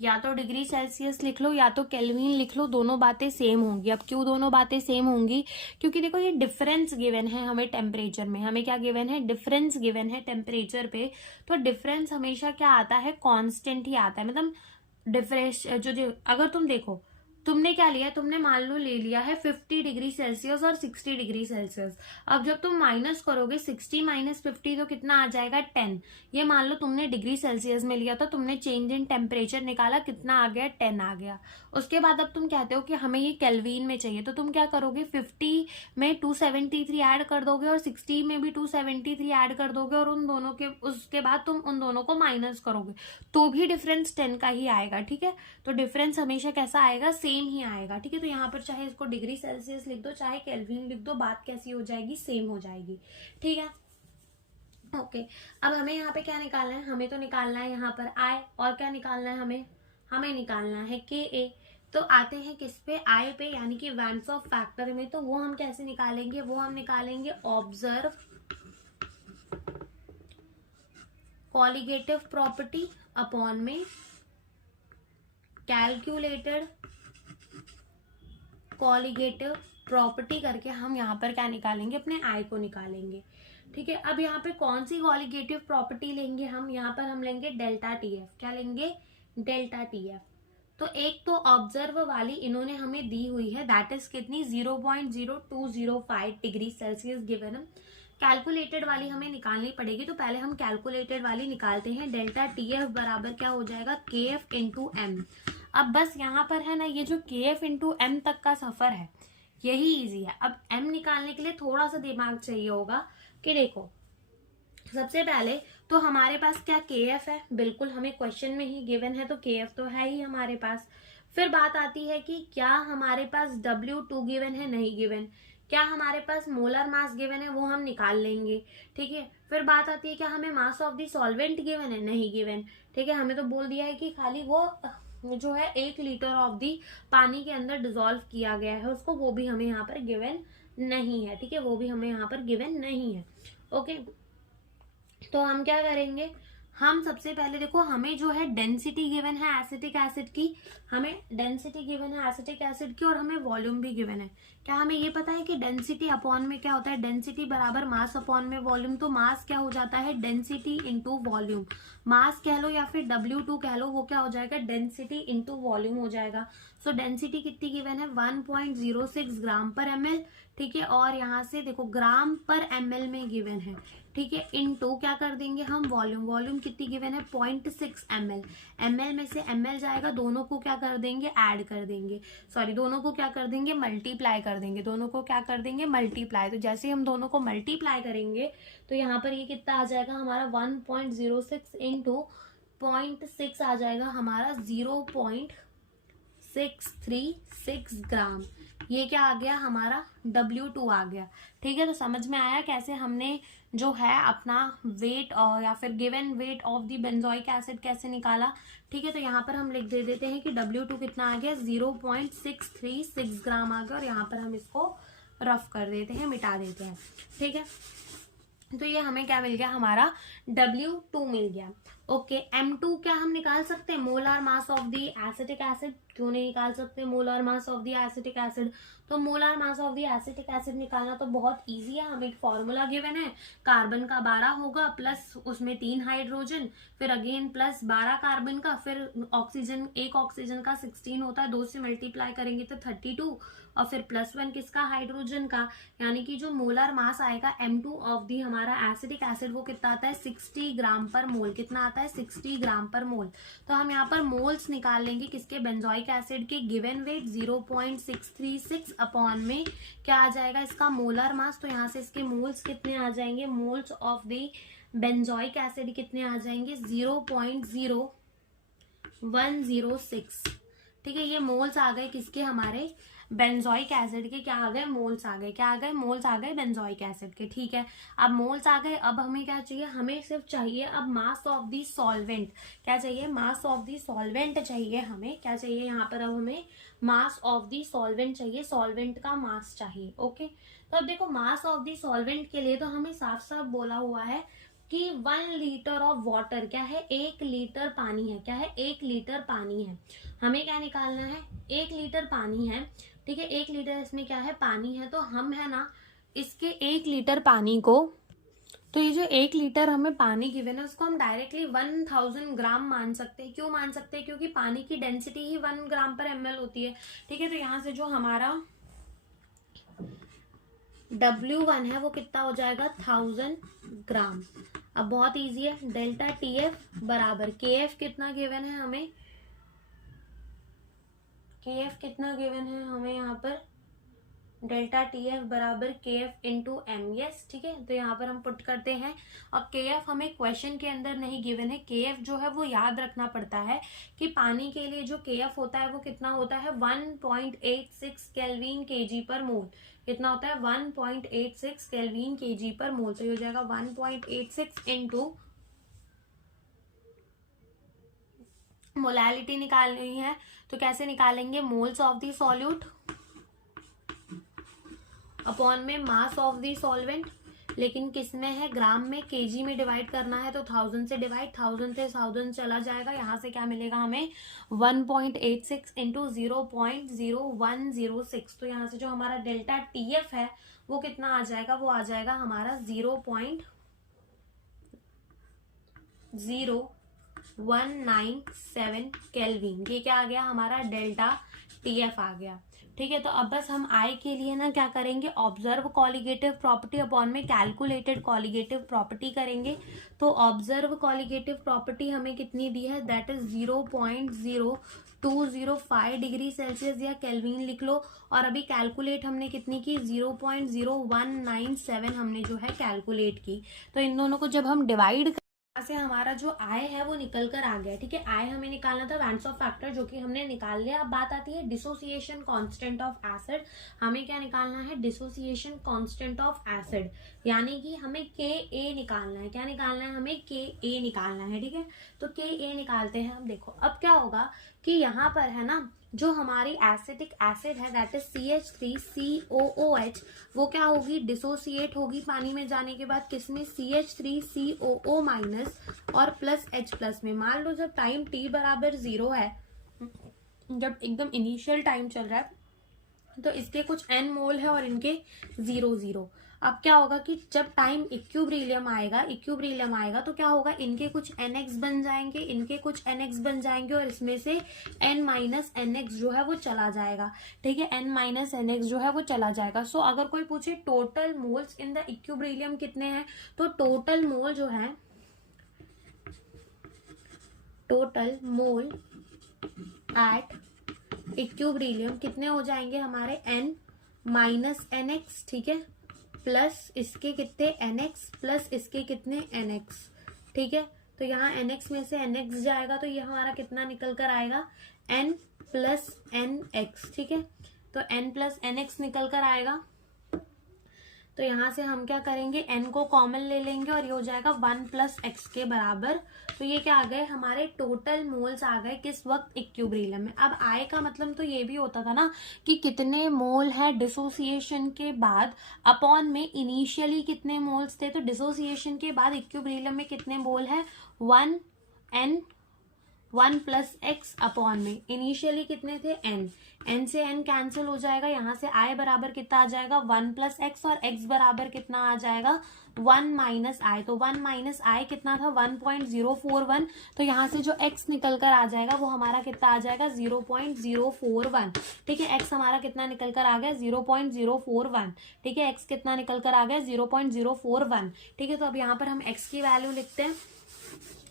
या तो डिग्री सेल्सियस लिख लो या तो केल्विन लिख लो, दोनों बातें सेम होंगी। अब क्यों दोनों बातें सेम होंगी, क्योंकि देखो ये डिफरेंस गिवन है हमें टेम्परेचर में, हमें क्या गिवन है, डिफरेंस गिवन है टेम्परेचर पे। तो डिफरेंस हमेशा क्या आता है, कांस्टेंट ही आता है। मतलब डिफरेंस जो अगर तुम देखो, तुमने क्या लिया, तुमने मान लो ले लिया है 50 डिग्री सेल्सियस और 60 डिग्री सेल्सियस। अब जब तुम माइनस करोगे 60 - 50 तो कितना आ जाएगा 10। ये मान लो तुमने डिग्री सेल्सियस में लिया था, तुमने चेंज इन टेम्परेचर निकाला, कितना आ गया 10 आ गया। उसके बाद अब तुम कहते हो कि हमें ये केल्विन में चाहिए, तो तुम क्या करोगे 50 में 273 ऐड कर दोगे और 60 में भी 273 ऐड कर दोगे, और उन दोनों के उसके बाद तुम उन दोनों को माइनस करोगे तो भी डिफरेंस 10 का ही आएगा। ठीक है, तो डिफरेंस हमेशा कैसा आएगा, सेम ही आएगा। ठीक है, तो यहाँ पर चाहे इसको डिग्री सेल्सियस लिख दो चाहे केल्विन लिख दो, बात कैसी हो जाएगी, सेम हो जाएगी। ठीक है, ओके। अब हमें यहाँ पे क्या निकालना है, हमें तो निकालना है यहाँ पर I, और क्या निकालना है हमें निकालना है Ka। तो आते हैं किस पे, I पे, यानी कि वैन 't Hoff फैक्टर में। तो वो हम कैसे निकालेंगे, वो हम निकालेंगे ऑब्जर्व कॉलिगेटिव प्रॉपर्टी अपॉन में कैलकुलेटेड कॉलिगेटिव प्रॉपर्टी करके हम यहाँ पर क्या निकालेंगे, अपने I को निकालेंगे। ठीक है, अब यहाँ पे कौन सी कॉलिगेटिव प्रॉपर्टी लेंगे हम, यहाँ पर हम लेंगे डेल्टा TF। क्या लेंगे, डेल्टा TF। तो एक तो ऑब्जर्व वाली इन्होंने हमें दी हुई है, दैट इज कितनी 0.0205 डिग्री सेल्सियस गिवन। कैलकुलेटेड वाली हमें निकालनी पड़ेगी, तो पहले हम कैलकुलेटेड वाली निकालते हैं। डेल्टा TF बराबर क्या हो जाएगा, KF इंटू M। अब बस यहाँ पर है ना, ये जो KF इंटू M तक का सफर है यही इजी है। अब M निकालने के लिए थोड़ा सा दिमाग चाहिए होगा कि देखो, सबसे पहले तो हमारे पास क्या KF है, बिल्कुल हमें क्वेश्चन में ही गिवन है, तो KF तो है ही हमारे पास। फिर बात आती है कि क्या हमारे पास W2 गिवन है, नहीं गिवन। क्या हमारे पास मोलर मास गिवन है, वो हम निकाल लेंगे। ठीक है, फिर बात आती है क्या हमें मास ऑफ द सॉल्वेंट गिवन है, नहीं गिवन। ठीक है, हमें तो बोल दिया है कि खाली वो जो है 1 लीटर ऑफ दी पानी के अंदर डिसॉल्व किया गया है उसको, वो भी हमें यहाँ पर गिवन नहीं है। ठीक है, वो भी हमें यहाँ पर गिवन नहीं है। ओके, तो हम क्या करेंगे, हम सबसे पहले देखो हमें जो है डेंसिटी गिवन है एसिटिक एसिड की, हमें डेंसिटी गिवन है एसिटिक एसिड की और हमें वॉल्यूम भी गिवन है। क्या हमें ये पता है कि डेंसिटी अपॉन में क्या होता है, डेंसिटी बराबर मास अपॉन में वॉल्यूम। तो मास क्या हो जाता है, डेंसिटी इंटू वॉल्यूम। मास कह लो या फिर W2 कह लो, वो क्या हो जाएगा, डेंसिटी इंटू वॉल्यूम हो जाएगा। सो डेंसिटी कितनी गिवन है, 1.06 ग्राम पर ml, ठीक है। और यहाँ से देखो ग्राम पर ml में गिवन है, ठीक है, इनटू क्या कर देंगे हम, वॉल्यूम। वॉल्यूम कितनी गिवन है, 0.6 ml। ml में से ml जाएगा, दोनों को क्या कर देंगे, ऐड कर देंगे, सॉरी दोनों को क्या कर देंगे, मल्टीप्लाई कर देंगे, दोनों को क्या कर देंगे, मल्टीप्लाई। तो जैसे हम दोनों को मल्टीप्लाई करेंगे तो यहाँ पर ये कितना आ जाएगा हमारा, 1.06 इंटू 0.6 आ जाएगा हमारा 0.636 ग्राम। ये क्या आ गया हमारा, W2 आ गया, ठीक है। तो समझ में आया कैसे हमने जो है अपना वेट और या फिर given weight of the benzoic acid कैसे निकाला, ठीक है। तो यहाँ पर हम लिख दे देते हैं कि W2 कितना आ गया, 0.636 ग्राम आ गया, और यहाँ पर हम इसको रफ कर देते हैं, मिटा देते हैं, ठीक है। तो ये हमें क्या मिल गया, हमारा W2 मिल गया। ओके, M2 क्या हम निकाल सकते हैं, molar mass of the acetic acid. क्यों नहीं निकाल सकते molar mass of the acetic acid, तो molar mass of the acetic acid निकालना तो बहुत इजी है। हमें एक फॉर्मूला गिवन है, कार्बन का 12 होगा प्लस उसमें 3 हाइड्रोजन, फिर अगेन प्लस 12 कार्बन का, फिर ऑक्सीजन, एक ऑक्सीजन का 16 होता है, 2 से मल्टीप्लाई करेंगे तो 32, और फिर +1 किसका, हाइड्रोजन का। यानी कि जो मोलर मास आएगा M2 ऑफ दी हमारा एसिडिक एसिड वो कितना आता है, 60 ग्राम पर मोल। कितना आता है, 60 ग्राम पर मोल। तो हम यहाँ पर मोल्स निकाल लेंगे किसके, बेंजोइक एसिड के। गिवन वेट 0.636 अपॉन में क्या आ जाएगा, इसका मोलर मास। तो यहाँ से इसके मोल्स कितने आ जाएंगे, moles of the benzoic acid कितने आ जाएंगे, 0.0106, ठीक है। ये मोल्स आ गए किसके, हमारे बेंजोइक एसिड के। क्या आ गए, मोल्स आ गए, क्या आ गए, मोल्स आ गए बेंजोइक एसिड के, ठीक है। अब मोल्स आ गए, अब हमें क्या चाहिए, हमें सिर्फ चाहिए अब मास ऑफ दी सॉल्वेंट। क्या चाहिए, मास ऑफ दी सॉल्वेंट चाहिए हमें। क्या चाहिए यहाँ पर, अब हमें मास ऑफ दी सॉल्वेंट चाहिए, सॉल्वेंट का मास चाहिए। ओके, तो अब देखो मास ऑफ दी सॉल्वेंट के लिए तो हमें साफ साफ बोला हुआ है कि 1 लीटर ऑफ वाटर क्या है, 1 लीटर पानी है। क्या है, 1 लीटर पानी है। हमें क्या निकालना है, 1 लीटर पानी है, ठीक है। 1 लीटर इसमें क्या है, पानी है। तो हम है ना इसके 1 लीटर पानी को, तो ये जो 1 लीटर हमें पानी गिवन है उसको हम डायरेक्टली 1000 ग्राम मान सकते हैं। क्यों मान सकते हैं, क्योंकि पानी की डेंसिटी ही 1 ग्राम पर ml होती है, ठीक है। तो यहाँ से जो हमारा W1 है वो कितना हो जाएगा, 1000 ग्राम। अब बहुत इजी है, डेल्टा TF बराबर KF कितना गिवन है हमें, KF कितना गिवन है हमें यहाँ पर, डेल्टा TF बराबर KF इंटू M। यस, ठीक है। तो यहाँ पर हम पुट करते हैं। अब KF हमें क्वेश्चन के अंदर नहीं गिवन है। KF जो है वो याद रखना पड़ता है कि पानी के लिए जो KF होता है वो कितना होता है, 1.86 केल्विन kg पर मोल। कितना होता है, 1.86 केल्विन kg पर मोल। तो ये हो जाएगा 1.86 इंटू, मोलैलिटी निकालनी है तो कैसे निकालेंगे, moles of the solute upon में मास ऑफ दी सॉल्वेंट। लेकिन किस में है, ग्राम में, केजी में डिवाइड करना है तो 1000 से डिवाइड, 1000 से 1000 चला जाएगा। यहाँ से क्या मिलेगा हमें, 1.86 इंटू 0.0106। तो यहाँ से जो हमारा डेल्टा TF है वो कितना आ जाएगा, वो आ जाएगा हमारा 0.0197 केल्विन। ये क्या आ गया हमारा, डेल्टा TF आ गया, ठीक है। तो अब बस हम आई के लिए ना क्या करेंगे, ऑब्जर्व कॉलिगेटिव प्रॉपर्टी अपॉन में कैलकुलेटेड कॉलिगेटिव प्रॉपर्टी करेंगे। तो ऑब्जर्व कॉलिगेटिव प्रॉपर्टी हमें कितनी दी है, दैट इज 0.0205 डिग्री सेल्सियस या केल्विन लिख लो। और अभी कैलकुलेट हमने कितनी की, 0.0197 हमने जो है कैलकुलेट की। तो इन दोनों को जब हम डिवाइड से हमारा जो आय है वो निकल कर आ गया, ठीक है। आय हमें निकालना था वैंस ऑफ फैक्टर, जो कि हमने निकाल लिया। अब बात आती है डिसोसिएशन कांस्टेंट ऑफ एसिड। हमें क्या निकालना है, डिसोसिएशन कांस्टेंट ऑफ एसिड, यानी कि हमें Ka निकालना है। क्या निकालना है, हमें Ka निकालना है, ठीक है। तो Ka निकालते हैं हम। देखो अब क्या होगा कि यहाँ पर है ना जो हमारी एसिटिक एसिड है दैट इज CH3COOH, वो क्या होगी, डिसोसिएट होगी पानी में जाने के बाद किसमें, CH3COO माइनस और प्लस H प्लस में। मान लो जब टाइम t बराबर 0 है, जब एकदम इनिशियल टाइम चल रहा है, तो इसके कुछ n मोल है और इनके 0 अब क्या होगा कि जब टाइम इक्विब्रिलियम आएगा तो क्या होगा, इनके कुछ NX बन जाएंगे, इनके कुछ NX बन जाएंगे और इसमें से N माइनस NX जो है वो चला जाएगा। ठीक है, N माइनस NX जो है वो चला जाएगा। सो अगर कोई पूछे टोटल मोल्स इन द इक्विब्रिलियम कितने हैं, तो टोटल मोल जो है, टोटल मोल एट इक्विब्रिलियम कितने हो जाएंगे हमारे, N माइनस NX, ठीक है, प्लस इसके कितने NX प्लस इसके कितने NX। ठीक है, तो यहाँ NX में से NX जाएगा तो ये हमारा कितना निकल कर आएगा, N प्लस NX। ठीक है, तो N प्लस NX निकल कर आएगा। तो यहाँ से हम क्या करेंगे, n को कॉमन ले लेंगे और ये हो जाएगा 1 प्लस x के बराबर। तो ये क्या आ गए, हमारे टोटल मोल्स आ गए किस वक्त, इक्विब्रिलियम में। अब आय का मतलब तो ये भी होता था ना कि कितने मोल है डिसोसिएशन के बाद, अपॉन में इनिशियली कितने मोल्स थे, तो डिसोसिएशन के बाद इक्विब्रिलियम में कितने मोल है, 1 प्लस एक्स अपॉन में इनिशियली कितने थे, n से n कैंसिल हो जाएगा, यहाँ से i बराबर कितना आ जाएगा, 1 प्लस एक्स, और x बराबर कितना आ जाएगा, 1 माइनस आई। तो 1 माइनस आई कितना था, 1.041। तो यहाँ से जो x निकल कर आ जाएगा वो हमारा कितना आ जाएगा, 0.041। ठीक है, x हमारा कितना निकल कर आ गया, 0.041। ठीक है, x कितना निकल कर आ गया, 0.041। ठीक है, तो अब यहाँ पर हम x की वैल्यू लिखते हैं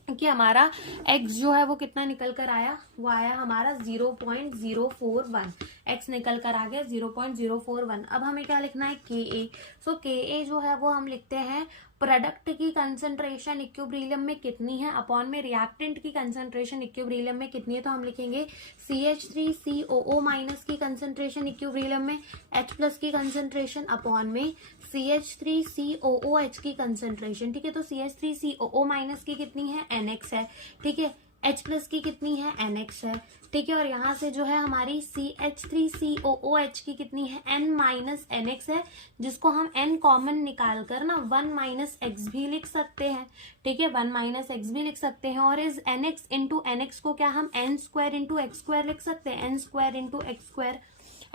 कि हमारा x जो है वो कितना निकल कर आया, वो आया हमारा 0.041। x निकल कर आ गया 0.041। अब हमें क्या लिखना है, Ka। सो Ka जो है वो हम लिखते हैं प्रोडक्ट की कंसंट्रेशन इक्विब्रिलियम में कितनी है, अपॉन में रिएक्टेंट की कंसंट्रेशन इक्विब्रिलियम में कितनी है। तो हम लिखेंगे CH3COO माइनस की कंसंट्रेशन इक्विब्रिलियम में, H प्लस की कंसंट्रेशन अपॉन में CH3COOH की कंसंट्रेशन। ठीक है, तो CH3COO माइनस की कितनी है, NX है। ठीक है, H प्लस की कितनी है, NX है। ठीक है, और यहाँ से जो है हमारी CH3COOH की कितनी है, N माइनस NX है, जिसको हम N कॉमन निकाल कर ना 1 माइनस एक्स भी लिख सकते हैं। ठीक है, 1 माइनस एक्स भी लिख सकते हैं, और इस NX इंटू NX को क्या हम N square into x square लिख सकते हैं, N square into x square,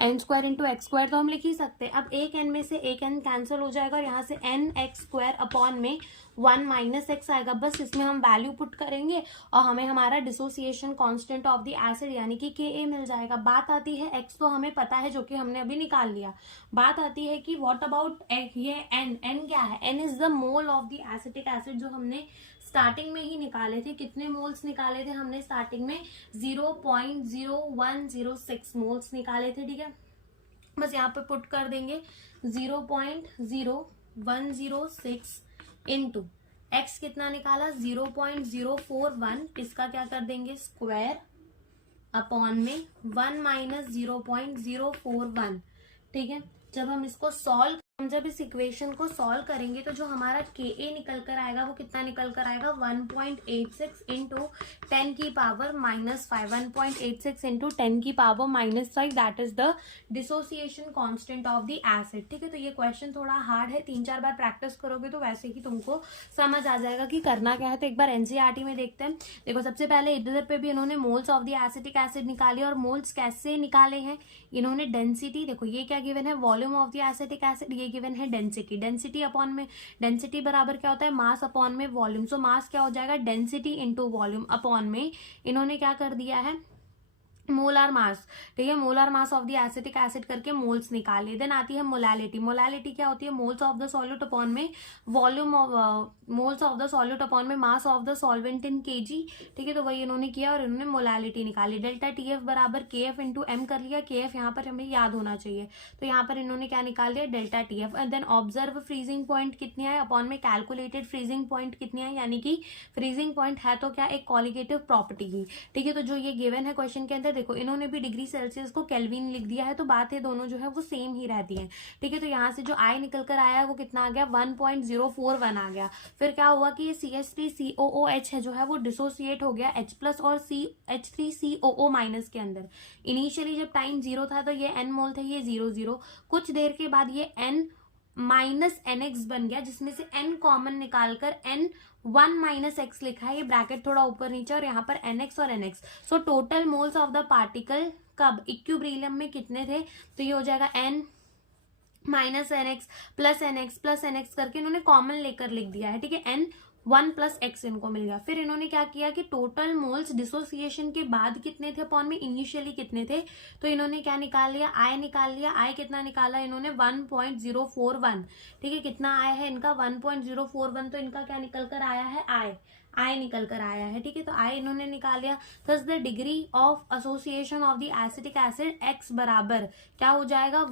N square into x square तो हम लिख ही सकते हैं। अब एक n में से एक n कैंसिल हो जाएगा और यहाँ से n एक्स स्क्वायर अपॉन में 1 माइनस एक्स आएगा। बस इसमें हम वैल्यू पुट करेंगे और हमें हमारा dissociation constant of the acid यानी कि Ka मिल जाएगा। बात आती है x तो हमें पता है, जो कि हमने अभी निकाल लिया। बात आती है कि व्हाट अबाउट ये n क्या है, n is the mole of the acetic acid, जो हमने स्टार्टिंग में ही निकाले थे। कितने मोल्स निकाले थे हमने स्टार्टिंग में, 0.0106 मोल्स निकाले थे। ठीक है, बस यहाँ पे पुट कर देंगे 0.0106 इंटू एक्स कितना निकाला, 0.041। इसका क्या कर देंगे, स्क्वायर अपॉन में 1 माइनस 0.041। ठीक है, जब हम इसको हम जब इस इक्वेशन को सॉल्व करेंगे तो जो हमारा Ka निकल कर आएगा वो कितना निकल कर आएगा, 1.86 इंटू 10 की पावर माइनस 5, 1.86 इंटू 10 की power minus 5, that is the dissociation constant of the acid. ठीक है, तो ये क्वेश्चन थोड़ा हार्ड है, 3-4 बार प्रैक्टिस करोगे तो वैसे ही तुमको समझ आ जाएगा कि करना क्या है। तो एक बार एनसीईआरटी में देखते हैं। देखो, सबसे पहले इधर पे भी इन्होंने moles of the acetic acid निकाली, और मोल्स कैसे निकाले हैं इन्होंने, डेंसिटी। देखो ये क्या गिवन है, volume of the acetic acid, ये गिवन है डेंसिटी। डेंसिटी अपॉन में, डेंसिटी बराबर क्या होता है, मास अपॉन में वॉल्यूम। सो मास क्या हो जाएगा, डेंसिटी इंटू वॉल्यूम अपॉन में इन्होंने क्या कर दिया है, मोलार मास। ठीक है, molar mass of the acetic acid करके मोल्स निकाले। देन आती है मोलालिटी। मोलालिटी क्या होती है, moles of the solute upon में volume of, moles of the solute upon में mass of the solvent in KG. ठीक है, तो वही इन्होंने किया और इन्होंने मोलालिटी निकाली। डेल्टा TF बराबर KF इंटू एम कर लिया। KF यहाँ पर हमें याद होना चाहिए, तो यहाँ पर इन्होंने क्या निकाल लिया, delta TF। And then observe freezing point कितनी है, अपॉन में कैलकुलेटेड फ्रीजिंग पॉइंट कितनी है, यानी कि फ्रीजिंग पॉइंट है तो क्या, एक कॉलिगेटिव प्रॉपर्टी ही। ठीक है, तो जो ये गिवन है क्वेश्चन के अंदर, देखो इन्होंने भी डिग्री सेल्सियस को केल्विन लिख दिया है, तो बात है दोनों जो है वो सेम ही रहती है। ठीक है, तो यहाँ से जो आई निकल कर आया वो कितना आ गया, 1.041 आ गया। फिर क्या हुआ कि ये CH3COOH है जो है वो डिसोसिएट हो गया H+ और H3COO- के अंदर। इनिशियली जब टाइम 0 था तो ये N मोल थे, ये 0 कुछ देर के बाद ये N माइनस NX बन गया, जिसमें से N कॉमन निकालकर N1 - X लिखा है, ये ब्रैकेट थोड़ा ऊपर नीचे और यहाँ पर NX और NX। So total moles of the particle कब इक्विब्रिलियम में कितने थे, तो ये हो जाएगा N minus NX plus NX करके इन्होंने कॉमन लेकर लिख दिया है। ठीक है, N1 + X इनको मिल गया। फिर इन्होंने क्या किया कि टोटल मोल्स डिसोसिएशन के बाद कितने थे अपॉन में, इनिशियली कितने थे, तो इन्होंने क्या निकाल लिया, आई निकाल लिया। आई कितना निकाला इन्होंने, 1.041। ठीक है, कितना आया है इनका 1.041, तो इनका क्या निकल कर आया है, आई निकल कर आया है। ठीक है, तो आई इन्होंने निकाल लिया। Thus the degree of association of the acetic acid X बराबर क्या हो जाएगा,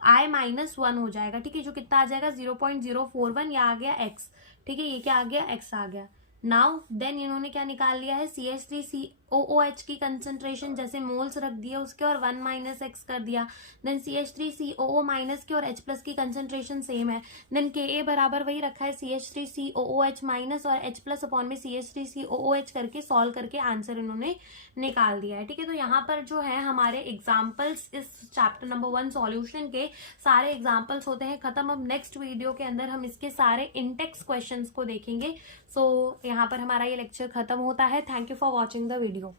I-1 हो जाएगा। ठीक है, जो कितना आ जाएगा 0.041, या आ गया X। ठीक है, ये क्या आ गया, X आ गया। नाउ देन इन्होंने क्या निकाल लिया है, CH3COOH की कंसेंट्रेशन जैसे मोल्स रख दिए उसके और 1 - X कर दिया। देन CH3COO- की और H+ की कंसेंट्रेशन सेम है। देन Ka बराबर वही रखा है, CH3COOH- और H+ अपॉन में CH3COOH करके सॉल्व करके आंसर इन्होंने निकाल दिया है। ठीक है, तो यहाँ पर जो है हमारे एग्जाम्पल्स इस चैप्टर नंबर 1 सॉल्यूशन के सारे एग्जाम्पल्स होते हैं खत्म। अब नेक्स्ट वीडियो के अंदर हम इसके सारे इंटेक्स क्वेश्चंस को देखेंगे। सो यहाँ पर हमारा ये लेक्चर खत्म होता है। Thank you for watching the video.